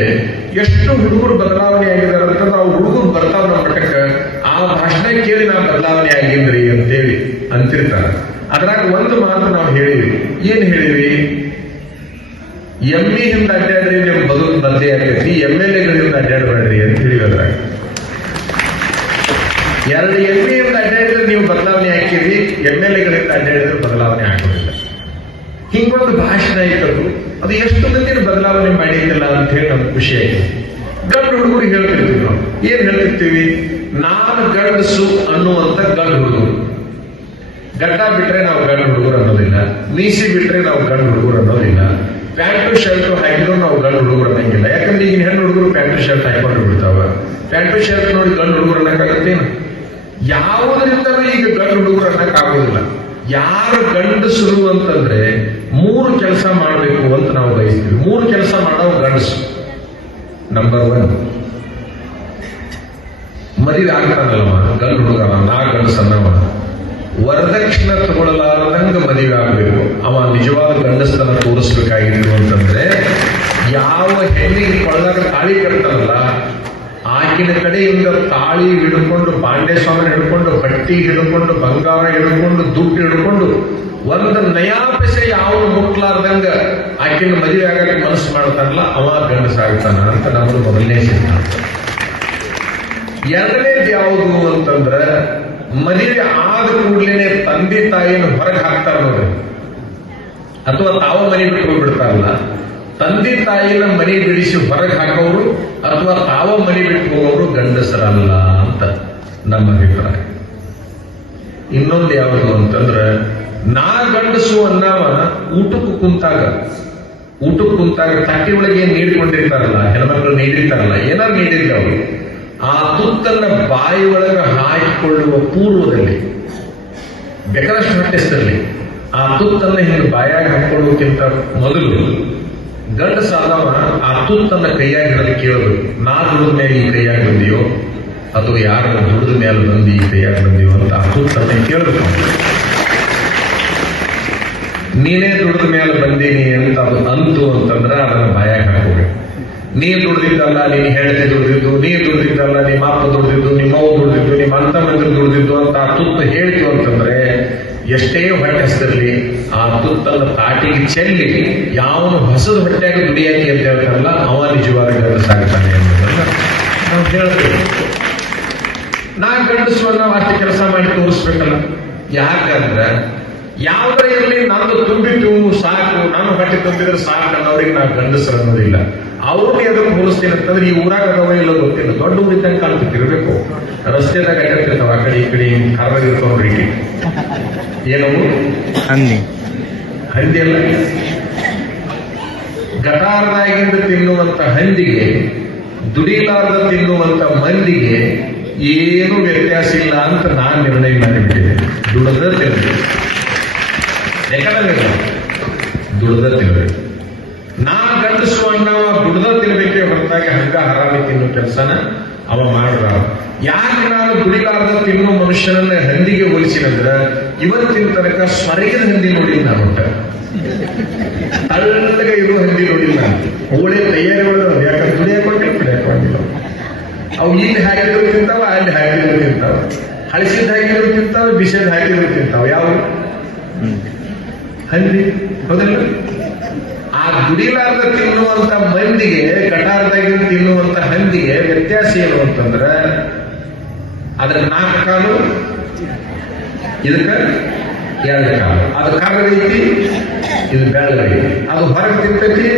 ಎಷ್ಟು ಹುಡುಗರು ಬದಲಾವಣೆ ಆಗಿದ್ದಾರೆ ಅಂತ ನಾವು ಹುಡುಗರು ಬರ್ತಾವ ನಮ್ಮ ಮಟ್ಟಕ್ಕೆ, ಆ ಭಾಷಣ ಕೇಳಿ ನಾವು ಬದಲಾವಣೆ ಆಗಿದ್ರಿ ಅಂತೇಳಿ ಅಂತಿರ್ತಾರೆ. ಅದ್ರಾಗ ಒಂದು ಮಾತು ನಾವು ಹೇಳಿವಿ. ಏನ್ ಹೇಳಿವಿ, ಎಮ್ಮಿ ಹಿಂದ ಅಡ್ಡಾಡ್ರಿ ನಿಮ್ ಬದುಕು ಬದಲಿ ಆಗೈತಿ, MLA-ಗಳಿಂದ ಅಡ್ಡಾಡಬೇಡ್ರಿ ಅಂತ ಹೇಳಿವಿ. ಅದ್ರಾಗ 2 ಎಮ್ಮಿಯಿಂದ ಅಡ್ಡಾಡಿದ್ರೆ ನೀವು ಬದಲಾವಣೆ ಹಾಕಿರಿ, MLA-ಗಳಿಂದ ಅಡ್ಡಾಡಿದ್ರೆ ಬದಲಾವಣೆ ಆಗೋದಿಲ್ಲ. ಹಿಂಗೊಂದು ಭಾಷಣ ಇಟ್ಟರು, ಅದು ಎಷ್ಟು ಮಂದಿನ ಬದಲಾವಣೆ ಮಾಡಿದ್ದಿಲ್ಲ ಅಂತ ಹೇಳಿ ನಮ್ಗೆ ಖುಷಿ ಆಗಿದೆ. ಗಂಡು ಹುಡುಗರಿಗೆ ಹೇಳ್ತಿರ್ತೀವಿ ನಾವು, ಏನ್ ಹೇಳ್ತಿರ್ತೀವಿ, ನಾನು ಗಂಡಸು ಅನ್ನುವಂತ ಗಂಡು ಹುಡುಗರು. ಗಡ್ಡ ಬಿಟ್ರೆ ನಾವು ಗಂಡು ಹುಡುಗರು ಅನ್ನೋದಿಲ್ಲ, ಮೀಸಿ ಬಿಟ್ರೆ ನಾವು ಗಂಡು ಹುಡುಗರು ಅನ್ನೋದಿಲ್ಲ, ಪ್ಯಾಂಟು ಶರ್ಟ್ ಹಾಕಿದ್ರು ನಾವು ಗಂಡು ಹುಡುಗರು ಅನ್ನಂಗಿಲ್ಲ. ಯಾಕಂದ್ರೆ ಈಗ ಹೆಣ್ಣು ಹುಡುಗರು ಪ್ಯಾಂಟು ಶರ್ಟ್ ಹಾಕೊಂಡು ಬಿಡ್ತಾವ. ಪ್ಯಾಂಟು ಶರ್ಟ್ ನೋಡಿ ಗಂಡು ಹುಡುಗರು ಅನ್ನಕ್ಕಾಗತ್ತೇನು? ಯಾವುದರಿಂದಲೂ ಈಗ ಗಂಡು ಹುಡುಗರು ಅನ್ನಕ್ಕಾಗೋದಿಲ್ಲ. ಯಾರು ಗಂಡಸರು ಅಂತಂದ್ರೆ 3 ಕೆಲಸ ಮಾಡಬೇಕು ಅಂತ ನಾವು ಬಯಸ್ತೀವಿ. 3 ಕೆಲಸ ಮಾಡೋ ಗಂಡಸು. ನಂಬರ್ 1, ಮದುವೆ ಆಗ್ತಾನಲ್ಲವ ಗಂಡು ಹುಡುಗ, ನಾ ಗಂಡಸನ್ನವ, ವರದಕ್ಷಿಣೆ ತಗೊಳ್ಳಲಾರದಂಗ ಮದುವೆ ಆಗಬೇಕು. ಅವ ನಿಜವಾದ ಗಂಡಸ್ತನ ತೋರಿಸ್ಬೇಕಾಗಿತ್ತು ಅಂತಂದ್ರೆ, ಯಾವ ಹೆಣ್ಣಿಗೆ ಕೊಳ್ಳಾಗ ತಾಳಿ ಕಟ್ತಾರಲ್ಲ ಆಕಿನ ಕಡೆಯಿಂದ ತಾಳಿ ಹಿಡ್ಕೊಂಡು, ಬಾಂಡೆ ಸ್ವಾಮಿ ಹಿಡ್ಕೊಂಡು, ಬಟ್ಟಿ ಹಿಡ್ಕೊಂಡು, ಬಂಗಾರ ಹಿಡ್ಕೊಂಡು, ದುಡ್ಡು ಹಿಡ್ಕೊಂಡು, ಒಂದು ನಯಾ ಪೈಸೆ ಯಾವ ಮುಟ್ಲಾರ್ದಂಗ ಆಕಿನ ಮದುವೆ ಆಗಕ್ಕೆ ಮನಸ್ಸು ಮಾಡ್ತಾರಲ್ಲ ಅವ ಗಂಡಸಾಗ್ತಾನ ಅಂತ ನಮ್ಮದು ಮೊದಲನೇ ಸಿದ್ಧಾಂತ. ಎರಡನೇದು ಯಾವುದು ಅಂತಂದ್ರ, ಮದುವೆ ಆದ ಕೂಡಲೇ ತಂದೆ ತಾಯಿಯನ್ನು ಹೊರಗೆ ಹಾಕ್ತಾರ ನೋಡ್ರಿ, ಅಥವಾ ತಾವ ಮನೆ ಬಿಟ್ಟು ಹೋಗ್ಬಿಡ್ತಾರಲ್ಲ, ತಂದೆ ತಾಯಿನ ಮನೆ ಬಿಡಿಸಿ ಹೊರಗೆ ಹಾಕೋರು ಅಥವಾ ತಾವ ಮನೆ ಬಿಟ್ಟು ಹೋಗೋರು ಗಂಡಸರಲ್ಲ ಅಂತ ನಮ್ಮ ಅಭಿಪ್ರಾಯ. ಇನ್ನೊಂದು ಯಾವುದು ಅಂತಂದ್ರೆ, ನಾ ಗಂಡಸು ಅನ್ನವ ಊಟಕ್ಕೆ ಕುಂತಾಗ ತಟ್ಟಿ ಒಳಗೆ ಏನ್ ನೀಡಿಕೊಂಡಿರ್ತಾರಲ್ಲ, ಹೆಣ್ಮಕ್ಳು ನೀಡಿರ್ತಾರಲ್ಲ, ಏನಾರು ನೀಡಿದ್ರೆ ಅವರು ಆ ತುತ್ತನ್ನ ಬಾಯಿ ಒಳಗೆ ಹಾಕಿಕೊಳ್ಳುವ ಪೂರ್ವದಲ್ಲಿ ಬೇಕಾದಷ್ಟು ಹೊಟ್ಟೆಸ್ತಿರಲಿ, ಆ ತುತ್ತನ್ನ ಹಿಂಗೆ ಬಾಯಾಗಿ ಹಾಕೊಳ್ಳೋಕ್ಕಿಂತ ಮೊದಲು ಗಂಡಸಾದವ ಆ ತುತ್ತನ್ನ ಕೈಯಾಗಿ ಹಿಡಿದು ಕೇಳೋದು, ನಾ ದುಡಿದ ಮೇಲೆ ಈ ಕೈಯಾಗಿ ಬಂದಿಯೋ ಅಥವಾ ಯಾರು ದುಡಿದ ಮೇಲೆ ಬಂದು ಈ ಕೈಯಾಗಿ ಬಂದಿಯೋ ಅಂತ ಆ ತುತ್ತನ್ನ ಕೇಳಬೇಕು. ನೀನೇ ದುಡಿದ ಮೇಲೆ ಬಂದೀನಿ ಅಂತ ಅದು ಅಂತು ಅಂತಂದ್ರೆ ಅದನ್ನ ಬಾಯಾಗ ಹಾಕೋಬೇಕು. ನೀ ದುಡ್ದಿದ್ದಲ್ಲ, ನೀನ್ ಹೆಂಡತಿ ದುಡ್ದಿದ್ದು, ನೀ ದುಡ್ದಿದ್ದಲ್ಲ, ನಿಮ್ಮ ಅಪ್ಪ ದುಡ್ದಿದ್ದು, ನಿಮ್ಮ ಅವ್ವ ದುಡ್ದಿದ್ದು, ನಿಮ್ಮ ಅಂತ ಮಂದಿ ದುಡ್ದಿದ್ದು ಅಂತ ಆ ತುತ್ತ ಹೇಳಿತು ಅಂತಂದ್ರೆ ಎಷ್ಟೇ ಹೊಟ್ಟೆ ಹಸ್ತಿರ್ಲಿ ಆ ತುತ್ತನ್ನ ತಾಟಿಗೆ ಚೆಲ್ಲಿ ಯಾವನು ಹೊಸದ ಹೊಟ್ಟೆಯಾಗಿ ದುಡಿಯಾಕಿ ಅಂತ ಹೇಳ್ತಾರಲ್ಲ ಅವ ನಿಜವಾದ ಗಂಡಸಾಗ್ತಾನೆ ಅನ್ನೋದನ್ನ ನಾವು ಹೇಳ್ತೇವೆ. ನಾ ಗಂಡಸು ನಾವು ಅಷ್ಟು ಕೆಲಸ ಮಾಡಿ ತೋರಿಸ್ಬೇಕಲ್ಲ. ಯಾಕಂದ್ರೆ ಯಾವ್ದ್ರ ಇರಲಿ ನಂದು ತುಂಬಿತು ಸಾಕು, ನಾನು ಹೊಟ್ಟೆ ತುಂಬಿದ್ರೆ ಸಾಕು ಅನ್ನೋರಿಗೆ ನಾ ಗಂಡಸರು ಅನ್ನೋದಿಲ್ಲ. ಅವ್ರನ್ನ ಎದಕ್ಕೆ ಹೋಲಿಸ್ತೀನಿ ಅಂತಂದ್ರೆ ಈ ಊರಾಗ ಅದಾವ ಇಲ್ಲ ಗೊತ್ತಿಲ್ಲ, ದೊಡ್ಡ ಊರಿದ್ದಂಗೆ ಕಾಣ್ತಿರ್ಬೇಕು. ರಸ್ತೆದಾಗ ಅಡ್ಡಾಡ್ತಿರ್ತಾವ ಆ ಕಡೆ ಈ ಕಡೆ ಕರ್ವಾಗಿರ್ತಾವ ನೋಡ್ರಿ. ಏನವು ಹಂದಿ ಅಲ್ಲ, ಗಟಾರದಾಗಿಂದ ತಿನ್ನುವಂತ ಹಂದಿಗೆ ದುಡಿಲಾರ್ದ ತಿನ್ನುವಂತ ಮಂದಿಗೆ ಏನು ವ್ಯತ್ಯಾಸ ಇಲ್ಲ ಅಂತ ನಾನು ನಿರ್ಣಯ ಮಾಡಿಬಿಟ್ಟಿದೆ. ದುಡದ ತಿನ್ನಬೇಕು, ಯಾಕಂದ್ರೆ ದುಡ್ದ ತಿನ್ಬೇಕು. ನಾ ಗಂಡಸು ಅನ್ನವ ದುಡ್ದ ತಿನ್ಬೇಕೆ ಹೊರತಾಗಿ ಹಂಗ ಹರಾಮಿ ತಿನ್ನೋ ಕೆಲಸನ ಅವ ಮಾಡ್ರ. ಯಾಕೆ ನಾನು ದುಡಿಲಾರ್ದ ತಿನ್ನೋ ಮನುಷ್ಯನನ್ನ ಹಂದಿಗೆ ಹೋಲಿಸಿನಂದ್ರ ಇವತ್ತಿನ ತನಕ ಸ್ವರ್ಗದ ಹಂದಿ ನೋಡಿಲ್ಲ ನಾನು. ಒಟ್ಟ ತಳ್ಳಗ ಇರೋ ಹಂದಿ ನೋಡಿಲ್ಲ ನಾನು. ಒಳ್ಳೆ ತಯಾರಿಗಳು ಯಾಕಂದ್ರೆ ದುಡಿಯಾಕೊಂಡಿಲ್ಲ. ಅವು ಇಲ್ಲಿ ಹಾಕಿದ್ರು ತಿಂತಾವ, ಅಲ್ಲಿ ಹಾಕಿದ್ರು ತಿಂತಾವ, ಹಳಸಿದ ಹಾಕಿದ್ರು ತಿಂತಾವ, ಬಿಸಿದ ಹಾಕಿದ್ರು ತಿಂತಾವ. ಯಾವ ಹಂದಿ ಹೌದಲ್ಲ? ಆ ದುಡಿಲಾರ್ದ ತಿನ್ನುವಂತ ಮಂದಿಗೆ ಗಟಾರದಾಗಿ ತಿನ್ನುವಂತ ಹಂದಿಗೆ ವ್ಯತ್ಯಾಸ ಏನು ಅಂತಂದ್ರ ಅದ್ರ 4 ಕಾಲು, ಇದಕ್ಕ 2 ಕಾಲು. ಅದು ಕಾಲದೈತಿ, ಇದು ಬೆಳಗೈತಿ. ಅದು ಹೊರಗೆ ತಿಂತೈತಿ,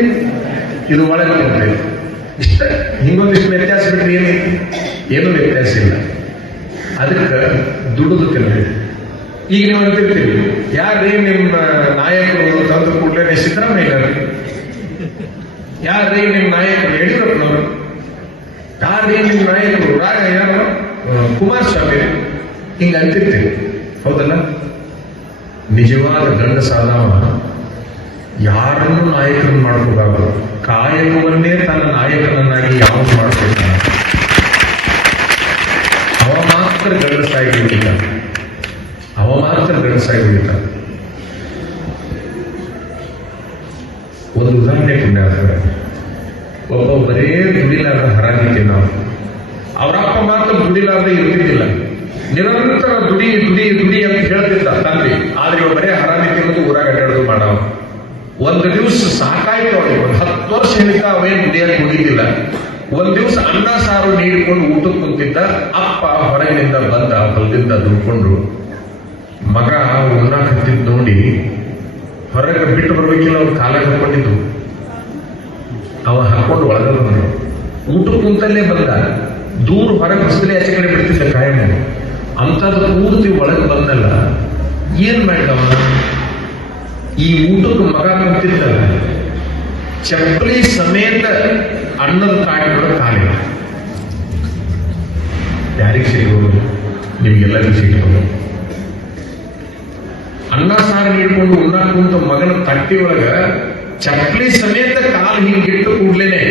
ಇದು ಒಳಗೆ ತಿಂತೈತಿ. ಇಷ್ಟ ಹಿಂಗೊಂದಿಷ್ಟು ವ್ಯತ್ಯಾಸ ಬಿಟ್ರೆ ಏನೈತಿ? ಏನು ವ್ಯತ್ಯಾಸ ಇಲ್ಲ. ಅದಕ್ಕೆ ದುಡಿದು ತಿನ್ನಬೇಕು. ಈಗ ನೀವು ಅಂತಿರ್ತೀವಿ, ಯಾರೇ ನಿಮ್ಮ ನಾಯಕರು ತಂದು ಕೂಡಲೇ ಸಿದ್ದರಾಮಯ್ಯನವರು, ಯಾರೇ ನಿಮ್ಮ ನಾಯಕರು ಯಡಿಯೂರಪ್ಪನವರು, ಯಾರೇ ನಿಮ್ಮ ನಾಯಕರು ಯಾರು ಕುಮಾರಸ್ವಾಮಿ, ಹಿಂಗ ಅಂತಿರ್ತೀವಿ ಹೌದಲ್ಲ? ನಿಜವಾದ ಗಂಡಸಾದವ ಯಾರನ್ನು ನಾಯಕರನ್ನು ಮಾಡ್ಕೋಬಾರದು. ಕಾಯಕವನ್ನೇ ತನ್ನ ನಾಯಕನನ್ನಾಗಿ ಯಾವುದು ಮಾಡ್ಕೊಳ್ತಾನೆ ಅವ ಮಾತ್ರ ಗಂಡಸಾಗಿ ಉಳಿತಾನೆ, ಅವ ಮಾತ್ರ ಗಂಡಸಾಗಿ ಉಳಿತಾನೆ. ಒಂದು ಉದಾಹರಣೆ ಪುಣ್ಯಾಸ್ತಾರೆ. ಒಬ್ಬ ಬರೇ ದುಡಿಲಾರ್ದ ಹರಾಮಿಕೆ ನಾವು, ಅವರಪ್ಪ ಮಾತ್ರ ದುಡಿಲಾರ್ದ ಇರ್ತಿದ್ದಿಲ್ಲ. ನಿರಂತರ ದುಡಿ ದುಡಿ ದುಡಿ ಅಂತ ಹೇಳ್ತಿದ್ದ ತಂದೆ. ಆದ್ರೆ ಇವ ಬರೇ ಹರಾಮಿ ತಿನ್ನೋದು ಊರಾಗ ಅಡ್ಡಾಡೋದು ಮಾಡವ. ಒಂದು ದಿವಸ ಸಾಕಾಯ್ತು ಅವನಿಗೆ. ಒಂದು 10 ವರ್ಷ ಹೇಳಿದ ಅವೇನು ದುಡಿಯಕ್ಕೆ ಹೋಗಿದ್ದಿಲ್ಲ. ಒಂದ್ ದಿವಸ ಅನ್ನ ಸಾರು ನೀಡಿಕೊಂಡು ಊಟಕ್ಕೆ ಕುಂತಿದ್ದ. ಅಪ್ಪ ಹೊರಗಿನಿಂದ ಬಂದ, ಹೊಲದಿಂದ ದುಡ್ಕೊಂಡು ಮಗ ಉಣ್ಣಾಕತ್ತಿದ್ ನೋಡಿ ಹೊರಗೆ ಬಿಟ್ಟು ಬರ್ಬೇಕಿಲ್ಲ, ಅವ್ರು ಕಾಲಾಗ ಹಾಕೊಂಡಿದ್ದು. ಅವ ಹಾಕೊಂಡು ಒಳಗ ಬಂದ್ರು. ಊಟ ಕುಂತಲ್ಲೇ ಬಂದ. ದೂರ ಹೊರಗೆ ಹೊಸಲೇ ಆಚೆ ಕಡೆ ಬಿಡ್ತಿದ್ದ ಕಾಯಂ. ಅಂತದ್ದು ಪೂರ್ತಿ ಒಳಗೆ ಬಂದಲ್ಲ. ಏನ್ ಮಾಡಿದವ? ಈ ಊಟಕ್ಕೆ ಮಗ ಕುಂತಿದ್ದಲ್ಲ, ಚಪ್ಪಲಿ ಸಮೇತ ಅನ್ನದ ತಾಟಿನೊಳಗೆ ಕಾಲಿಲ್ಲ. ಯಾರಿಗೆ ಸಿಗೋದು? ನಿಮ್ಗೆಲ್ಲರಿಗೂ ಸಿಗೋದು. ಅನ್ನ ಸಾರು ನೀಡ್ಕೊಂಡು ಉಣ್ಣಾಕ ಕುಂತ ಮಗನ ತಟ್ಟಿ ಒಳಗ ಚಪ್ಪಲಿ ಸಮೇತ ಕಾಲು ಹಿಂಗಿಟ್ಟು ಕೂಡ್ಲೇನೆ